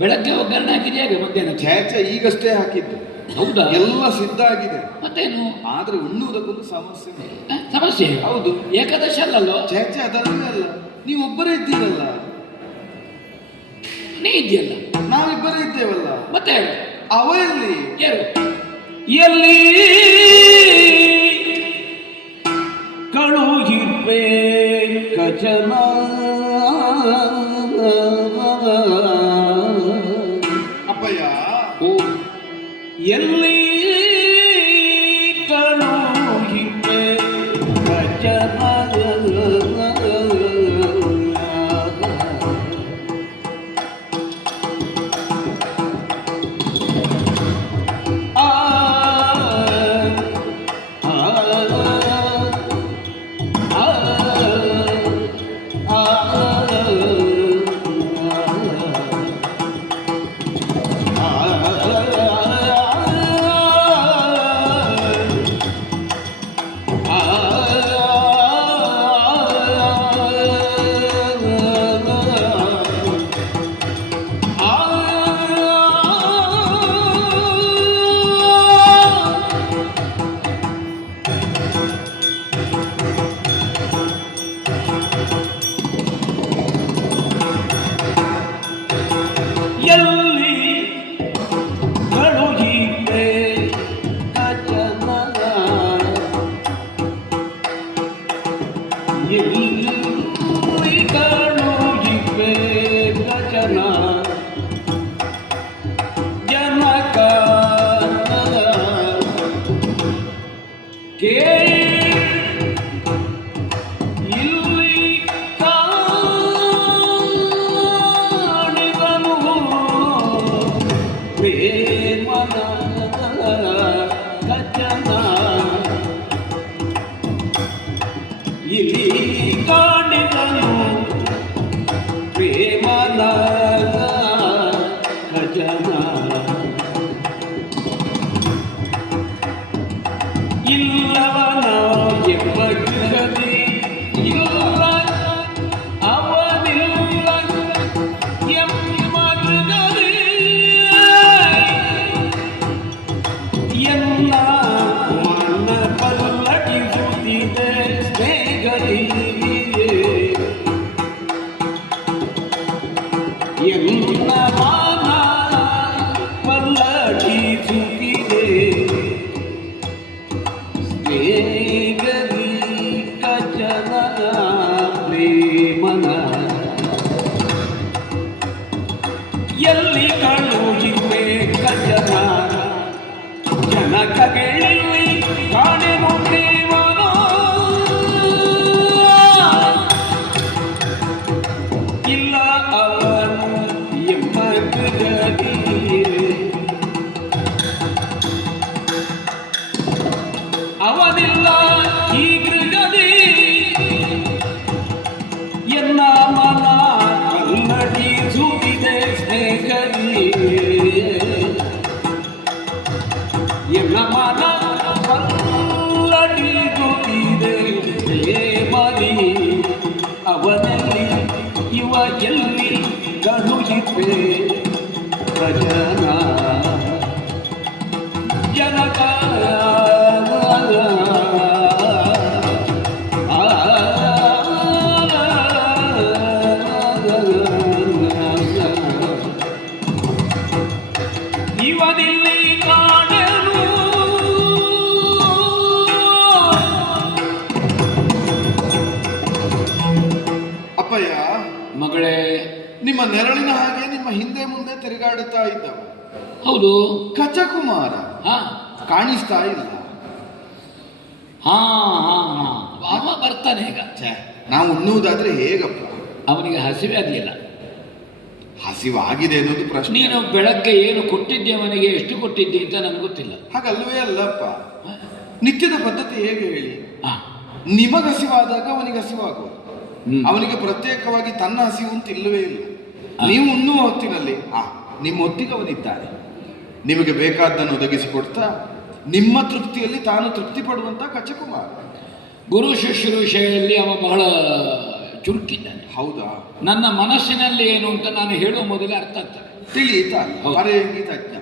ಬೆಳಗ್ಗೆ ಒಗ್ಗರಣೆ ಹಾಕಿದ್ಯಾ ಮಧ್ಯಾಹ್ನ? ಛೇಚೆ ಈಗಷ್ಟೇ ಹಾಕಿದ್ದು. ಹೌದಾ? ಎಲ್ಲ ಸಿದ್ಧ ಆಗಿದೆ. ಮತ್ತೇನು? ಆದ್ರೆ ಉಣ್ಣುವುದಕ್ಕೊಂದು ಸಮಸ್ಯೆ ಉಂಟು. ಸಮಸ್ಯೆ? ಹೌದು, ಏಕಾದಶಿ ಅಲ್ಲಲ್ಲೋ? ಛೇಚೆ ಅದಲ್ಲೇ ಅಲ್ಲ, ನೀವು ಒಬ್ಬರೇ ಇದ್ದೀರಲ್ಲ. ನೀ ಇದೆಯಲ್ಲ, ನಾವಿಬ್ಬರೇ ಇದ್ದೇವಲ್ಲ. ಮತ್ತೆ ಅವ ಎಲ್ಲಿ? ಯಾರು? ಎಲ್ಲಿ ಕಳುಹಿರ್ಬೇ ಕಚನ ಅಪ್ಪಯ್ಯ. ಓ, ಎಲ್ಲಿ ಕಳುಹಿರ್ಬೇ ಕಚನ ಇಲ್ಲಿ ಕಾಣಿದನು ಪ್ರೇಮದ ಕಚನ ಇಲ್ಲಿ ಕಾಣಿದನು ಪ್ರೇಮದ ಕಚನ ಇಲ್ಲವನ ಎಂಬ ಗೃಹದಿ ಇಲ್ಲ ಅವನಿಲ್ಲ ಎಂಬ ಗೃಹದಿ ಎಲ್ಲ ಮನ ಪಲ್ಲಟಿಸುತ್ತಿದೆ ಸ್ನೇಹದಿ ಎಲ್ಲ ಮನ ಪಲ್ಲಟಿಸುತ್ತಿದೆ ಬೇಗದಿ ಕಚನ ಪ್ರೇಮನ ಎಲ್ಲಿ ಕಳುಹಿವೆ ಕಚನ ಜನಕಗಳಲ್ಲಿ ಕಾಣೆನು ಪ್ರೇಮನ ಇಲ್ಲ ಅವನು ಎಂಬ ಗೃಹದಿ ಅವನಿಲ್ಲ ಈ ಗೃಹದಿ ಎನ್ನ ಮನ ಕಲ್ಲಡಿಸುತ್ತಿದೆ ಸ್ನೇಹದಿ ಎನ್ನ ಮನ ಕಲ್ಲಡಿಸುತ್ತಿದೆ ಪ್ರೇಮದಿ ಅವನಲ್ಲಿ ಇವ ಎಲ್ಲಿ ಕಳುಹಿವೆ ಭಜನ ಜನಕ ಇವನಿಲ್ಲಿ ಕಾಣೆನು ಅಪ್ಪಯ್ಯ, ಮಗಳೇ, ನಿಮ್ಮ ನೆರಳಿನ ಹಾಗೆ ನಿಮ್ಮ ಹಿಂದೆ ಮುಂದೆ ತಿರುಗಾಡುತ್ತಾ ಇದ್ದವ ಹೌದು. ಕಚಕುಮಾರ ಹಾ ಕಾಣಿಸ್ತಾ ಇಲ್ಲ. ಹಾ ಹಾ ಹಾ ಅವ ಬರ್ತಾನೆ ಈಗ. ನಾವು ಉಣ್ಣುವುದಾದ್ರೆ ಹೇಗಪ್ಪ? ಅವನಿಗೆ ಹಸಿವೆ ಆಗಲಿಲ್ಲ. ಹಸಿವಾಗಿದೆ ಅನ್ನೋದು ಪ್ರಶ್ನೆ. ನೀನು ಬೆಳಗ್ಗೆ ಏನು ಕೊಟ್ಟಿದ್ದೆ ಅವನಿಗೆ, ಎಷ್ಟು ಕೊಟ್ಟಿದ್ದೆ ಅಂತ ನನಗೆ ಗೊತ್ತಿಲ್ಲ. ಹಾಗಲ್ವೇ ಅಲ್ಲಪ್ಪ, ನಿತ್ಯದ ಪದ್ಧತಿ ಹೇಗೆ ಹೇಳಿ? ಹಾ ನಿಮಗೆ ಹಸಿವಾದಾಗ ಅವನಿಗೆ ಹಸಿವಾಗುವುದು. ಅವನಿಗೆ ಪ್ರತ್ಯೇಕವಾಗಿ ತನ್ನ ಹಸಿವು ಅಂತ ಇಲ್ಲವೇ ಇಲ್ಲ. ನೀವು ಉಣ್ಣುವ ಹೊತ್ತಿನಲ್ಲಿ ನಿಮ್ಮ ಹೊತ್ತಿಗೆ ಅವನಿದ್ದಾನೆ. ನಿಮಗೆ ಬೇಕಾದ್ದನ್ನು ಒದಗಿಸಿಕೊಡ್ತಾ ನಿಮ್ಮ ತೃಪ್ತಿಯಲ್ಲಿ ತಾನು ತೃಪ್ತಿ ಪಡುವಂತ ಕಚಕುಮಾರ. ಗುರು ಶುಶ್ರೂಷೆಯಲ್ಲಿ ಅವ ಬಹಳ ಚುರುಕಿದ್ದಾನೆ. ಹೌದಾ? ನನ್ನ ಮನಸ್ಸಿನಲ್ಲಿ ಏನು ಅಂತ ನಾನು ಹೇಳುವ ಮೊದಲೇ ಅರ್ಥ ಆಗ್ತದೆ. ತಿಳಿಯಿತಾ? ಹೌದು. ಅರೆ ಇಂಗಿತಜ್ಞ,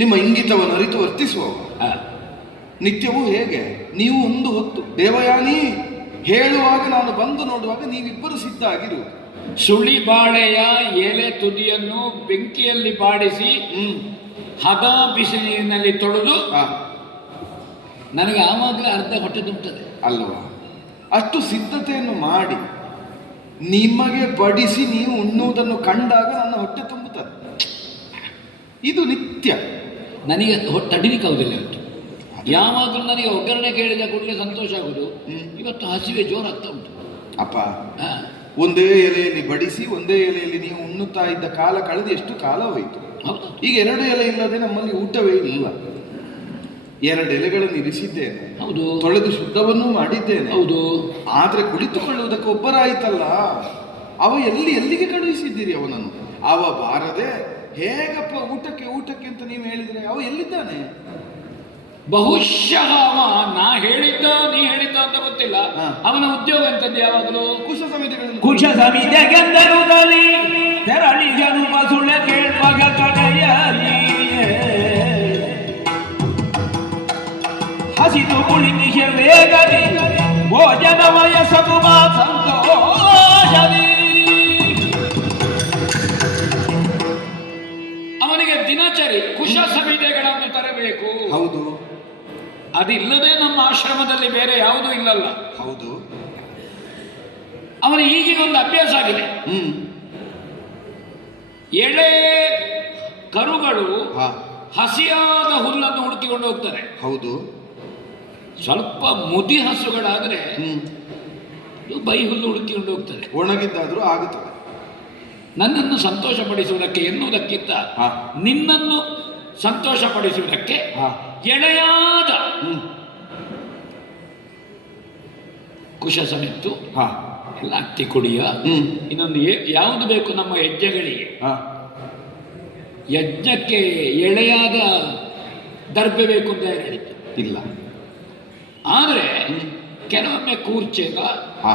ನಿಮ್ಮ ಇಂಗಿತವನ್ನು ಅರಿತು ವರ್ತಿಸುವವ. ನಿತ್ಯವೂ ಹೇಗೆ ನೀವು ಒಂದು ಹೊತ್ತು ದೇವಯಾನಿ ಹೇಳುವಾಗ ನಾನು ಬಂದು ನೋಡುವಾಗ ನೀವಿಬ್ಬರು ಸಿದ್ಧ ಆಗಿರುವುದು. ಸುಳಿ ಬಾಳೆಯ ಎಲೆ ತುದಿಯನ್ನು ಬೆಂಕಿಯಲ್ಲಿ ಬಾಡಿಸಿ ಹದ ಬಿಸಿ ನೀರಿನಲ್ಲಿ ತೊಳೆದು ನನಗೆ ಆವಾಗಲೇ ಅರ್ಧ ಹೊಟ್ಟೆ ತುಂಬುತ್ತದೆ ಅಲ್ವಾ? ಅಷ್ಟು ಸಿದ್ಧತೆಯನ್ನು ಮಾಡಿ ನಿಮಗೆ ಬಡಿಸಿ ನೀವು ಉಣ್ಣುವುದನ್ನು ಕಂಡಾಗ ನನ್ನ ಹೊಟ್ಟೆ ತುಂಬುತ್ತದೆ. ಇದು ನಿತ್ಯ. ನನಗೆ ಹೊಟ್ಟೆ ಅಡಿಲಿಕ್ಕೆ ಆಗುದಿಲ್ಲ ಇವತ್ತು. ಯಾವಾಗಲೂ ನನಗೆ ಒಗ್ಗರಣೆ ಕೇಳಿದ ಕೂಡಲೇ ಸಂತೋಷ ಆಗುದು. ಇವತ್ತು ಹಸಿವೆ ಜೋರಾಗ್ತಾ ಉಂಟು ಅಪ್ಪ. ಒಂದೇ ಎಲೆಯಲ್ಲಿ ಬಡಿಸಿ ಒಂದೇ ಎಲೆಯಲ್ಲಿ ನೀವು ಉಣ್ಣುತ್ತಾ ಇದ್ದ ಕಾಲ ಕಳೆದು ಎಷ್ಟು ಕಾಲ ಹೋಯಿತು. ಈಗ 2 ಎಲೆ ಇಲ್ಲದೆ ನಮ್ಮಲ್ಲಿ ಊಟವೇ ಇಲ್ಲ. 2 ಎಲೆಗಳನ್ನು ಇರಿಸಿದ್ದೇನೆ. ಹೌದು. ತೊಳೆದು ಶುದ್ಧವನ್ನೂ ಮಾಡಿದ್ದೇನೆ. ಹೌದು. ಆದ್ರೆ ಕುಳಿತುಕೊಳ್ಳುವುದಕ್ಕೆ ಒಬ್ಬರಾಯ್ತಲ್ಲ, ಅವ ಎಲ್ಲಿಗೆ ಕಳುಹಿಸಿದ್ದೀರಿ ಅವನನ್ನು? ಅವ ಬಾರದೆ ಹೇಗಪ್ಪ ಊಟಕ್ಕೆ ಅಂತ ನೀವು ಹೇಳಿದ್ರೆ ಅವ ಎಲ್ಲಿದ್ದಾನೆ? ಬಹುಶಃ ಅವ ನಾ ಹೇಳಿದ್ದ ನೀ ಹೇಳಿದ್ದ ಅಂತ ಗೊತ್ತಿಲ್ಲ. ಅವನ ಉದ್ಯೋಗ ಅಂತದ್ದು ಯಾವಾಗಲೂ ಕುಶ ಸಮಿತಿಗಳನ್ನು ಕುಶ ಸಮಿತಿಗೆಂದರುದಲ್ಲಿ ತೆರಳಿ ಜನುಮ ಸುಳ್ಳ ಕೇಳ್ವಾಗ ಕಡೆಯಲ್ಲಿ ಹಸಿದು ಕುಳಿತಿಗೆ ವೇಗದಿ ಭೋಜನಮಯ ಸಗುಮ ಸಂತೋಷದಿ. ಅವನಿಗೆ ದಿನಚರಿ ಕುಶ ಸಮಿತಿಗಳನ್ನು ತರಬೇಕು. ಹೌದು. ಅದಿಲ್ಲದೆ ನಮ್ಮ ಆಶ್ರಮದಲ್ಲಿ ಬೇರೆ ಯಾವುದೂ ಇಲ್ಲಲ್ಲ. ಹೌದು. ಅವನ ಈಗಿನ ಒಂದು ಅಭ್ಯಾಸ ಆಗಿದೆ. ಎಳೆ ಕರುಗಳು ಹಸಿಯಾದ ಹುಲ್ಲನ್ನು ಹುಡುಕಿಕೊಂಡು ಹೋಗ್ತಾರೆ. ಹೌದು. ಸ್ವಲ್ಪ ಮುದಿ ಹಸುಗಳಾದ್ರೆ ಹ್ಮ್ ಇದು ಬೈ ಹುಲ್ಲು ಹುಡುಕಿಕೊಂಡು ಹೋಗ್ತದೆ. ಒಣಗಿದ್ದಾದ್ರೂ ಆಗುತ್ತದೆ. ನನ್ನನ್ನು ಸಂತೋಷಪಡಿಸುವುದಕ್ಕೆ ಎನ್ನುವುದಕ್ಕಿಂತ ಹಾ. ನಿನ್ನನ್ನು ಸಂತೋಷಪಡಿಸುವುದಕ್ಕೆ ಹಾ. ಎಳೆಯಾದ ಹ್ಮ್ ಕುಶ ಸಮಿತ್ತು ಹಾ. ಎಲ್ಲ ಅತ್ತಿ ಕುಡಿಯ ಹ್ಮ್ ಇನ್ನೊಂದು ಯಾವುದು ಬೇಕು ನಮ್ಮ ಯಜ್ಞಗಳಿಗೆ. ಹಾ. ಯಜ್ಞಕ್ಕೆ ಎಳೆಯಾದ ದರ್ಬೆ ಬೇಕು ಅಂತ ಯಾರು ಹೇಳಿದ್ದು ಇಲ್ಲ. ಆದರೆ ಕೆಲವೊಮ್ಮೆ ಕೂರ್ಚೆಗ ಹಾ.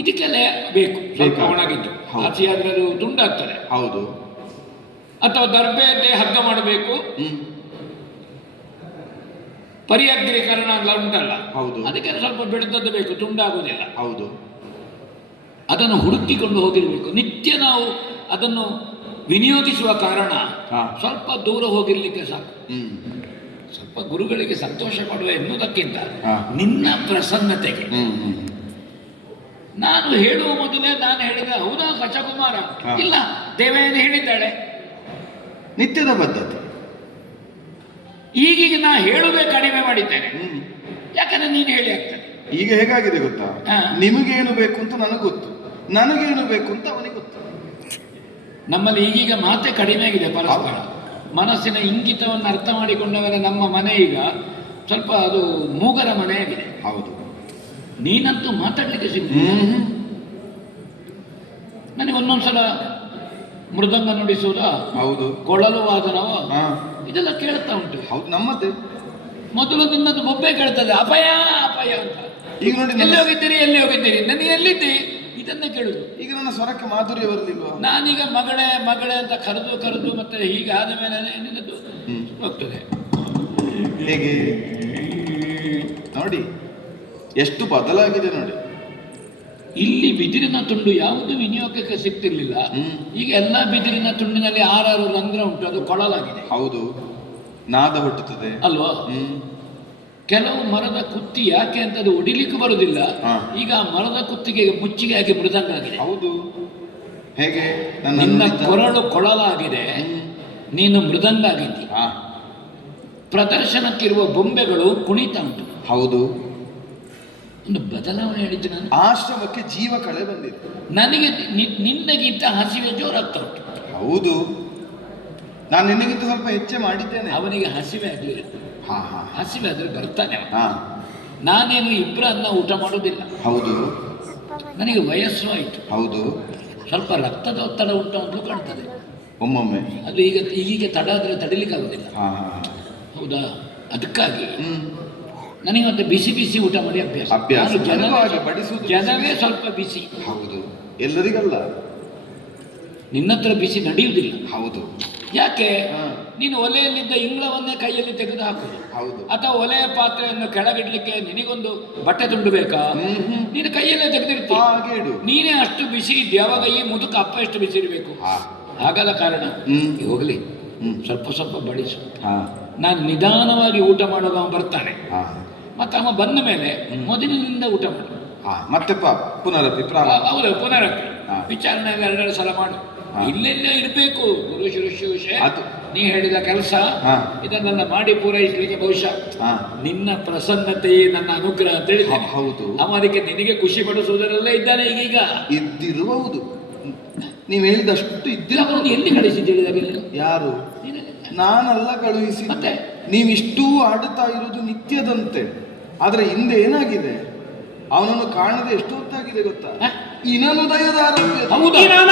ಇದಕ್ಕೆಲ್ಲ ಬೇಕು, ಸ್ವಲ್ಪ ಬೇಕಾ? ಒಣಗಿದ್ದು ಹೌದು. ಹಸಿಯಾದ್ರೆ ಅದು ತುಂಡಾಗ್ತದೆ. ಹೌದು. ಅಥವಾ ದರ್ಬೆಯನ್ನೇ ಹಗ್ಗ ಮಾಡಬೇಕು. ಹ್ಮ್ ಪರಿಯಗ್ರೀಕರಣ ಎಲ್ಲ ಉಂಟಲ್ಲ, ಹೌದು. ಅದಕ್ಕೆಲ್ಲ ಸ್ವಲ್ಪ ಬೆಳೆದದ್ದು ಬೇಕು, ತುಂಡಾಗುವುದಿಲ್ಲ. ಹೌದು. ಅದನ್ನು ಹುಡುಕಿಕೊಂಡು ಹೋಗಿರಬೇಕು. ನಿತ್ಯ ನಾವು ಅದನ್ನು ವಿನಿಯೋಗಿಸುವ ಕಾರಣ ಹಾ. ಸ್ವಲ್ಪ ದೂರ ಹೋಗಿರ್ಲಿಕ್ಕೆ ಸಾಕು. ಹ್ಮ್ ಸ್ವಲ್ಪ ಗುರುಗಳಿಗೆ ಸಂತೋಷ ಪಡುವ ಎನ್ನುವುದಕ್ಕಿಂತ ಹಾ. ನಿನ್ನ ಪ್ರಸನ್ನತೆಗೆ. ಹ್ಮ್ ಹ್ಮ್ ನಾನು ಹೇಳುವ ಮೊದಲೇ ನಾನು ಹೇಳಿದ ಹೌದಾ ಕಚಕುಮಾರ? ಹಾ. ಇಲ್ಲ, ದೇವಯಾನಿ ಹೇಳಿದ್ದಾಳೆ. ನಿತ್ಯದ ಪದ್ಧತಿ. ಈಗೀಗ ನಾ ಹೇಳುವುದೇ ಕಡಿಮೆ ಮಾಡಿದ್ದೇನೆ, ಹ್ಮ್ ಯಾಕಂದ್ರೆ ನೀನು ಹೇಳಿ ಆಗ್ತದೆ. ಈಗ ಹೇಗಾಗಿದೆ ಗೊತ್ತಾ? ಹಾ. ನಿಮಗೇನು ಬೇಕು ಅಂತ ನನಗೆ ಗೊತ್ತು, ನನಗೇನು ಬೇಕು ಅಂತ ಅವನಿಗೆ ಗೊತ್ತು. ನಮ್ಮಲ್ಲಿ ಈಗೀಗ ಮಾತೆ ಕಡಿಮೆ ಆಗಿದೆ ಪರಸ್ಪರ. ಮನಸ್ಸಿನ ಇಂಗಿತವನ್ನು ಅರ್ಥ ಮಾಡಿಕೊಂಡವರ ನಮ್ಮ ಮನೆ ಈಗ ಸ್ವಲ್ಪ ಅದು ಮೂಗರ ಮನೆ ಆಗಿದೆ. ಹೌದು. ನೀನಂತೂ ಮಾತಾಡ್ಲಿಕ್ಕೆ ಸಿಗ್ತದೆ. ಹ್ಮ್ ನನಗೆ ಒಂದೊಂದ್ಸಲ ಮೃದಂಗ ನುಡಿಸುವುದ, ಹೌದು. ಕೊಳಲು ವಾದನವ, ಹಾ. ಇದೆಲ್ಲ ಕೇಳ್ತಾ ಉಂಟು. ಹೌದು, ನಮ್ಮದೇ. ಮೊದಲು ನಿನ್ನದು ಬೊಬ್ಬೆ ಕೇಳ್ತದೆ, ಅಪಯ ಅಪಯ ಅಂತ. ಈಗ ನೋಡಿ ಎಲ್ಲಿ ಹೋಗಿದ್ದೀರಿ, ಎಲ್ಲಿ ಹೋಗಿದ್ದೀರಿ, ನನಗೆ ಎಲ್ಲಿದ್ದಿ, ಇದನ್ನೇ ಕೇಳುದು. ಈಗ ನನ್ನ ಸ್ವರಕ್ಕೆ ಮಾಧುರ್ಯ ಬರಲಿಲ್ವಾ? ನಾನೀಗ ಮಗಳೇ ಮಗಳೇ ಅಂತ ಕರೆದು ಮತ್ತೆ ಹೀಗೆ ಆದ ಮೇಲೆ ನಿನ್ನದು ಹೋಗ್ತದೆ. ಹೇಗೆ ನೋಡಿ, ಎಷ್ಟು ಬದಲಾಗಿದೆ ನೋಡಿ. ಇಲ್ಲಿ ಬಿದಿರಿನ ತುಂಡು ಯಾವುದು ವಿನಿಯೋಗಕ್ಕೆ ಸಿಗ್ತಿರ್ಲಿಲ್ಲ. ಈಗ ಎಲ್ಲ ಬಿದಿರಿನ ತುಂಡಿನಲ್ಲಿ 6 ರಂಧ್ರ ಉಂಟು, ಅದು ಕೊಳಲಾಗಿದೆ. ಹೌದು, ನಾದ ಹುಟ್ಟುತ್ತದೆ ಅಲ್ವಾ? ಕೆಲವು ಮರದ ಕುತ್ತಿ ಯಾಕೆ ಅಂತ ಅದು ಒಡಿಲಿಕ್ಕೆ ಬರುದಿಲ್ಲ. ಹಾ. ಈಗ ಆ ಮರದ ಕುತ್ತಿಗೆ ಮುಚ್ಚಿಗೆ ಹಾಕಿ ಮೃದಂಗ ಆಗಿದೆ. ಹೌದು. ಹೇಗೆ ನಿನ್ನ ಕೊರಳು ಕೊಳಲಾಗಿದೆ, ನೀನು ಮೃದಂಗ ಆಗಿದ್ದಿ. ಹಾ. ಪ್ರದರ್ಶನಕ್ಕಿರುವ ಬೊಂಬೆಗಳು ಕುಣಿತ ಉಂಟು. ಹೌದು. ಒಂದು ಬದಲಾವಣೆ ಹೇಳಿದ್ದು ನಾನು. ಆಶ್ರಮಕ್ಕೆ ಜೀವ ಕಳೆ ಬಂದಿದೆ. ನನಗೆ ನಿನ್ನಗಿಂತ ಹಸಿವೆ ಜೋರಾಗ್ತಾ ಉಂಟು. ಹೌದು, ನಾನು ನಿನ್ನಗಿಂತ ಸ್ವಲ್ಪ ಹೆಚ್ಚೆ ಮಾಡಿದ್ದೇನೆ. ಅವನಿಗೆ ಹಸಿವೆ ಆಗಲಿಲ್ಲ. ಹಾ ಹಾ ಹಸಿವೆ ಆದ್ರೆ ಬರ್ತಾನೆ ಅವ. ಹಾ. ನಾನೇನು ಇಬ್ಬರ ಅನ್ನ ಊಟ ಮಾಡೋದಿಲ್ಲ. ಹೌದು. ನನಗೆ ವಯಸ್ಸು ಆಯಿತು, ಹೌದು. ಸ್ವಲ್ಪ ರಕ್ತದ ಒತ್ತಡ ಉಂಟು ಅಂತಲೂ ಕಾಣ್ತದೆ. ಒಮ್ಮೊಮ್ಮೆ ಅದು ಈಗೀಗ ತಡ ಆದರೆ ತಡಿಲಿಕ್ಕೆ ಆಗೋದಿಲ್ಲ. ಹಾ. ಹೌದಾ? ಅದಕ್ಕಾಗಿ ಹ್ಮ್ ನನಗೆ ಮತ್ತೆ ಬಿಸಿ ಬಿಸಿ ಊಟ ಮಾಡಿ ಅಭ್ಯಾಸ. ಅಭ್ಯಾಸ. ನಾನು ಜನವಾಗಿ ಬಡಿಸುವುದು ಜನವೇ ಸ್ವಲ್ಪ ಬಿಸಿ. ಹೌದು, ಎಲ್ಲರಿಗಲ್ಲ. ನಿನ್ನತ್ರ ಬಿಸಿ ನಡೆಯುವುದಿಲ್ಲ. ಹೌದು. ಯಾಕೆ? ಹಾ. ನೀನು ಒಲೆಯಲ್ಲಿದ್ದ ಇಂಗ್ಲವನ್ನೇ ಕೈಯಲ್ಲಿ ತೆಗೆದು ಹಾಕುದು, ಹೌದು. ಅಥವಾ ಒಲೆಯ ಪಾತ್ರೆಯನ್ನು ಕೆಳಗಿಡ್ಲಿಕ್ಕೆ ನಿನಗೊಂದು ಬಟ್ಟೆ ತುಂಡು ಬೇಕಾ? ನೀನು ಕೈಯಲ್ಲೇ ತೆಗೆದಿರ್ತೀಯ. ಹಾಗೆ ಇಡು. ನೀನೇ ಅಷ್ಟು ಬಿಸಿ ಇದ್ದೆ, ಯಾವಾಗ ಈ ಮುದುಕ ಅಪ್ಪ ಎಷ್ಟು ಬಿಸಿ ಇರಬೇಕು. ಹಾ. ಹಾಗಲ್ಲ ಕಾರಣ. ಹೋಗ್ಲಿ, ಸ್ವಲ್ಪ ಸ್ವಲ್ಪ ಬಡಿಸು. ಹಾ. ನಾನು ನಿಧಾನವಾಗಿ ಊಟ ಮಾಡುವಾಗ ಅವ ಬರ್ತಾನೆ. ಹಾ. ಮತ್ತೆ ಅವ ಬಂದ ಮೇಲೆ ಮೊದಲಿನಿಂದ ಊಟ ಮಾಡು. ಹಾ. ಮತ್ತೆ ಪುನರಪಿ ಪ್ರಾರಂಭ. ಹೌದು, ಪುನರಪಿ ಹಾ. ವಿಚಾರಣೆ 2 ಸಲ ಮಾಡು. ಇಲ್ಲೆಲ್ಲ ಇರಬೇಕು ಗುರು ಶುಶ್ರೂಷೆ. ಅದು ನೀ ಹೇಳಿದ ಕೆಲಸ ಹಾ. ಇದನ್ನೆಲ್ಲ ಮಾಡಿ ಪೂರೈಸಲಿಕ್ಕೆ ಬಹುಶಃ ಹಾ. ನಿನ್ನ ಪ್ರಸನ್ನತೆಯೇ ನನ್ನ ಅನುಗ್ರಹ ಅಂತ ಹೇಳಿದೆ. ಹೌದು. ಅವ ಅದಕ್ಕೆ ನಿನಗೆ ಖುಷಿ ಪಡಿಸುವುದರಲ್ಲೇ ಇದ್ದಾನೆ ಈಗೀಗ. ಇದ್ದಿರಬಹುದು, ನೀವು ಹೇಳಿದಷ್ಟು ಅವರನ್ನು ಇದ್ದಿರಬಹುದು. ಎಲ್ಲಿ ಕಳಿಸಿದ್ದೀರಿ? ಯಾರು? ನಾನಲ್ಲ ಕಳುಹಿಸಿ. ಮತ್ತೆ ನೀವಿಷ್ಟೂ ಆಡುತ್ತಾ ಇರುವುದು ನಿತ್ಯದಂತೆ. ಆದ್ರೆ ಹಿಂದೆ ಏನಾಗಿದೆ, ಅವನನ್ನು ಕಾಣದೆ ಎಷ್ಟು ಹೊತ್ತಾಗಿದೆ ಗೊತ್ತಾ? ಇನ್ನೊಂದು ದಯದ ಆರೋಗ್ಯ. ಹೌದಾ?